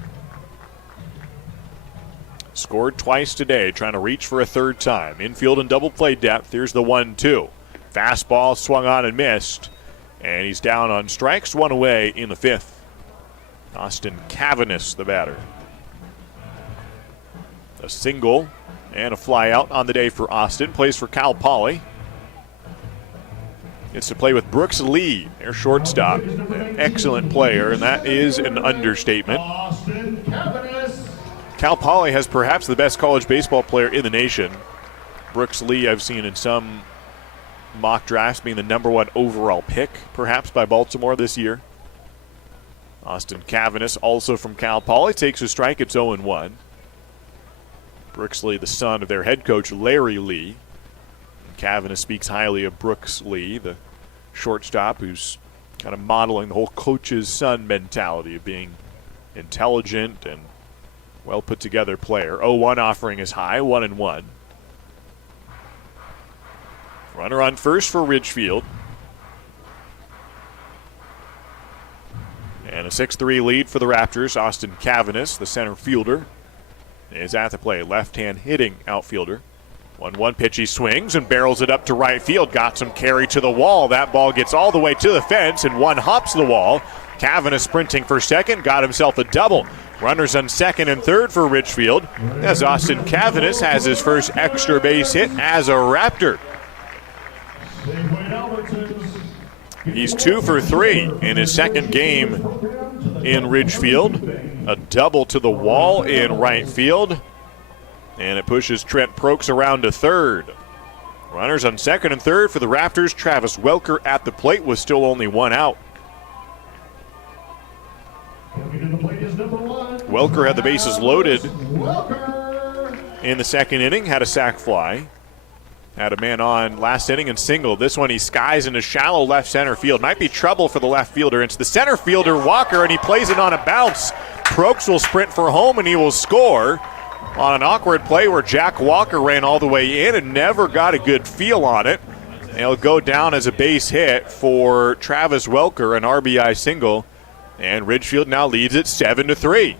Scored twice today, trying to reach for a third time. Infield and double play depth. Here's the 1-2. Fastball swung on and missed. And he's down on strikes, 1 away in the 5th. Austin Cavaness, the batter. A single and a fly out on the day for Austin. Plays for Cal Poly. Gets to play with Brooks Lee, their shortstop. An excellent player, and that is an understatement. Cal Poly has perhaps the best college baseball player in the nation. Brooks Lee I've seen in some mock drafts being the #1 overall pick, perhaps by Baltimore this year. Austin Cavaness, also from Cal Poly, takes a strike. It's 0-1. Brooks Lee, the son of their head coach, Larry Lee. And Cavaness speaks highly of Brooks Lee, the shortstop who's kind of modeling the whole coach's son mentality of being intelligent and well put together player. 0-1 offering is high, 1-1. Runner on first for Ridgefield. And a 6-3 lead for the Raptors. Austin Cavaness, the center fielder, is at the plate. Left-hand hitting outfielder. 1-1 pitch, he swings and barrels it up to right field. Got some carry to the wall. That ball gets all the way to the fence, and one hops the wall. Cavaness sprinting for second, got himself a double. Runners on second and third for Ridgefield, as Austin Cavaness has his first extra base hit as a Raptor. He's 2 for 3 in his second game in Ridgefield. A double to the wall in right field. And it pushes Trent Prokes around to third. Runners on second and third for the Raptors. Travis Welker at the plate with still only 1 out. Welker had the bases loaded in the second inning. Had a sac fly. Had a man on last inning and singled. This one he skies into shallow left center field. Might be trouble for the left fielder. It's the center fielder, Walker, and he plays it on a bounce. Prokes will sprint for home, and he will score on an awkward play where Jack Walker ran all the way in and never got a good feel on it. It'll go down as a base hit for Travis Welker, an RBI single, and Ridgefield now leads it 7-3.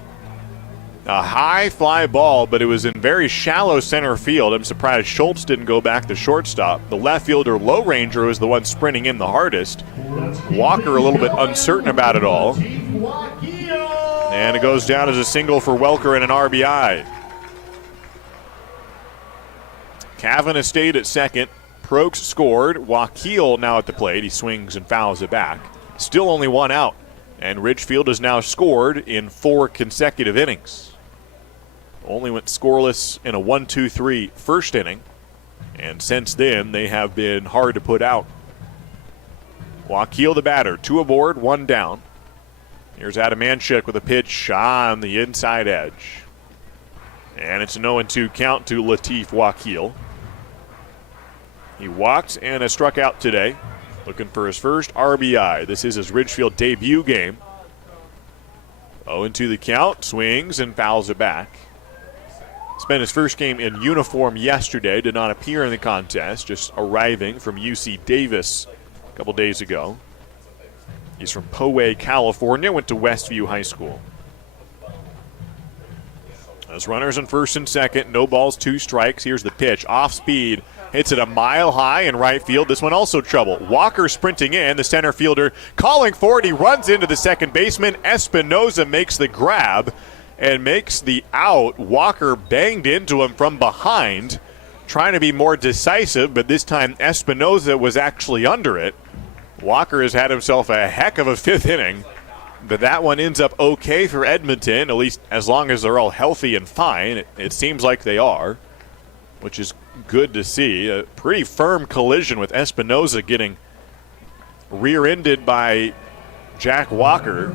A high fly ball, but it was in very shallow center field. I'm surprised Schultz didn't go back to shortstop. The left fielder, Low Ranger, was the one sprinting in the hardest. Walker a little bit uncertain about it all. And it goes down as a single for Welker and an RBI. Cavanagh stayed at second. Prokes scored. Wakil now at the plate. He swings and fouls it back. Still only 1 out. And Ridgefield has now scored in 4 consecutive innings. Only went scoreless in a 1-2-3 first inning. And since then, they have been hard to put out. Wakil the batter. 2 aboard, 1 down. Here's Adam Anchuk with a pitch on the inside edge. And it's a 0-2 count to Latif Wakil. He walked and has struck out today. Looking for his first RBI. This is his Ridgefield debut game. 0-2 the count, swings and fouls it back. Spent his first game in uniform yesterday, did not appear in the contest, just arriving from UC Davis a couple days ago. He's from Poway, California, went to Westview High School. As runners on first and second, no balls, 2 strikes. Here's the pitch, off speed, hits it a mile high in right field. This one also trouble. Walker sprinting in, the center fielder calling for it. He runs into the second baseman. Espinoza makes the grab and makes the out. Walker banged into him from behind, trying to be more decisive, but this time Espinoza was actually under it. Walker has had himself a heck of a 5th inning, but that one ends up okay for Edmonton, at least as long as they're all healthy and fine. It seems like they are, which is good to see. A pretty firm collision with Espinoza getting rear-ended by Jack Walker.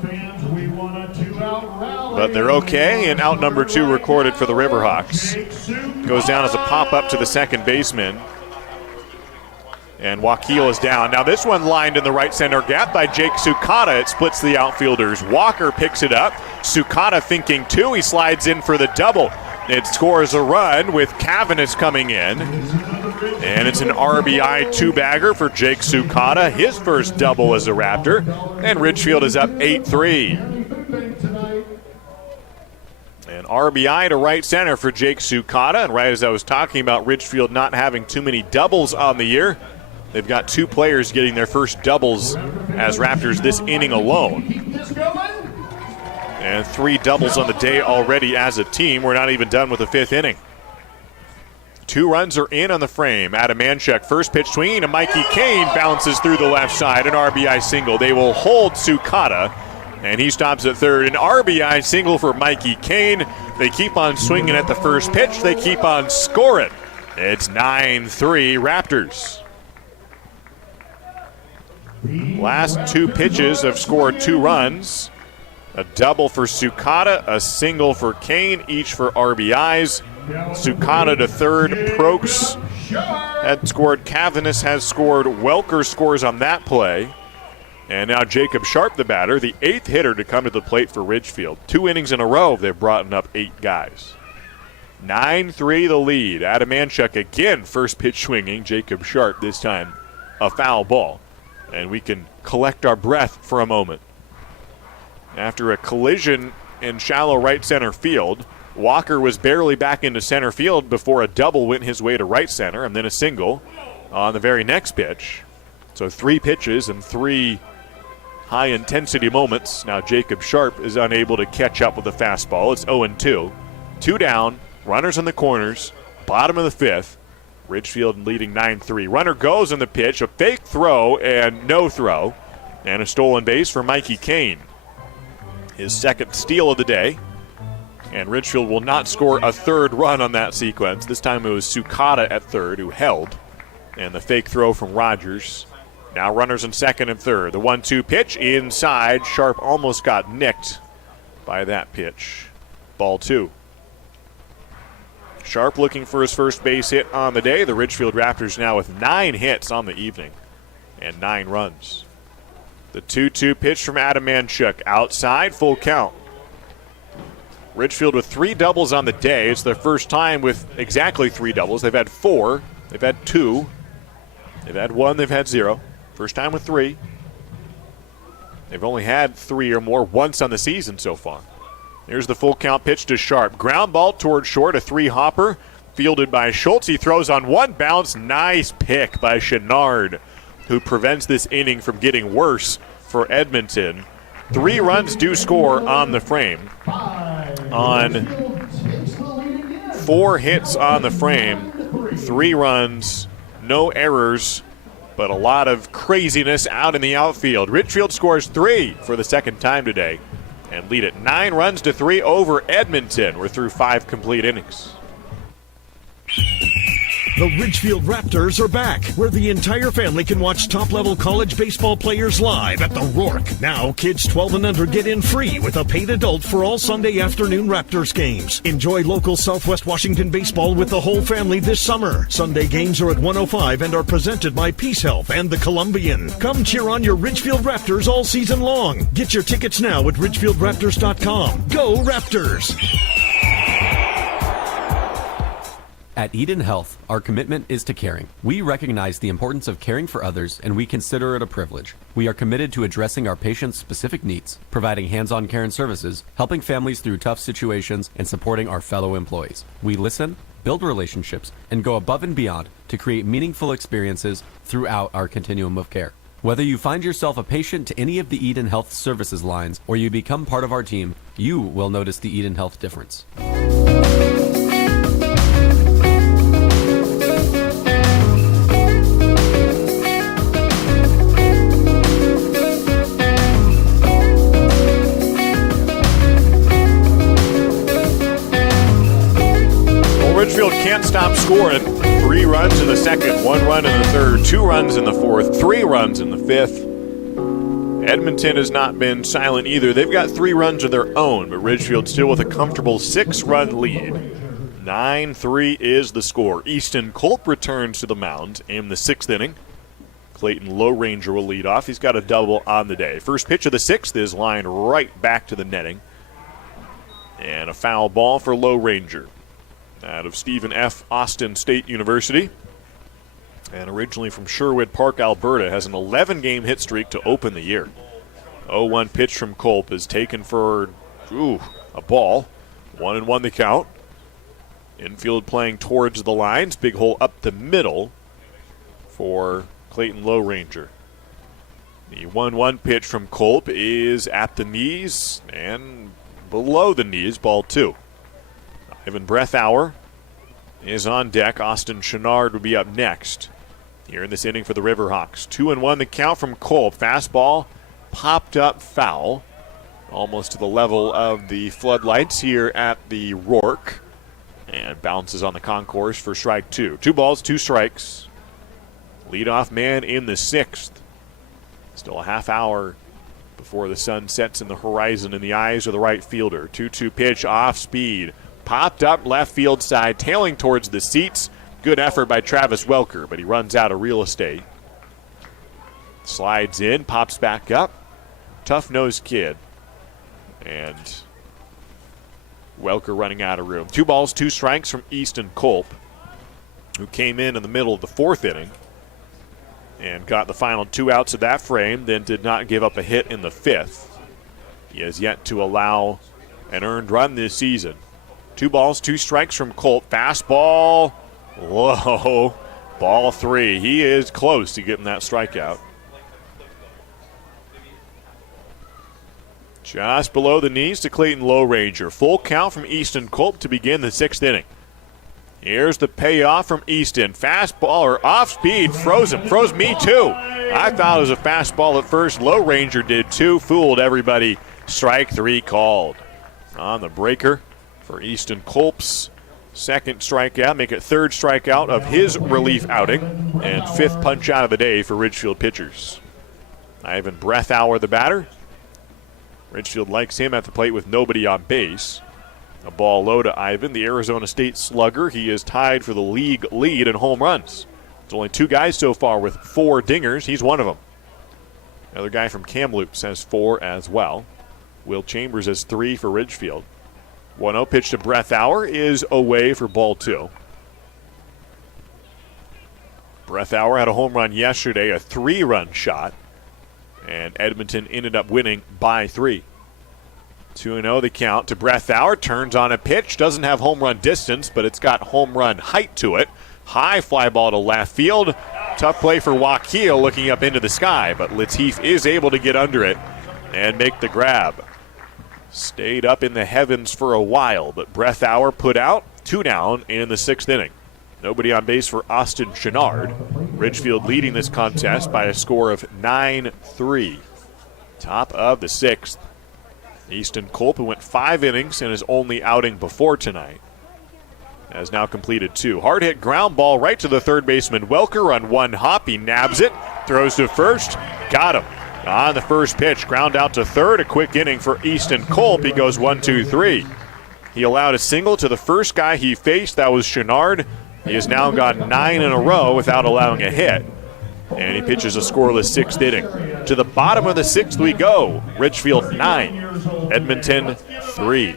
But they're okay, and out number 2 recorded for the Riverhawks. Goes down as a pop-up to the second baseman. And Wakil is down. Now this one lined in the right center gap by Jake Sukata. It splits the outfielders. Walker picks it up. Sukata thinking 2. He slides in for the double. It scores a run with Cavanis coming in. And it's an RBI 2-bagger for Jake Sukata. His first double as a Raptor. And Ridgefield is up 8-3. An RBI to right center for Jake Sukata. And right as I was talking about Ridgefield not having too many doubles on the year, they've got 2 players getting their first doubles as Raptors this inning alone. And 3 doubles on the day already as a team. We're not even done with the 5th inning. 2 runs are in on the frame. Adam Manchuk, first pitch swinging, and Mikey Kane bounces through the left side. An RBI single. They will hold Sukata, and he stops at third. An RBI single for Mikey Kane. They keep on swinging at the first pitch. They keep on scoring. It's 9-3 Raptors. Last 2 pitches have scored 2 runs. A double for Sukata, a single for Kane, each for RBIs. Sukata to third. Prokes had scored. Cavanis has scored. Welker scores on that play. And now Jacob Sharp, the batter, the 8th hitter to come to the plate for Ridgefield. 2 innings in a row, they've brought up 8 guys. 9-3 the lead. Adam Manchuk again, first pitch swinging. Jacob Sharp this time a foul ball. And we can collect our breath for a moment. After a collision in shallow right center field, Walker was barely back into center field before a double went his way to right center, and then a single on the very next pitch. So 3 pitches and 3 high-intensity moments. Now Jacob Sharp is unable to catch up with the fastball. It's 0-2. 2 down, runners in the corners, bottom of the 5th. Ridgefield leading 9-3. Runner goes on the pitch, a fake throw and no throw, and a stolen base for Mikey Kane. His second steal of the day, and Ridgefield will not score a 3rd run on that sequence. This time it was Sukata at 3rd who held, and the fake throw from Rogers. Now runners in 2nd and 3rd. The 1-2 pitch inside. Sharp almost got nicked by that pitch. Ball 2. Sharp looking for his first base hit on the day. The Ridgefield Raptors now with 9 hits on the evening and 9 runs. The 2-2 pitch from Adam Manchuk. Outside, full count. Ridgefield with 3 doubles on the day. It's their first time with exactly 3 doubles. They've had 4. They've had 2. They've had 1. They've had 0. First time with 3. They've only had 3 or more once on the season so far. Here's the full count pitch to Sharp. Ground ball toward short, a 3-hopper. Fielded by Schultz. He throws on 1 bounce. Nice pick by Chenard, who prevents this inning from getting worse for Edmonton. 3 runs do score on the frame. On 4 hits on the frame, 3 runs, no errors, but a lot of craziness out in the outfield. Ridgefield scores 3 for the second time today and lead it 9-3 over Edmonton. We're through 5 complete innings. The Ridgefield Raptors are back, where the entire family can watch top-level college baseball players live at the Rourke. Now, kids 12 and under get in free with a paid adult for all Sunday afternoon Raptors games. Enjoy local Southwest Washington baseball with the whole family this summer. Sunday games are at 105 and are presented by Peace Health and the Columbian. Come cheer on your Ridgefield Raptors all season long. Get your tickets now at ridgefieldraptors.com. Go Raptors! At Eden Health, our commitment is to caring. We recognize the importance of caring for others, and we consider it a privilege. We are committed to addressing our patients' specific needs, providing hands-on care and services, helping families through tough situations, and supporting our fellow employees. We listen, build relationships, and go above and beyond to create meaningful experiences throughout our continuum of care. Whether you find yourself a patient to any of the Eden Health services lines or you become part of our team, you will notice the Eden Health difference. Ridgefield can't stop scoring. 3 runs in the second, 1 run in the third, 2 runs in the fourth, 3 runs in the fifth. Edmonton has not been silent either. They've got 3 runs of their own, but Ridgefield still with a comfortable 6-run lead. 9-3 is the score. Easton Culp returns to the mound in the 6th inning. Clayton Low Ranger will lead off. He's got a double on the day. First pitch of the 6th is lined right back to the netting. And a foul ball for Low Ranger. Out of Stephen F. Austin State University, and originally from Sherwood Park, Alberta, has an 11-game hit streak to open the year. 0-1 pitch from Culp is taken for a ball. 1-1 the count. Infield playing towards the lines. Big hole up the middle for Clayton Low Ranger. The 1-1 pitch from Culp is at the knees and below the knees, ball 2. Ivan Breathauer is on deck. Austin Chenard would be up next here in this inning for the Riverhawks. 2-1 the count from Culp. Fastball popped up foul, almost to the level of the floodlights here at the Rourke, and bounces on the concourse for strike 2. 2 balls, 2 strikes. Leadoff man in the 6th. Still a half hour before the sun sets in the horizon in the eyes of the right fielder. 2-2 pitch off speed. Popped up left field side, tailing towards the seats. Good effort by Travis Welker, but he runs out of real estate. Slides in, pops back up. Tough-nosed kid. And Welker running out of room. 2 balls, 2 strikes from Easton Culp, who came in the middle of the 4th inning and got the final 2 outs of that frame, then did not give up a hit in the 5th. He has yet to allow an earned run this season. 2 balls, 2 strikes from Culp. Fastball, whoa, ball 3. He is close to getting that strikeout. Just below the knees to Clayton Low Ranger. Full count from Easton Culp to begin the 6th inning. Here's the payoff from Easton. Fastball or off speed, froze him. Froze me too. I thought it was a fastball at first. Low Ranger did too. Fooled everybody. Strike 3 called. On the breaker for Easton Culp's 2nd strikeout. Make it 3rd strikeout of his relief outing. And 5th punch out of the day for Ridgefield pitchers. Ivan Breathauer the batter. Ridgefield likes him at the plate with nobody on base. A ball low to Ivan, the Arizona State slugger. He is tied for the league lead in home runs. There's only 2 guys so far with 4 dingers. He's one of them. Another guy from Kamloops has 4 as well. Will Chambers has 3 for Ridgefield. 1-0 pitch to Breathauer is away for ball 2. Breathauer had a home run yesterday, a 3-run shot, and Edmonton ended up winning by 3. 2-0 the count to Breathauer. Turns on a pitch. Doesn't have home run distance, but it's got home run height to it. High fly ball to left field. Tough play for Wakeel looking up into the sky, but Latif is able to get under it and make the grab. Stayed up in the heavens for a while, but Breathauer put out. 2 down in the 6th inning. Nobody on base for Austin Chenard. Ridgefield leading this contest by a score of 9-3. Top of the 6th. Easton Culp, who went 5 innings in his only outing before tonight, has now completed 2. Hard hit ground ball right to the third baseman Welker on one hop. He nabs it, throws to first, got him. On the first pitch, ground out to third. A quick inning for Easton Culp. He goes 1-2-3. He allowed a single to the first guy he faced. That was Chenard. He has now gone 9 in a row without allowing a hit. And he pitches a scoreless 6th inning. To the bottom of the 6th we go. Ridgefield 9, Edmonton 3.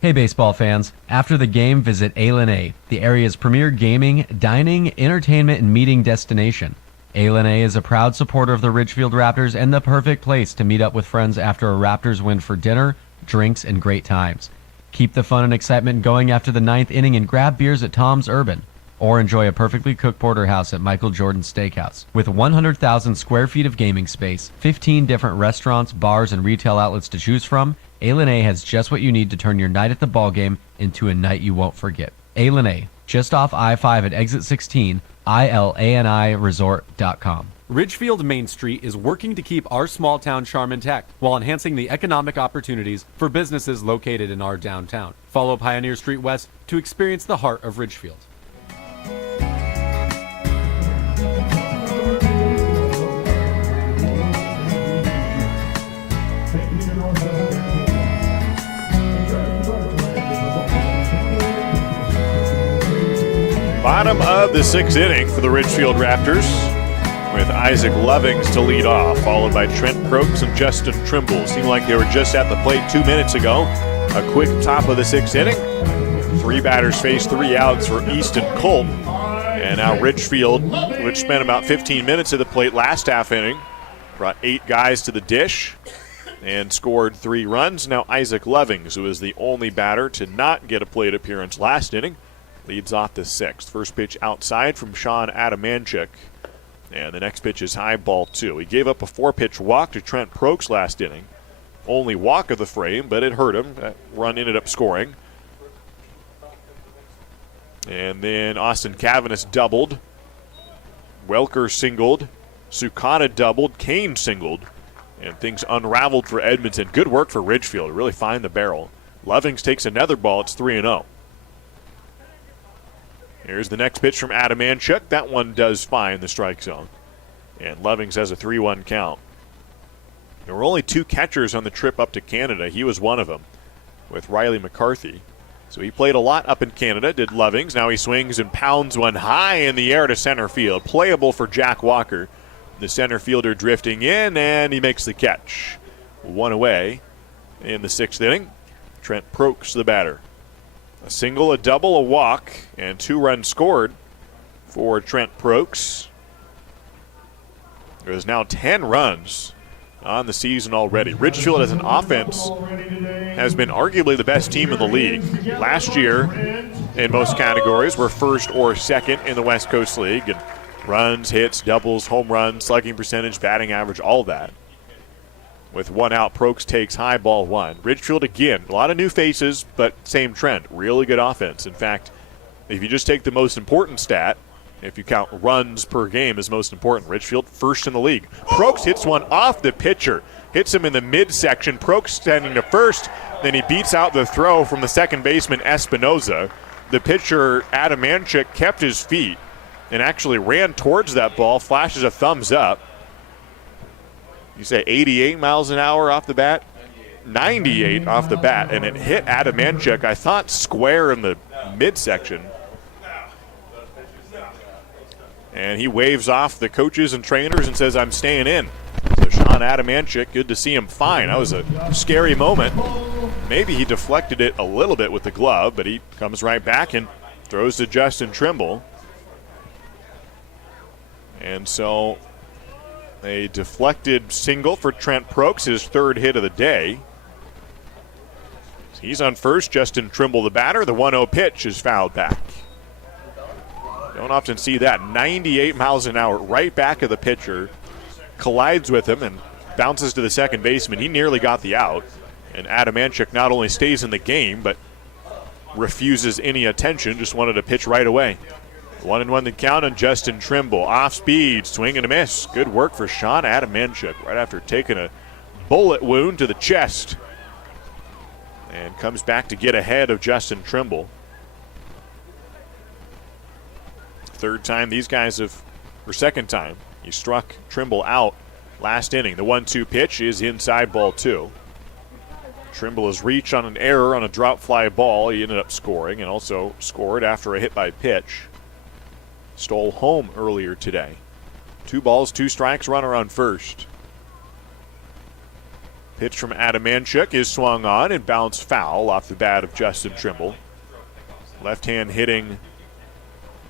Hey baseball fans, after the game visit A, the area's premier gaming, dining, entertainment, and meeting destination. A is a proud supporter of the Ridgefield Raptors and the perfect place to meet up with friends after a Raptors win for dinner, drinks, and great times. Keep the fun and excitement going after the 9th inning and grab beers at Tom's Urban. Or enjoy a perfectly cooked porterhouse at Michael Jordan's Steakhouse. With 100,000 square feet of gaming space, 15 different restaurants, bars, and retail outlets to choose from, A has just what you need to turn your night at the ballgame into a night you won't forget. A, just off I-5 at exit 16, ILANIresort.com. Ridgefield Main Street is working to keep our small town charm intact while enhancing the economic opportunities for businesses located in our downtown. Follow Pioneer Street West to experience the heart of Ridgefield. Bottom of the 6th inning for the Ridgefield Raptors, with Isaac Lovings to lead off, followed by Trent Prokes and Justin Trimble. Seemed like they were just at the plate 2 minutes ago. A quick top of the 6th inning. 3 batters face 3 outs for Easton Culp. And now Ridgefield, which spent about 15 minutes at the plate last half inning, brought 8 guys to the dish and scored 3 runs. Now Isaac Lovings, who is the only batter to not get a plate appearance last inning, leads off the 6th. First pitch outside from Sean Adamanchik. And the next pitch is high, ball 2. He gave up a 4-pitch walk to Trent Prokes last inning. Only walk of the frame, but it hurt him. That run ended up scoring. And then Austin Cavanis doubled. Welker singled. Sukana doubled. Kane singled. And things unraveled for Edmonton. Good work for Ridgefield to really find the barrel. Lovings takes another ball. It's 3-0. Here's the next pitch from Adamanchuk. That one does find the strike zone. And Lovings has a 3-1 count. There were only 2 catchers on the trip up to Canada. He was one of them with Riley McCarthy. So he played a lot up in Canada, did Lovings. Now he swings and pounds one high in the air to center field. Playable for Jack Walker. The center fielder drifting in, and he makes the catch. 1 away in the 6th inning. Trent Prokes the batter. A single, a double, a walk, and 2 runs scored for Trent Prokes. There's now 10 runs on the season already. Ridgefield as an offense has been arguably the best team in the league. Last year, in most categories, were first or second in the West Coast League. And runs, hits, doubles, home runs, slugging percentage, batting average, all that. With 1 out, Prokes takes high, ball 1. Ridgefield again, a lot of new faces, but same trend. Really good offense. In fact, if you just take the most important stat, if you count runs per game as most important, Ridgefield first in the league. Prokes hits one off the pitcher. Hits him in the midsection. Prokes standing to first. Then he beats out the throw from the second baseman, Espinoza. The pitcher, Adamanchik, kept his feet and actually ran towards that ball, flashes a thumbs up. You say 88 miles an hour off the bat? 98 off the bat, and it hit Adamanchik, I thought, square in the midsection. And he waves off the coaches and trainers and says, I'm staying in. So Sean Adamanchik, good to see him fine. That was a scary moment. Maybe he deflected it a little bit with the glove, but he comes right back and throws to Justin Trimble. And so a deflected single for Trent Prokes, his 3rd hit of the day. He's on first. Justin Trimble, the batter. The 1-0 pitch is fouled back. Don't often see that. 98 miles an hour right back of the pitcher. Collides with him and bounces to the second baseman. He nearly got the out. And Adamanchik not only stays in the game, but refuses any attention. Just wanted to pitch right away. 1-1 the count on Justin Trimble. Off speed, swing and a miss. Good work for Sean Adamanchik right after taking a bullet wound to the chest. And comes back to get ahead of Justin Trimble. third time these guys have, or second time, he struck Trimble out last inning. The 1-2 pitch is inside, ball 2. Trimble has reached on an error on a drop fly ball. He ended up scoring and also scored after a hit by pitch. Stole home earlier today. 2 balls, 2 strikes, runner on first. Pitch from Adamanchuk is swung on and bounced foul off the bat of Justin Trimble. Left-hand hitting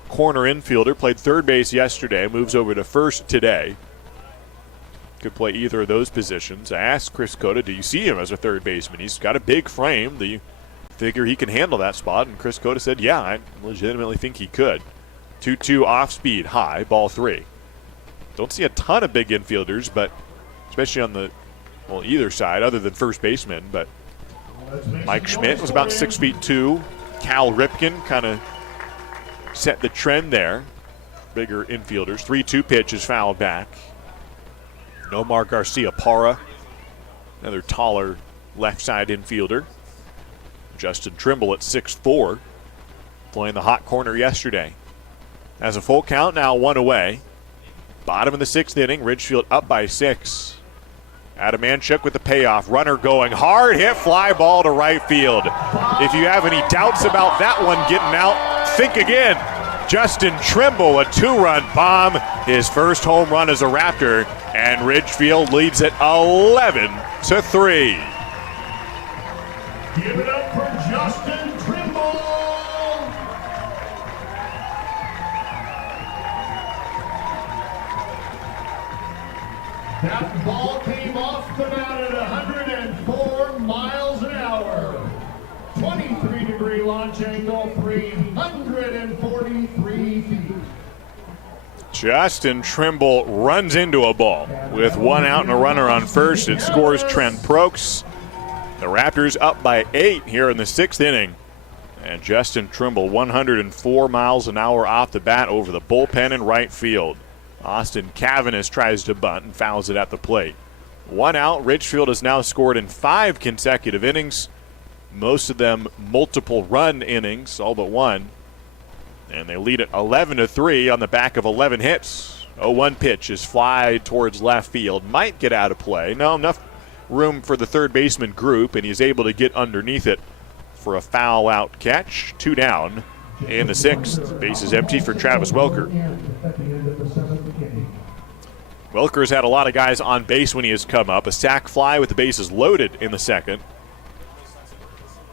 corner infielder, played third base yesterday, moves over to first today. Could play either of those positions. I asked Chris Cota, do you see him as a third baseman? He's got a big frame. Do you figure he can handle that spot? And Chris Cota said, yeah, I legitimately think he could. 2-2 off speed, high, ball 3. Don't see a ton of big infielders, but especially on the, well, either side other than first baseman. But Mike Schmidt was about 6'2". Cal Ripken kind of set the trend there. Bigger infielders. 3-2 pitch is fouled back. Nomar Garcia-Parra, another taller left side infielder. Justin Trimble at 6'4", playing the hot corner yesterday. Has a full count, now 1 away. Bottom of the 6th inning, Ridgefield up by 6. Adamanchuk with the payoff. Runner going hard, hit fly ball to right field. If you have any doubts about that one getting out, think again. Justin Trimble, a 2-run bomb, his first home run as a Raptor, and Ridgefield leads it 11-3. Give it up for Justin Trimble. That ball came off the bat at 104 miles an hour. 23-degree launch angle, 343 feet. Justin Trimble runs into a ball with 1 out and a runner on first. It scores Trent Prokes. The Raptors up by 8 here in the 6th inning. And Justin Trimble, 104 miles an hour off the bat over the bullpen in right field. Austin Cavanis tries to bunt and fouls it at the plate. 1 out. Ridgefield has now scored in 5 consecutive innings. Most of them multiple run innings, all but 1. And they lead it 11-3 on the back of 11 hits. 0-1 pitch is fly towards left field. Might get out of play. No, enough room for the third baseman group, and he's able to get underneath it for a foul out catch. 2 down in the 6th. Base is empty for Travis Welker. Welker's had a lot of guys on base when he has come up. A sac fly with the bases loaded in the 2nd.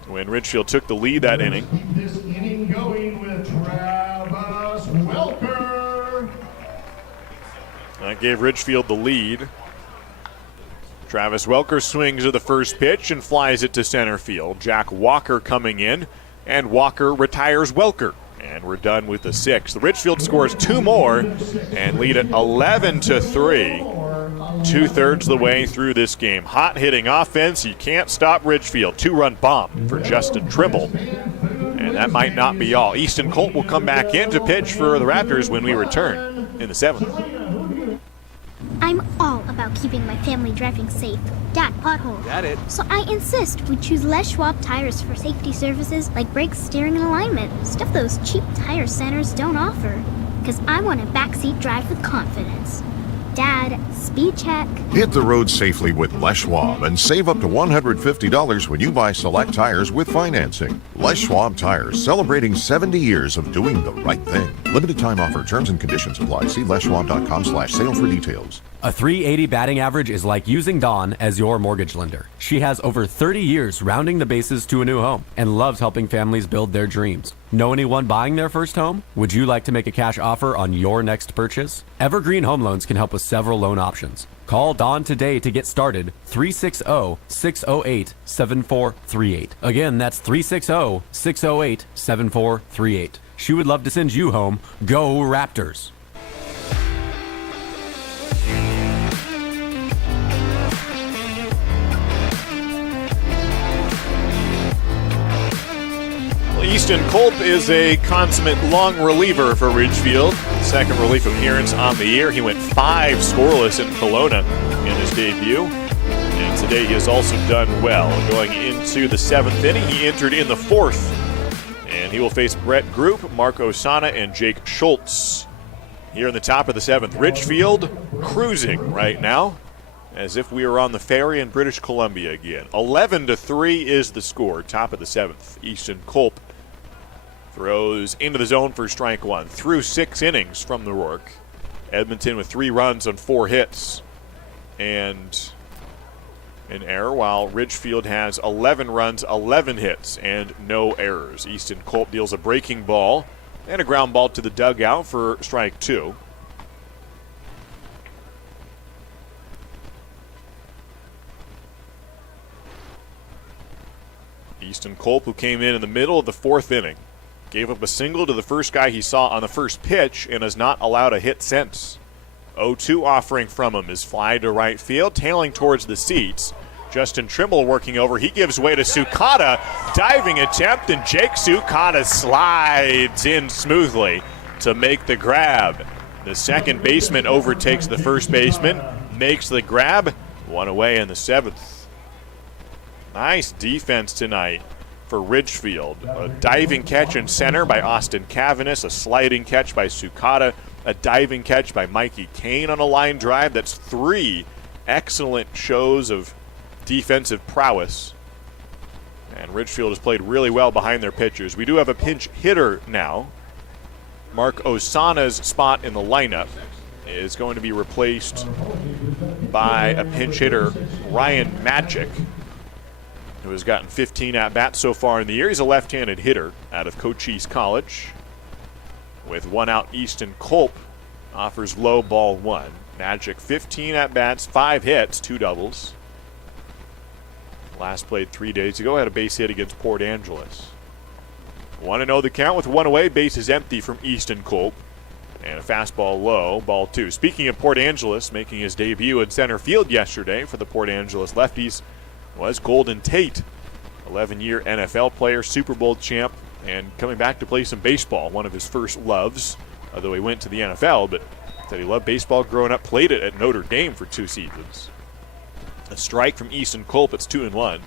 When Ridgefield took the lead that inning. Keep this inning going with Travis Welker. That gave Ridgefield the lead. Travis Welker swings at the first pitch and flies it to center field. Jack Walker coming in, and Walker retires Welker. And we're done with the 6th. Ridgefield scores 2 more and lead it 11-3. 2/3 of the way through this game. Hot hitting offense. You can't stop Ridgefield. 2-run bomb for Justin Trimble. And that might not be all. Easton Colt will come back in to pitch for the Raptors when we return in the 7th. I'm all about keeping my family driving safe. Dad, pothole. Got it. So I insist we choose Les Schwab tires for safety services like brakes, steering, and alignment. Stuff those cheap tire centers don't offer. Because I want a backseat drive with confidence. Dad, speed check. Hit the road safely with Les Schwab and save up to $150 when you buy select tires with financing. Les Schwab Tires, celebrating 70 years of doing the right thing. Limited time offer. Terms and conditions apply. See leschwab.com/sale for details. A 380 batting average is like using Dawn as your mortgage lender. She has over 30 years rounding the bases to a new home and loves helping families build their dreams. Know anyone buying their first home? Would you like to make a cash offer on your next purchase? Evergreen Home Loans can help with several loan options. Call Dawn today to get started. 360-608-7438. Again, that's 360-608-7438. She would love to send you home. Go Raptors! Easton Culp is a consummate long reliever for Ridgefield. Second relief appearance on the year. He went 5 scoreless in Kelowna in his debut. And today he has also done well. Going into the 7th inning, he entered in the 4th and And he will face Brett Group, Mark Osana, and Jake Schultz. Here in the top of the 7th, Ridgefield cruising right now, as if we were on the ferry in British Columbia again. 11-3 is the score, top of the 7th. Easton Culp throws into the zone for strike one. Through 6 innings from the Rourke. Edmonton with 3 runs on 4 hits and an error, while Ridgefield has 11 runs, 11 hits, and no errors. Easton Culp deals a breaking ball and a ground ball to the dugout for strike 2. Easton Culp, who came in the middle of the 4th inning, gave up a single to the first guy he saw on the first pitch and has not allowed a hit since. 0-2 offering from him is fly to right field, tailing towards the seats. Justin Trimble working over. He gives way to Sukata. Diving attempt, and Jake Sukata slides in smoothly to make the grab. The second baseman overtakes the first baseman, makes the grab. 1 away in the 7th. Nice defense tonight for Ridgefield. A diving catch in center by Austin Cavanis, a sliding catch by Sukata, a diving catch by Mikey Kane on a line drive. That's 3 excellent shows of defensive prowess. And Ridgefield has played really well behind their pitchers. We do have a pinch hitter now. Mark Osana's spot in the lineup is going to be replaced by a pinch hitter, Ryan Magic, who has gotten 15 at-bats so far in the year. He's a left-handed hitter out of Cochise College. With 1 out, Easton Culp offers low ball 1. Magic 15 at-bats, 5 hits, 2 doubles. Last played 3 days ago, had a base hit against Port Angeles. 1-0 the count with 1 away, bases empty from Easton Culp. And a fastball low, ball 2. Speaking of Port Angeles, making his debut in center field yesterday for the Port Angeles Lefties was Golden Tate, 11-year NFL player, Super Bowl champ, and coming back to play some baseball, one of his first loves, although he went to the NFL, but said he loved baseball growing up, played it at Notre Dame for 2 seasons. A strike from Easton Culp, it's 2-1.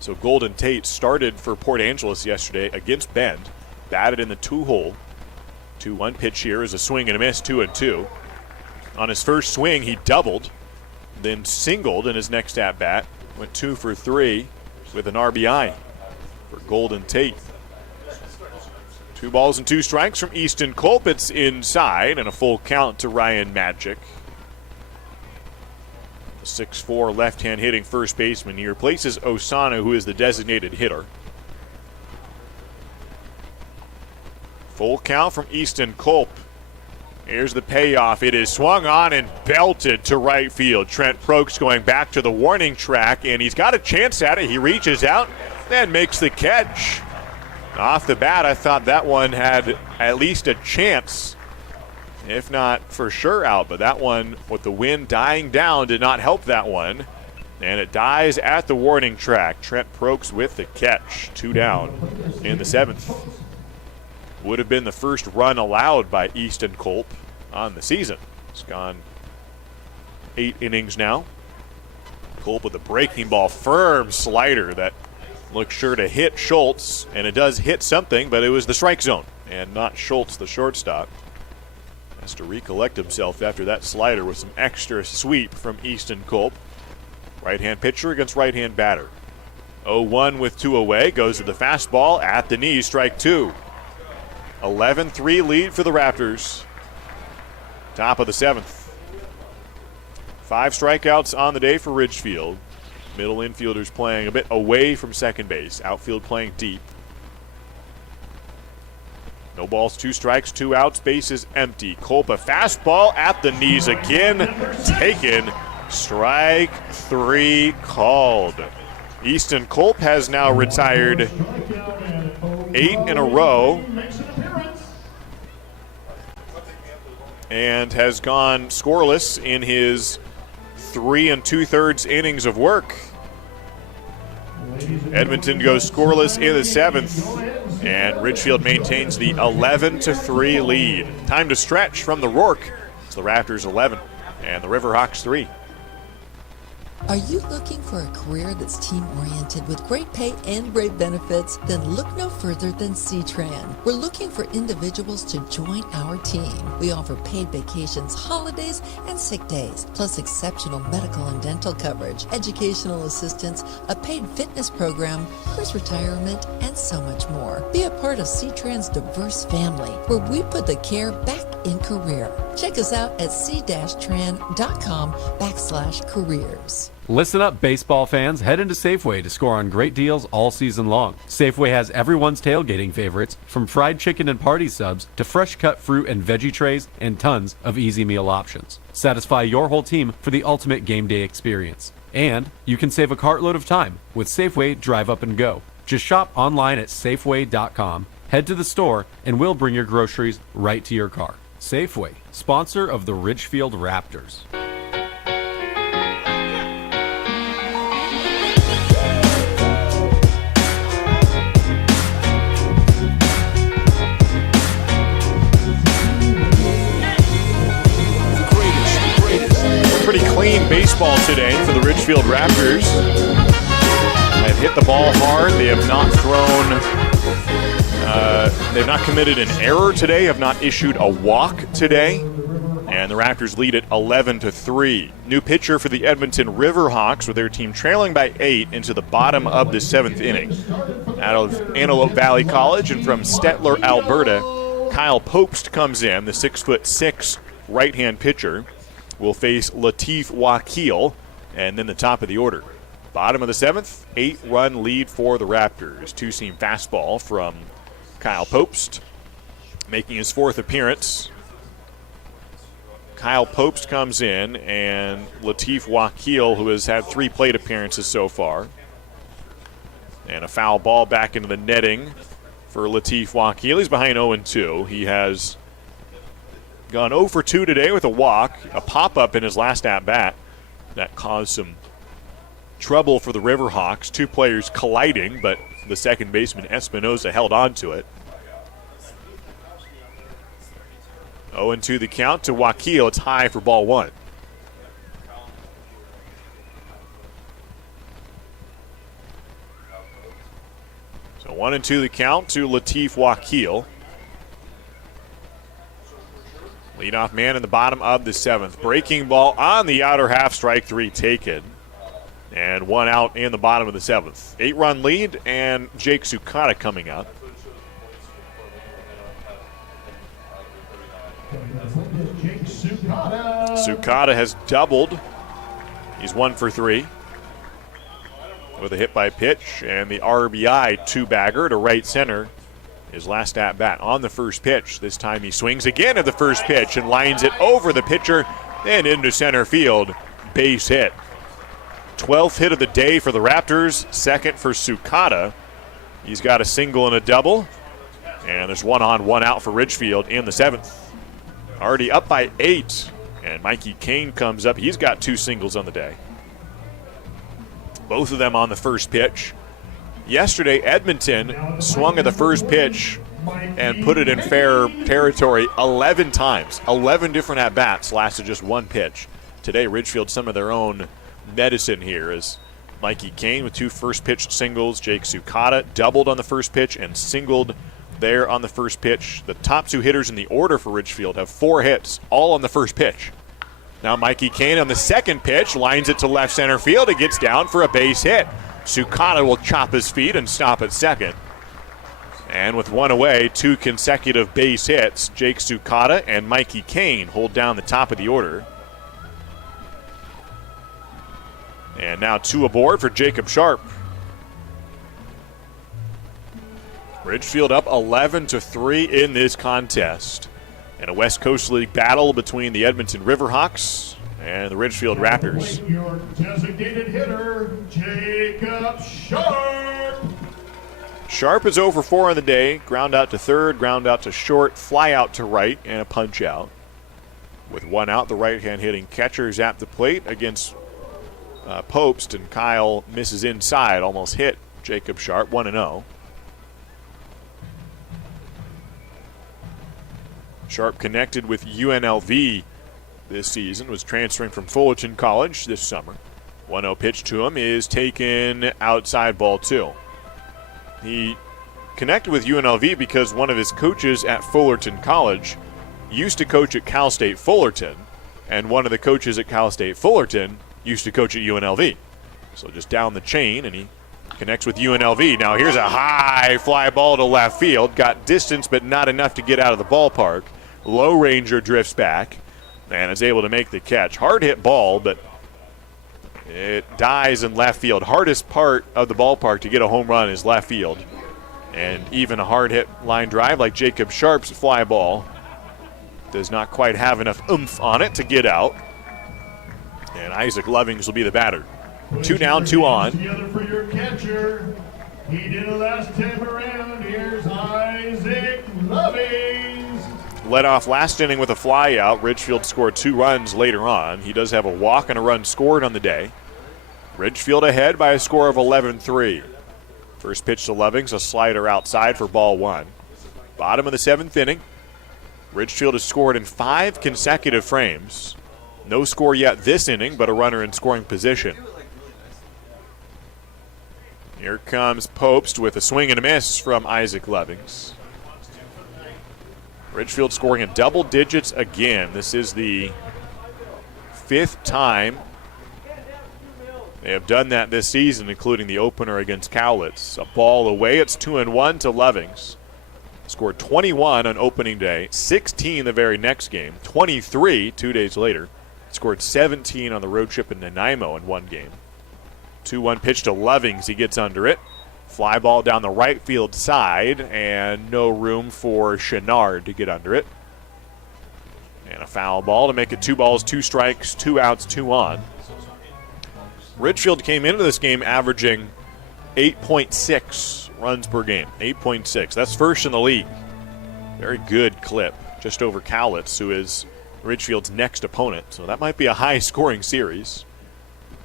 So Golden Tate started for Port Angeles yesterday against Bend, batted in the 2-hole. 2-1 pitch here is a swing and a miss, 2-2. On his first swing, he doubled, then singled in his next at-bat, went 2 for 3 with an RBI for Golden Tate. 2 balls and 2 strikes from Easton Culp. It's inside, and a full count to Ryan Magic. The 6'4" left-hand hitting first baseman. He replaces Osana, who is the designated hitter. Full count from Easton Culp. Here's the payoff. It is swung on and belted to right field. Trent Prokes going back to the warning track, and he's got a chance at it. He reaches out, then makes the catch. Off the bat, I thought that one had at least a chance, if not for sure out. But that one, with the wind dying down, did not help that one. And it dies at the warning track. Trent Prokes with the catch. 2 down in the 7th. Would have been the first run allowed by Easton Culp on the season. It's gone 8 innings now. Culp with a breaking ball, firm slider that looks sure to hit Schultz, and it does hit something, but it was the strike zone and not Schultz, the shortstop. Has to recollect himself after that slider with some extra sweep from Easton Culp. Right-hand pitcher against right-hand batter. 0-1 with 2 away, goes to the fastball at the knees, strike 2. 11-3 lead for the Raptors. Top of the 7th. 5 strikeouts on the day for Ridgefield. Middle infielders playing a bit away from second base. Outfield playing deep. No balls, 2 strikes, 2 outs, bases empty. Culp, a fastball at the knees again. Taken. Strike 3 called. Easton Culp has now retired 8 in a row and has gone scoreless in his 3 2/3 innings of work. Edmonton goes scoreless in the 7th, and Ridgefield maintains the 11-3 lead. Time to stretch from the Rourke. It's the Raptors 11 and the Riverhawks 3. Are Are you looking for a career that's team-oriented with great pay and great benefits? Then look no further than C-Tran. We're looking for individuals to join our team. We offer paid vacations, holidays, and sick days, plus exceptional medical and dental coverage, educational assistance, a paid fitness program, course retirement, and so much more. Be a part of C-Tran's diverse family, where we put the care back in career. Check us out at c-tran.com/careers. Listen up, baseball fans. Head into Safeway to score on great deals all season long. Safeway has everyone's tailgating favorites, from fried chicken and party subs to fresh cut fruit and veggie trays and tons of easy meal options. Satisfy your whole team for the ultimate game day experience. And you can save a cartload of time with Safeway Drive Up and Go. Just shop online at Safeway.com, head to the store, and we'll bring your groceries right to your car. Safeway, sponsor of the Ridgefield Raptors. Pretty clean baseball today for the Ridgefield Raptors. They've hit the ball hard. They have not thrown. They've not committed an error today. Have not issued a walk today. And the Raptors lead it 11-3. New pitcher for the Edmonton Riverhawks, with their team trailing by 8 into the bottom of the 7th inning. Out of Antelope Valley College and from Stettler, Alberta, Kyle Popst comes in, the 6'6" right-hand pitcher. Will face Latif Wakil, and then the top of the order. Bottom of the 7th, 8-run lead for the Raptors. Two-seam fastball from Kyle Popst, making his 4th appearance. Kyle Popst comes in, and Latif Wakil, who has had 3 plate appearances so far. And a foul ball back into the netting for Latif Wakil. He's behind 0-2. He has gone 0 for 2 today with a walk, a pop-up in his last at-bat. That caused some trouble for the Riverhawks. 2 players colliding, but the second baseman Espinoza held on to it. 0-2 the count to Wakil. It's high for ball 1. So 1-2 the count to Latif Wakil. Leadoff man in the bottom of the 7th. Breaking ball on the outer half, strike 3 taken. And 1 out in the bottom of the 7th. 8-run lead, and Jake Sukata coming up. Sukata has doubled. He's 1 for 3. With a hit by pitch and the RBI 2-bagger to right center. His last at-bat on the first pitch. This time he swings again at the first pitch and lines it over the pitcher and into center field. Base hit. 12th hit of the day for the Raptors. 2nd for Sukata. He's got a single and a double. And there's 1 on, 1 out for Ridgefield in the 7th. Already up by 8. And Mikey Kane comes up. He's got 2 singles on the day. Both of them on the first pitch. Yesterday, Edmonton swung at the first pitch and put it in fair territory 11 times. 11 different at-bats, lasted just 1 pitch. Today, Ridgefield, some of their own medicine here, as Mikey Kane with 2 first-pitch singles. Jake Sukata doubled on the first pitch and singled there on the first pitch. The top 2 hitters in the order for Ridgefield have 4 hits, all on the first pitch. Now Mikey Kane on the second pitch lines it to left center field. It gets down for a base hit. Sukata will chop his feet and stop at second. And with 1 away, 2 consecutive base hits. Jake Sukata and Mikey Kane hold down the top of the order. And now 2 aboard for Jacob Sharp. Ridgefield up 11-3 in this contest. And a West Coast League battle between the Edmonton Riverhawks and the Ridgefield Raptors. Your designated hitter, Jacob Sharp. Sharp is 0 for 4 on the day. Ground out to third, ground out to short, fly out to right, and a punch out. With 1 out, the right-hand hitting catcher is at the plate against Popst, and Kyle misses inside, almost hit Jacob Sharp, 1-0. Sharp connected with UNLV this season, was transferring from Fullerton College this summer. 1-0 pitch to him is taken outside, ball 2. He connected with UNLV because one of his coaches at Fullerton College used to coach at Cal State Fullerton, and one of the coaches at Cal State Fullerton used to coach at UNLV. So just down the chain, and he connects with UNLV. Now here's a high fly ball to left field. Got distance, but not enough to get out of the ballpark. Low Ranger drifts back and is able to make the catch. Hard hit ball, but it dies in left field. Hardest part of the ballpark to get a home run is left field. And even a hard hit line drive like Jacob Sharp's fly ball does not quite have enough oomph on it to get out. And Isaac Lovings will be the batter. 2 down, 2 on. Together for your catcher. He did a last tip around. Here's Isaac Lovings. Led off last inning with a fly out. Ridgefield scored 2 runs later on. He does have a walk and a run scored on the day. Ridgefield ahead by a score of 11-3. First pitch to Lovings, a slider outside for ball 1. Bottom of the 7th inning. Ridgefield has scored in 5 consecutive frames. No score yet this inning, but a runner in scoring position. Here comes Popst with a swing and a miss from Isaac Lovings. Ridgefield scoring in double digits again. This is the 5th time they have done that this season, including the opener against Cowlitz. A ball away, it's 2-1 to Lovings. Scored 21 on opening day, 16 the very next game, 23 2 days later. Scored 17 on the road trip in Nanaimo in one game. 2-1 pitch to Lovings. He gets under it. Fly ball down the right field side, and no room for Chenard to get under it. And a foul ball to make it 2 balls, 2 strikes, 2 outs, 2 on. Ridgefield came into this game averaging 8.6 runs per game. 8.6. That's first in the league. Very good clip. Just over Cowlitz, who is Ridgefield's next opponent. So that might be a high-scoring series.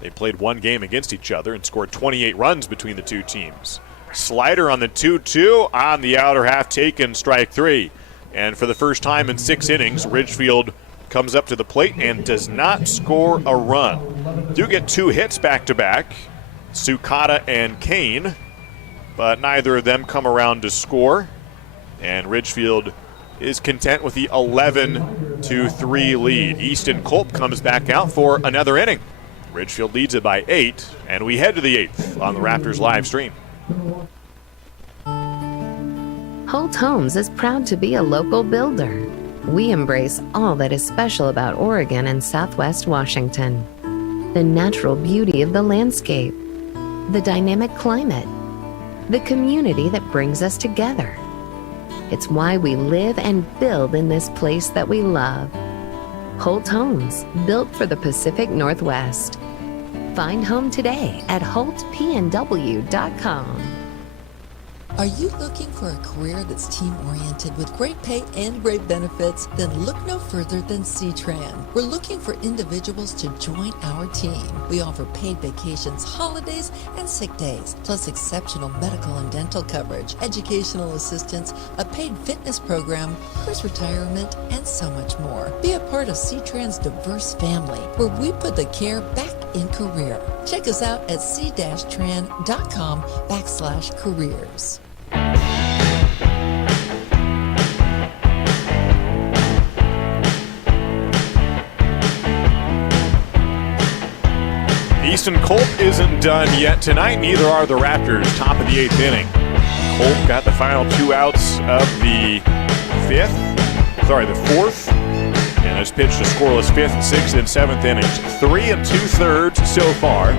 They played one game against each other and scored 28 runs between the two teams. Slider on the 2-2 on the outer half, taken, strike 3. And for the first time in 6 innings, Ridgefield comes up to the plate and does not score a run. Do get 2 hits back-to-back, Sukata and Kane, but neither of them come around to score. And Ridgefield is content with the 11-3 lead. Easton Culp comes back out for another inning. Ridgefield leads it by 8, and we head to the 8th on the Raptors live stream. Holt Homes is proud to be a local builder. We embrace all that is special about Oregon and Southwest Washington. The natural beauty of the landscape, the dynamic climate, the community that brings us together. It's why we live and build in this place that we love. Holt Homes, built for the Pacific Northwest. Find home today at holtpnw.com. Are you looking for a career that's team-oriented with great pay and great benefits? Then look no further than C-Tran. We're looking for individuals to join our team. We offer paid vacations, holidays, and sick days, plus exceptional medical and dental coverage, educational assistance, a paid fitness program, course retirement, and so much more. Be a part of C-Tran's diverse family, where we put the care back in career. Check us out at c-tran.com/careers. Easton Culp isn't done yet tonight. Neither are the Raptors. Top of the 8th inning. Culp got the final 2 outs of the 4th. And has pitched a scoreless 5th, 6th, and 7th innings. 3 2/3 so far.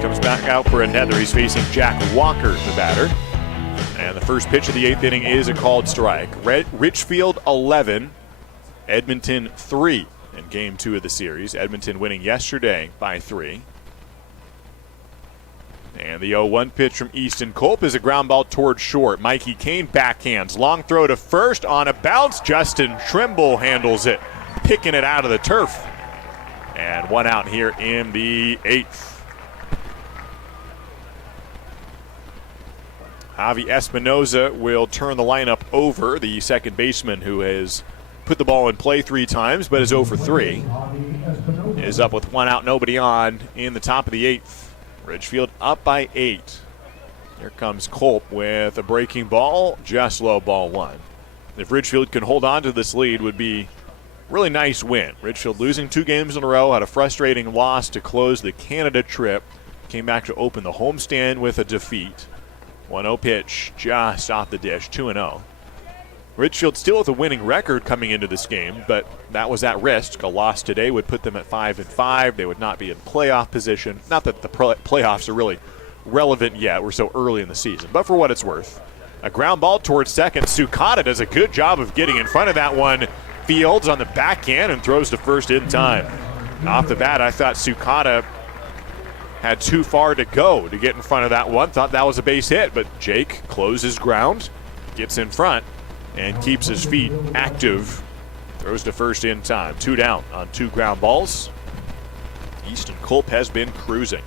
Comes back out for another. He's facing Jack Walker, the batter. And the first pitch of the 8th inning is a called strike. Ridgefield 11, Edmonton 3 in game 2 of the series. Edmonton winning yesterday by 3. And the 0-1 pitch from Easton Culp is a ground ball towards short. Mikey Kane backhands. Long throw to first on a bounce. Justin Trimble handles it, picking it out of the turf. And 1 out here in the 8th. Javi Espinoza will turn the lineup over, the second baseman who has put the ball in play 3 times but is 0 for 3. is up with 1 out, nobody on in the top of the 8th. Ridgefield up by 8. Here comes Culp with a breaking ball, just low, ball 1. If Ridgefield can hold on to this lead, would be a really nice win. Ridgefield losing 2 games in a row, had a frustrating loss to close the Canada trip. Came back to open the homestand with a defeat. 1-0 pitch, just off the dish, 2-0. Ridgefield still with a winning record coming into this game, but that was at risk. A loss today would put them at 5-5. They would not be in playoff position. Not that the playoffs are really relevant yet. We're so early in the season. But for what it's worth, a ground ball towards second. Sukata does a good job of getting in front of that one. Fields on the backhand and throws to first in time. Off the bat, I thought Sukata had too far to go to get in front of that one. Thought that was a base hit, but Jake closes ground, gets in front, and keeps his feet active. Throws to first in time. 2 down on 2 ground balls. Easton Culp has been cruising.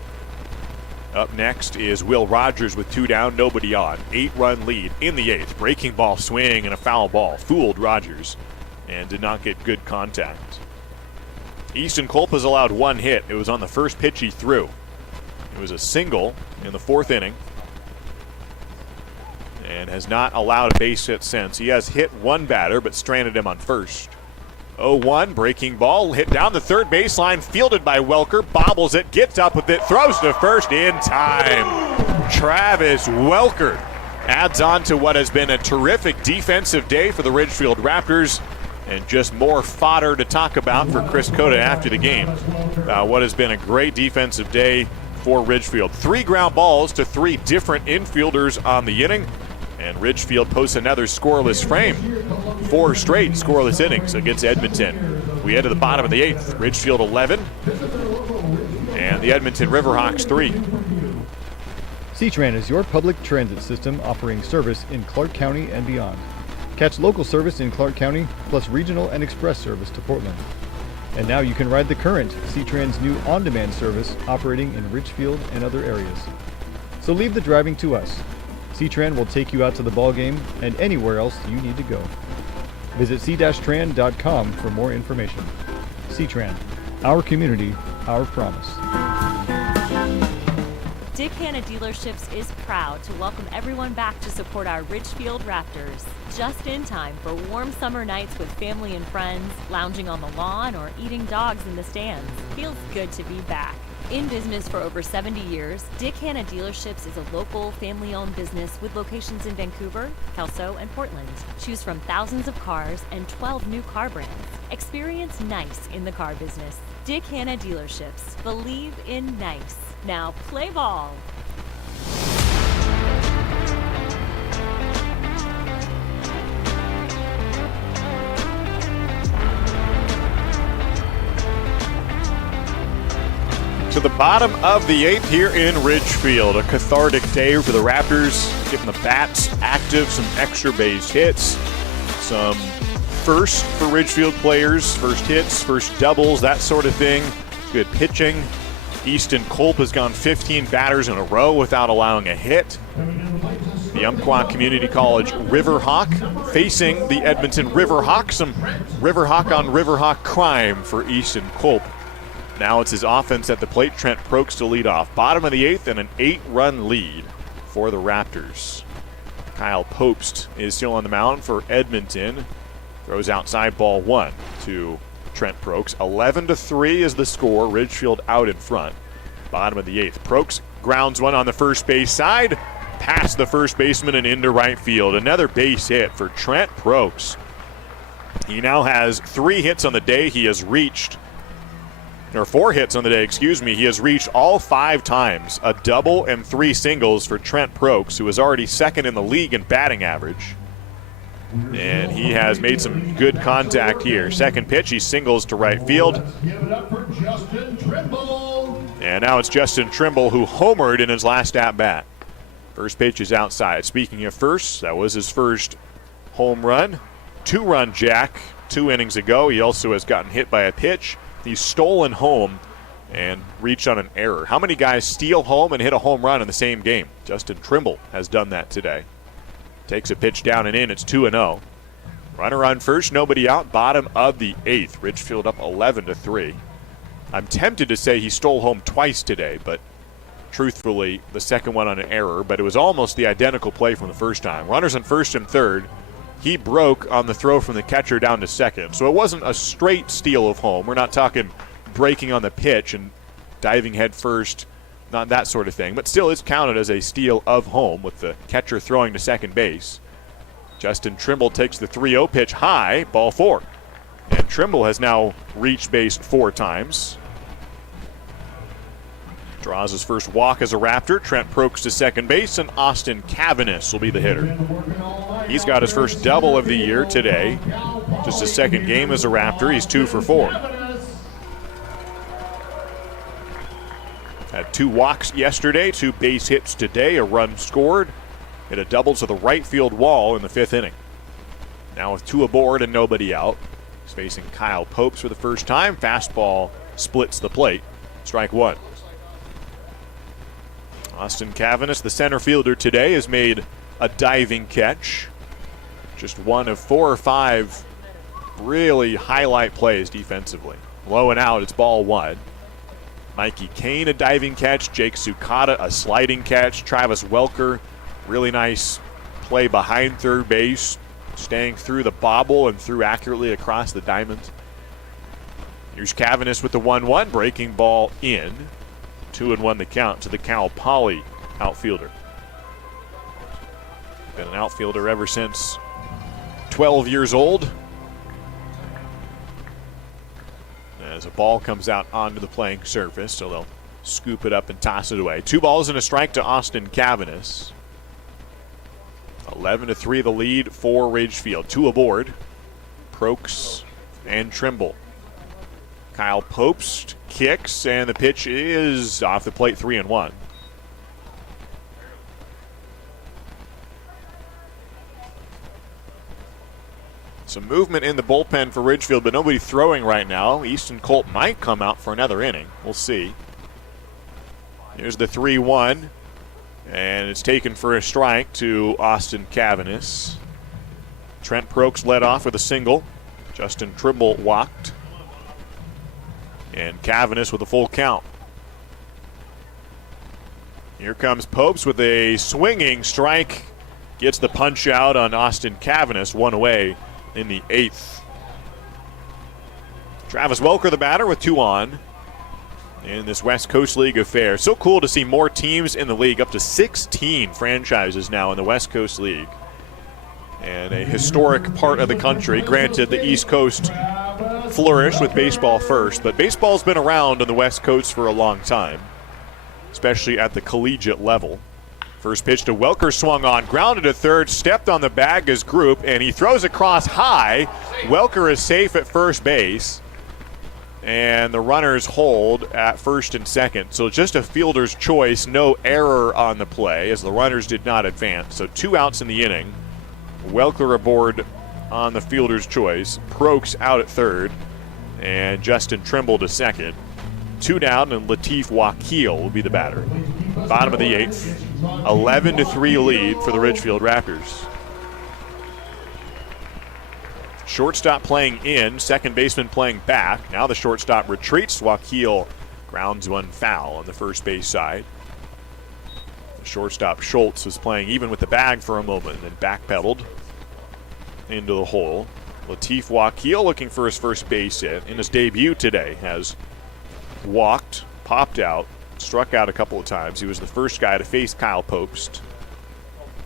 Up next is Will Rogers with 2 down, nobody on. 8-run lead in the 8th. Breaking ball swing and a foul ball. Fooled Rogers and did not get good contact. Easton Culp has allowed 1 hit. It was on the first pitch he threw. It was a single in the 4th inning. And has not allowed a base hit since. He has hit 1 batter, but stranded him on first. 0-1, breaking ball, hit down the third baseline, fielded by Welker, bobbles it, gets up with it, throws to first in time. Travis Welker adds on to what has been a terrific defensive day for the Ridgefield Raptors, and just more fodder to talk about for Chris Cota after the game. What has been a great defensive day for Ridgefield. 3 ground balls to 3 different infielders on the inning. And Ridgefield posts another scoreless frame. 4 straight scoreless innings against Edmonton. We head to the bottom of the 8th. Ridgefield 11. And the Edmonton Riverhawks 3. C-Tran is your public transit system offering service in Clark County and beyond. Catch local service in Clark County, plus regional and express service to Portland. And now you can ride the current C-Tran's new on-demand service operating in Ridgefield and other areas. So leave the driving to us. C-Tran will take you out to the ball game and anywhere else you need to go. Visit c-tran.com for more information. C-Tran, our community, our promise. Dick Hanna Dealerships is proud to welcome everyone back to support our Ridgefield Raptors. Just in time for warm summer nights with family and friends, lounging on the lawn, or eating dogs in the stands. Feels good to be back. In business for over 70 years, Dick Hanna Dealerships is a local, family-owned business with locations in Vancouver, Kelso, and Portland. Choose from thousands of cars and 12 new car brands. Experience nice in the car business. Dick Hanna Dealerships. Believe in nice. Now play ball. To the bottom of the 8th here in Ridgefield. A cathartic day for the Raptors, getting the bats active, some extra base hits, some first for Ridgefield players, first hits, first doubles, that sort of thing. Good pitching. Easton Culp has gone 15 batters in a row without allowing a hit. The Umpqua Community College Riverhawk facing the Edmonton Riverhawks. Some Riverhawk on Riverhawk crime for Easton Culp. Now it's his offense at the plate. Trent Prokes to lead off. Bottom of the 8th and an 8-run lead for the Raptors. Kyle Popst is still on the mound for Edmonton. Throws outside, ball 1 to Trent Prokes. 11-3 is the score. Ridgefield out in front. Bottom of the 8th. Prokes grounds one on the first base side. Past the first baseman and into right field. Another base hit for Trent Prokes. He now has 3 hits on the day. He has reached, or 4 hits on the day, excuse me. He has reached all 5 times. A double and 3 singles for Trent Prokes, who is already second in the league in batting average. And he has made some good contact here. Second pitch, he singles to right field. Give it up for Justin Trimble. And now it's Justin Trimble who homered in his last at-bat. First pitch is outside. Speaking of first, that was his first home run. 2-run jack 2 innings ago. He also has gotten hit by a pitch. He's stolen home and reached on an error. How many guys steal home and hit a home run in the same game? Justin Trimble has done that today. Takes a pitch down and in. It's 2-0. Runner on first, nobody out. Bottom of the 8th. Ridgefield up 11-3. I'm tempted to say he stole home twice today, but truthfully, the second one on an error, but it was almost the identical play from the first time. Runners on first and third. He broke on the throw from the catcher down to second. So it wasn't a straight steal of home. We're not talking breaking on the pitch and diving head first, not that sort of thing. But still, it's counted as a steal of home with the catcher throwing to second base. Justin Trimble takes the 3-0 pitch high, ball 4. And Trimble has now reached base 4 times. Draws his first walk as a Raptor. Trent Prokes to second base, and Austin Cavanis will be the hitter. He's got his first double of the year today. Just his second game as a Raptor. He's 2 for 4. Had 2 walks yesterday, 2 base hits today, a run scored. Hit a double to the right field wall in the 5th inning. Now with 2 aboard and nobody out. He's facing Kyle Popes for the first time. Fastball splits the plate. Strike 1. Austin Cavanis, the center fielder today, has made a diving catch. Just one of 4 or 5 really highlight plays defensively. Low and out, it's ball 1. Mikey Kane, a diving catch. Jake Sukata, a sliding catch. Travis Welker, really nice play behind third base, staying through the bobble and threw accurately across the diamond. Here's Cavanis with the 1-1, breaking ball in. 2-1 the count to the Cal Poly outfielder. Been an outfielder ever since 12 years old. As a ball comes out onto the playing surface, so they'll scoop it up and toss it away. 2 balls and a strike to Austin Cavanis. 11-3 the lead for Ridgefield. 2 aboard. Prokes and Trimble. Kyle Popes kicks, and the pitch is off the plate, 3-1. Some movement in the bullpen for Ridgefield, but nobody throwing right now. Easton Colt might come out for another inning. We'll see. Here's the 3-1, and it's taken for a strike to Austin Cavanis. Trent Prokes led off with a single. Justin Trimble walked. And Cavanis with a full count. Here comes Popes with a swinging strike. Gets the punch out on Austin Cavanis, 1 away in the 8th. Travis Welker, the batter, with 2 on in this West Coast League affair. So cool to see more teams in the league, up to 16 franchises now in the West Coast League. And a historic part of the country. Granted, the East Coast flourished with baseball first, but baseball's been around on the West Coast for a long time, especially at the collegiate level. First pitch to Welker, swung on, grounded to third, stepped on the bag as Group, and he throws across high. Welker is safe at first base, and the runners hold at first and second. So just a fielder's choice, no error on the play, as the runners did not advance. So 2 outs in the inning. Welker aboard on the fielder's choice. Prokes out at third, and Justin Trimble to second. 2 down, and Latif Wakil will be the batter. Bottom of the 8th. 11-3 lead for the Ridgefield Raptors. Shortstop playing in, second baseman playing back. Now the shortstop retreats. Wakil grounds one foul on the first base side. The shortstop Schultz was playing even with the bag for a moment and then backpedaled into the hole. Latif Wakil looking for his first base hit in his debut today. Has walked, popped out, struck out a couple of times. He was the first guy to face Kyle Popes.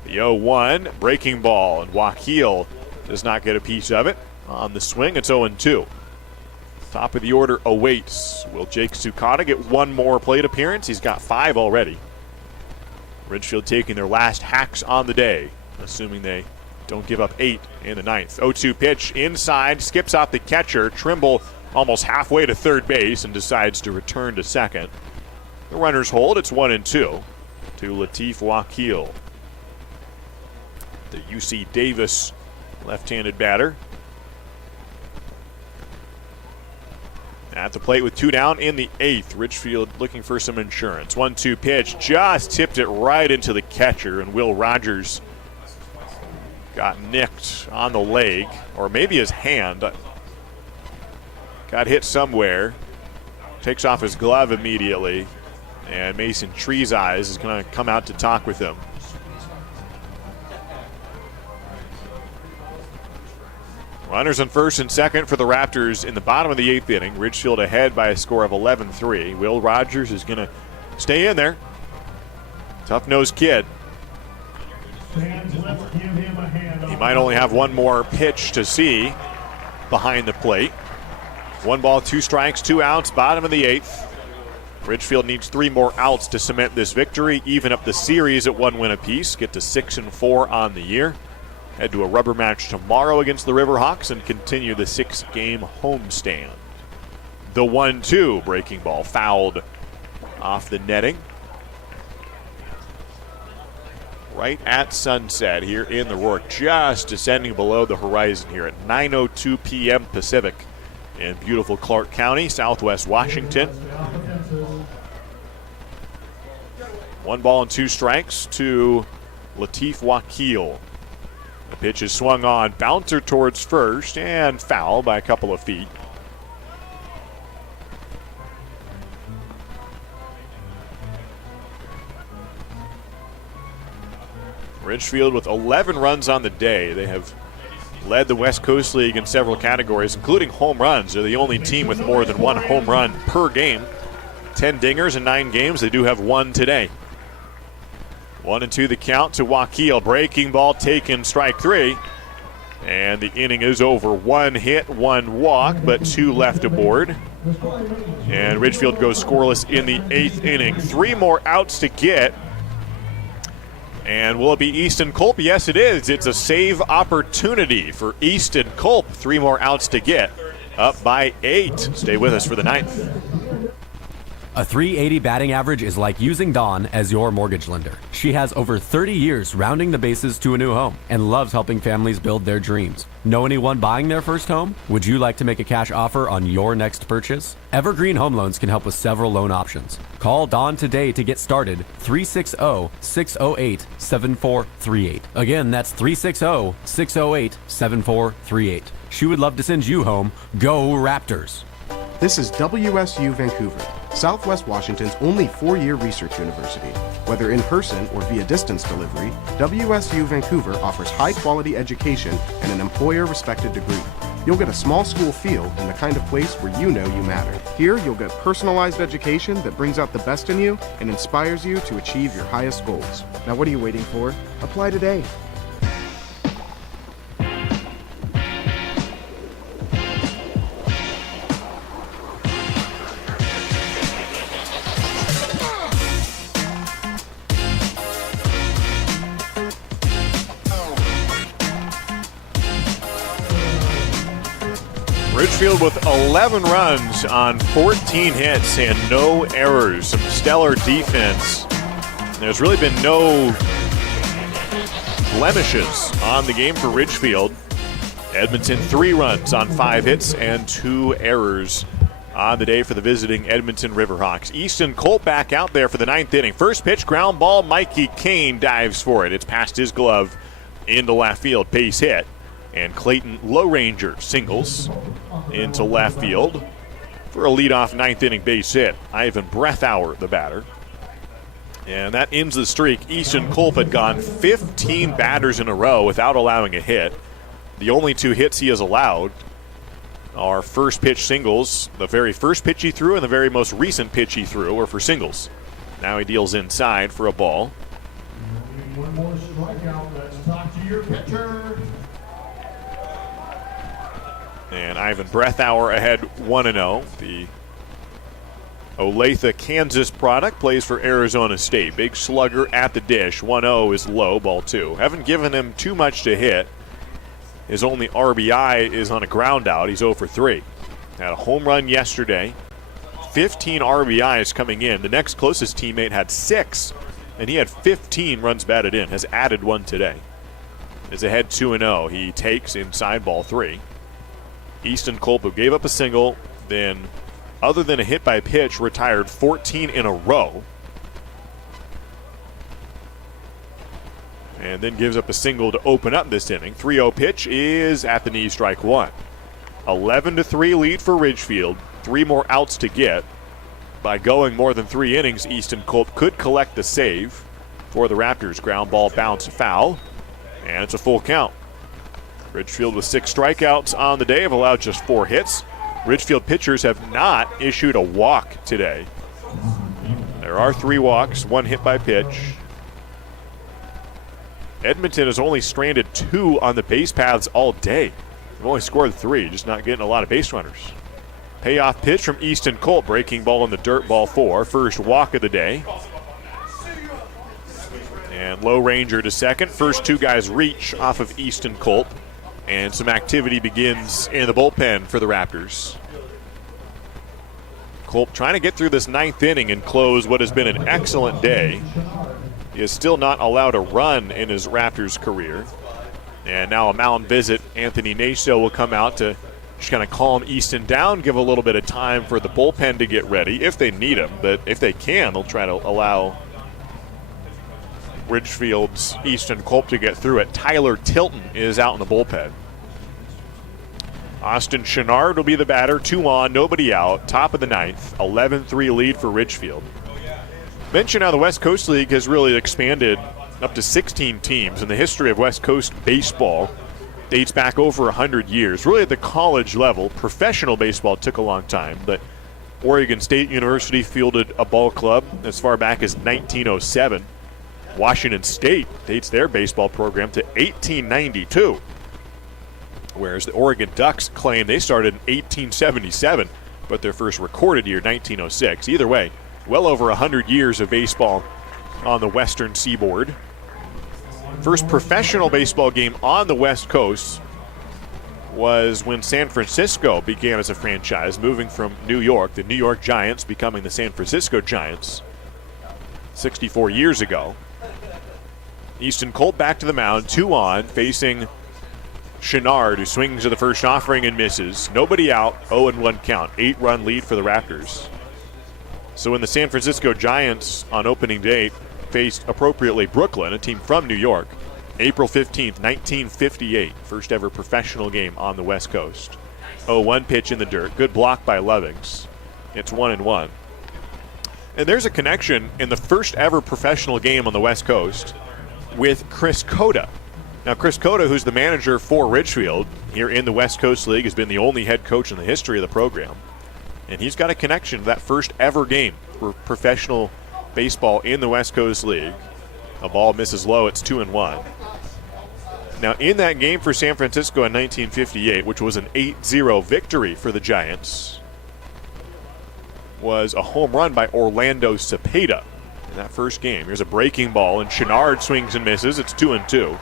The 0-1, breaking ball, and Wakil does not get a piece of it. On the swing, it's 0-2. Top of the order awaits. Will Jake Sukata get one more plate appearance? He's got 5 already. Ridgefield taking their last hacks on the day, assuming they don't give up 8 in the 9th. 0-2 pitch inside, skips off the catcher. Trimble almost halfway to third base and decides to return to second. The runners hold. It's 1-2 to Latif Wakil. The UC Davis left-handed batter. At the plate with 2 down in the 8th. Ridgefield looking for some insurance. 1-2 pitch. Just tipped it right into the catcher, and Will Rogers got nicked on the leg, or maybe his hand. Got hit somewhere. takes off his glove immediately, and Mason Trees Eyes is going to come out to talk with him. Runners on first and second for the Raptors in the bottom of the 8th inning. Ridgefield ahead by a score of 11-3. Will Rogers is going to stay in there. Tough-nosed kid. He might only have one more pitch to see behind the plate. 1 ball, 2 strikes, 2 outs, bottom of the 8th. Ridgefield needs 3 more outs to cement this victory, even up the series at 1 win apiece, get to 6-4 on the year. Head to a rubber match tomorrow against the Riverhawks and continue the 6-game homestand. The 1-2 breaking ball fouled off the netting. Right at sunset here in the Rourke, just descending below the horizon here at 9:02 p.m. Pacific in beautiful Clark County, Southwest Washington. 1 ball and 2 strikes to Latif Wakil. The pitch is swung on, bouncer towards first, and foul by a couple of feet. Ridgefield with 11 runs on the day. They have led the West Coast League in several categories, including home runs. They're the only team with more than 1 home run per game. 10 dingers in 9 games. They do have 1 today. 1-2 the count to Wakil. Breaking ball taken, strike 3. And the inning is over. 1 hit, 1 walk, but 2 left aboard. And Ridgefield goes scoreless in the 8th inning. 3 more outs to get. And will it be Easton Culp? Yes, it is. It's a save opportunity for Easton Culp. 3 more outs to get. Up by 8. Stay with us for the 9th. A .380 batting average is like using Dawn as your mortgage lender. She has over 30 years rounding the bases to a new home and loves helping families build their dreams. Know anyone buying their first home? Would you like to make a cash offer on your next purchase? Evergreen Home Loans can help with several loan options. Call Dawn today to get started. 360-608-7438. Again, that's 360-608-7438. She would love to send you home. Go Raptors! This is WSU Vancouver, Southwest Washington's only 4-year research university. Whether in person or via distance delivery, WSU Vancouver offers high-quality education and an employer-respected degree. You'll get a small school feel and the kind of place where you know you matter. Here, you'll get personalized education that brings out the best in you and inspires you to achieve your highest goals. Now what are you waiting for? Apply today. Ridgefield with 11 runs on 14 hits and no errors. Some stellar defense. There's really been no blemishes on the game for Ridgefield. Edmonton 3 runs on 5 hits and 2 errors on the day for the visiting Edmonton Riverhawks. Easton Culp back out there for the 9th inning. First pitch, ground ball. Mikey Kane dives for it. It's past his glove into left field. Base hit. And Clayton Lowranger singles into left field for a leadoff 9th inning base hit. Ivan Breathauer, the batter. And that ends the streak. Easton Culp had gone 15 batters in a row without allowing a hit. The only 2 hits he has allowed are first pitch singles. The very first pitch he threw and the very most recent pitch he threw were for singles. Now he deals inside for a ball. One more strikeout. Let's talk to your pitcher. And Ivan Breathauer ahead 1-0. The Olathe, Kansas product plays for Arizona State. Big slugger at the dish. 1-0 is low, ball 2. Haven't given him too much to hit. His only RBI is on a ground out. He's 0 for 3. Had a home run yesterday. 15 RBIs coming in. The next closest teammate had 6, and he had 15 runs batted in. Has added 1 today. Is ahead 2-0. He takes inside ball 3. Easton Culp, who gave up a single, then, other than a hit by pitch, retired 14 in a row. And then gives up a single to open up this inning. 3-0 pitch is at the knee, strike 1. 11-3 lead for Ridgefield. 3 more outs to get. by going more than 3 innings, Easton Culp could collect the save for the Raptors. Ground ball bounce foul, and it's a full count. Ridgefield with 6 strikeouts on the day have allowed just 4 hits. Ridgefield pitchers have not issued a walk today. There are 3 walks, 1 hit by pitch. Edmonton has only stranded 2 on the base paths all day. They've only scored 3, just not getting a lot of base runners. Payoff pitch from Easton Culp, breaking ball in the dirt, ball 4. First walk of the day. And low ranger to second. First 2 guys reach off of Easton Culp. And some activity begins in the bullpen for the Raptors. Culp trying to get through this 9th inning and close what has been an excellent day. He is still not allowed a run in his Raptors career. And now a mound visit. Anthony Naso will come out to just kind of calm Easton down, give a little bit of time for the bullpen to get ready if they need him. But if they can, they'll try to allow Ridgefield's Easton Culp to get through it. Tyler Tilton is out in the bullpen. Austin Chenard will be the batter. 2 on, nobody out. Top of the 9th. 11-3 lead for Ridgefield. Mention how the West Coast League has really expanded up to 16 teams. In the history of West Coast baseball, dates back over 100 years. Really at the college level, professional baseball took a long time, but Oregon State University fielded a ball club as far back as 1907. Washington State dates their baseball program to 1892. Whereas the Oregon Ducks claim they started in 1877, but their first recorded year, 1906. Either way, well over 100 years of baseball on the western seaboard. First professional baseball game on the West Coast was when San Francisco began as a franchise, moving from New York, the New York Giants becoming the San Francisco Giants 64 years ago. Easton Culp back to the mound, 2 on, facing Chenard, who swings to the first offering and misses. Nobody out, 0-1 count. 8-run lead for the Raptors. So when the San Francisco Giants on opening day faced appropriately Brooklyn, a team from New York, April 15th, 1958, first ever professional game on the West Coast. 0-1 pitch in the dirt. Good block by Lovings. It's 1-1. And there's a connection in the first ever professional game on the West Coast with Chris Cota. Now, Chris Cota, who's the manager for Ridgefield here in the West Coast League, has been the only head coach in the history of the program. And he's got a connection to that first ever game for professional baseball in the West Coast League. A ball misses low, it's 2-1. Now, in that game for San Francisco in 1958, which was an 8-0 victory for the Giants, was a home run by Orlando Cepeda in that first game. Here's a breaking ball, and Chenard swings and misses. It's 2-2.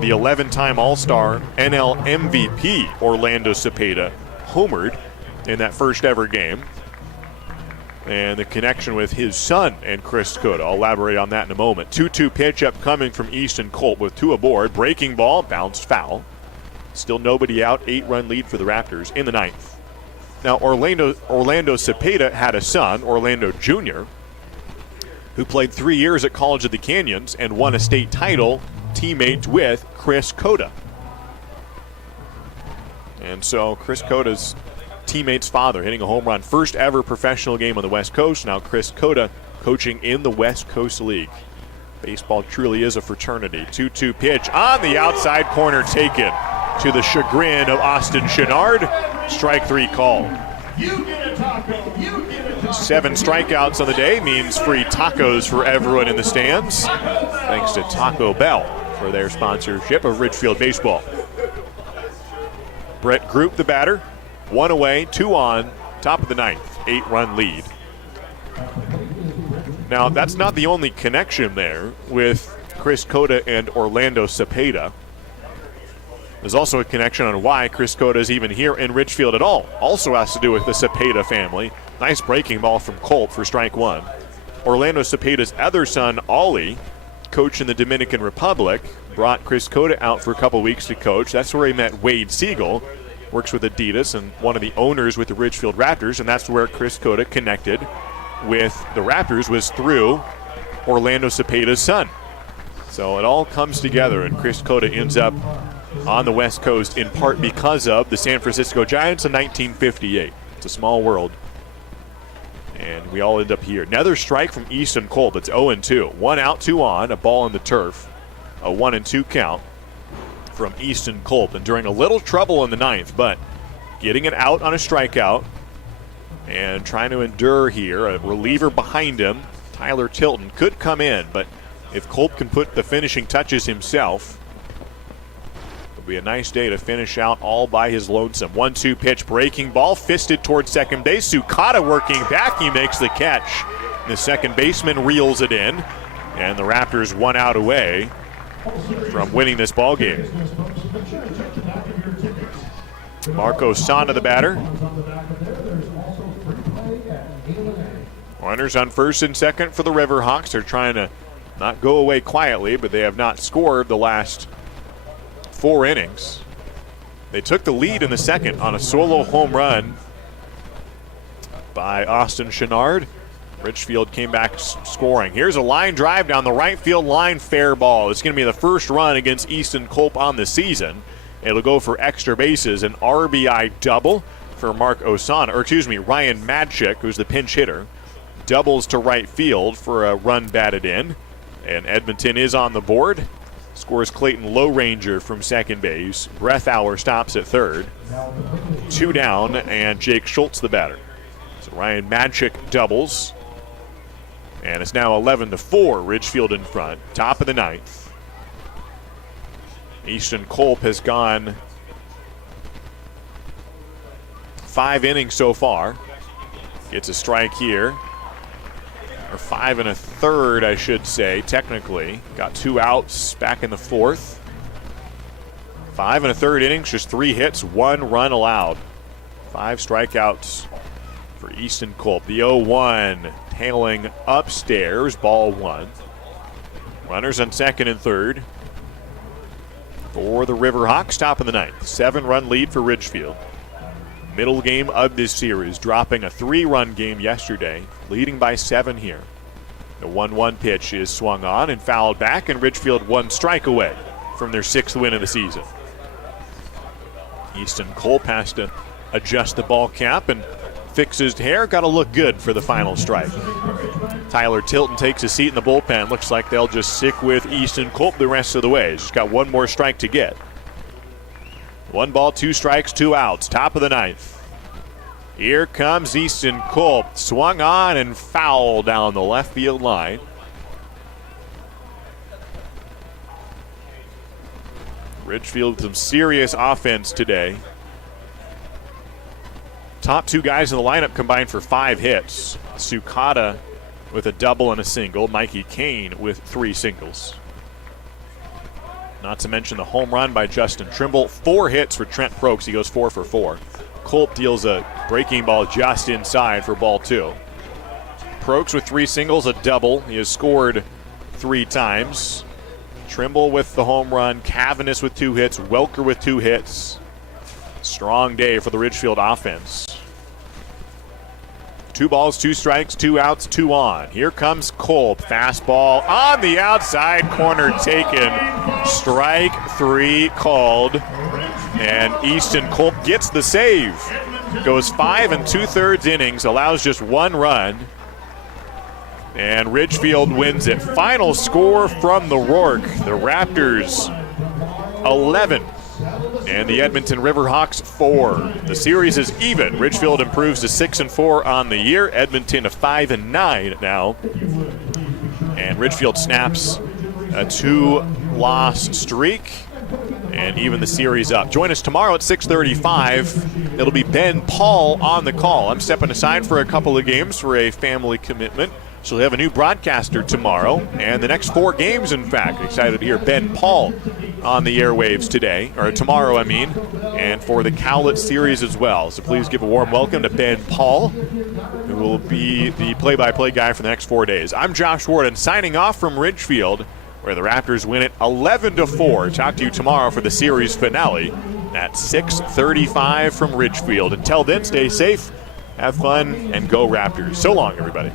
The 11-time All-Star NL MVP Orlando Cepeda homered in that first ever game. And the connection with his son and Chris Cota. I'll elaborate on that in a moment. 2-2 pitch up coming from Easton Culp with 2 aboard. Breaking ball, bounced foul. Still nobody out. 8-run lead for the Raptors in the 9th. Now, Orlando Cepeda had a son, Orlando Jr., who played 3 years at College of the Canyons and won a state title, teammates with Chris Cota. And so Chris Cota's teammate's father hitting a home run. First ever professional game on the West Coast. Now Chris Cota coaching in the West Coast League. Baseball truly is a fraternity. 2-2 pitch on the outside corner, taken to the chagrin of Austin Chenard. Strike 3 call. 7 strikeouts on the day means free tacos for everyone in the stands. Thanks to Taco Bell for their sponsorship of Ridgefield Baseball. Brett Group, the batter. 1 away, 2 on, top of the 9th. 8-run lead. Now, that's not the only connection there with Chris Cota and Orlando Cepeda. There's also a connection on why Chris Cota is even here in Ridgefield at all. Also has to do with the Cepeda family. Nice breaking ball from Culp for strike 1. Orlando Cepeda's other son, Ollie, coach in the Dominican Republic, brought Chris Cota out for a couple weeks to coach. That's where he met Wade Siegel, works with Adidas and one of the owners with the Ridgefield Raptors, and that's where Chris Cota connected with the Raptors, was through Orlando Cepeda's son. So it all comes together, and Chris Cota ends up on the West Coast in part because of the San Francisco Giants in 1958. It's a small world. And we all end up here. Another strike from Easton Kolb. It's 0-2. 1 out, 2 on. A ball in the turf. A 1-2 count from Easton Kolb. And during a little trouble in the ninth, but getting it out on a strikeout and trying to endure here. A reliever behind him, Tyler Tilton, could come in, but if Kolb can put the finishing touches himself, it'll be a nice day to finish out all by his lonesome. 1-2 pitch, breaking ball, fisted towards second base. Sukata working back, he makes the catch. The second baseman reels it in, and the Raptors 1 out away from winning this ball game. Marco Sana, the batter. Runners on first and second for the Riverhawks. They're trying to not go away quietly, but they have not scored the last 4 innings. They took the lead in the second on a solo home run by Austin Chenard. Ridgefield came back scoring. Here's a line drive down the right field line, fair ball. It's going to be the first run against Easton Kolb on the season. It'll go for extra bases, an RBI double for Ryan Madchik, who's the pinch hitter. Doubles to right field for a run batted in. And Edmonton is on the board. Scores Clayton Lowranger from second base. Breathauer stops at third. 2 down, and Jake Schultz the batter. So Ryan Madchik doubles. And it's now 11-4, Ridgefield in front. Top of the ninth. Easton Kolb has gone 5 innings so far. Gets a strike here. Or 5 1/3, I should say, technically. Got 2 outs back in the fourth. 5 1/3 innings, just 3 hits, 1 run allowed. 5 strikeouts for Easton Kolb. The 0-1 tailing upstairs, ball 1. Runners on second and third for the Riverhawks, top of the ninth. 7-run lead for Ridgefield. Middle game of this series, dropping a 3-run game yesterday, leading by 7 here. The 1-1 pitch is swung on and fouled back, and Ridgefield 1 strike away from their 6th win of the season. Easton Kolb has to adjust the ball cap and fix his hair. Got to look good for the final strike. Tyler Tilton takes a seat in the bullpen. Looks like they'll just stick with Easton Kolb the rest of the way. He's got 1 more strike to get. 1 ball, 2 strikes, 2 outs. Top of the ninth. Here comes Easton Kolb. Swung on and fouled down the left field line. Ridgefield with some serious offense today. Top 2 guys in the lineup combined for 5 hits. Sukata with a double and a single. Mikey Kane with 3 singles. Not to mention the home run by Justin Trimble. 4 hits for Trent Prokes. He goes 4 for 4. Kolb deals a breaking ball just inside for ball 2. Prokes with 3 singles, a double. He has scored 3 times. Trimble with the home run. Cavanis with 2 hits. Welker with 2 hits. Strong day for the Ridgefield offense. 2 balls, 2 strikes, 2 outs, 2 on. Here comes Kolb. Fastball on the outside corner taken. Strike 3 called. And Easton Kolb gets the save. Goes 5 2/3 innings, allows just 1 run. And Ridgefield wins it. Final score from the Rourke. The Raptors 11. And the Edmonton Riverhawks 4. The series is even. Ridgefield improves to 6-4 on the year. Edmonton to 5-9 now. And Ridgefield snaps a 2-loss streak and even the series up. Join us tomorrow at 6:35. It'll be Ben Paul on the call. I'm stepping aside for a couple of games for a family commitment. So we'll have a new broadcaster tomorrow, and the next 4 games, in fact. Excited to hear Ben Paul on the airwaves today, or tomorrow, and for the Cowlitz series as well. So please give a warm welcome to Ben Paul, who will be the play-by-play guy for the next 4 days. I'm Josh Warden, signing off from Ridgefield, where the Raptors win it 11-4. Talk to you tomorrow for the series finale at 6:35 from Ridgefield. Until then, stay safe, have fun, and go Raptors. So long, everybody.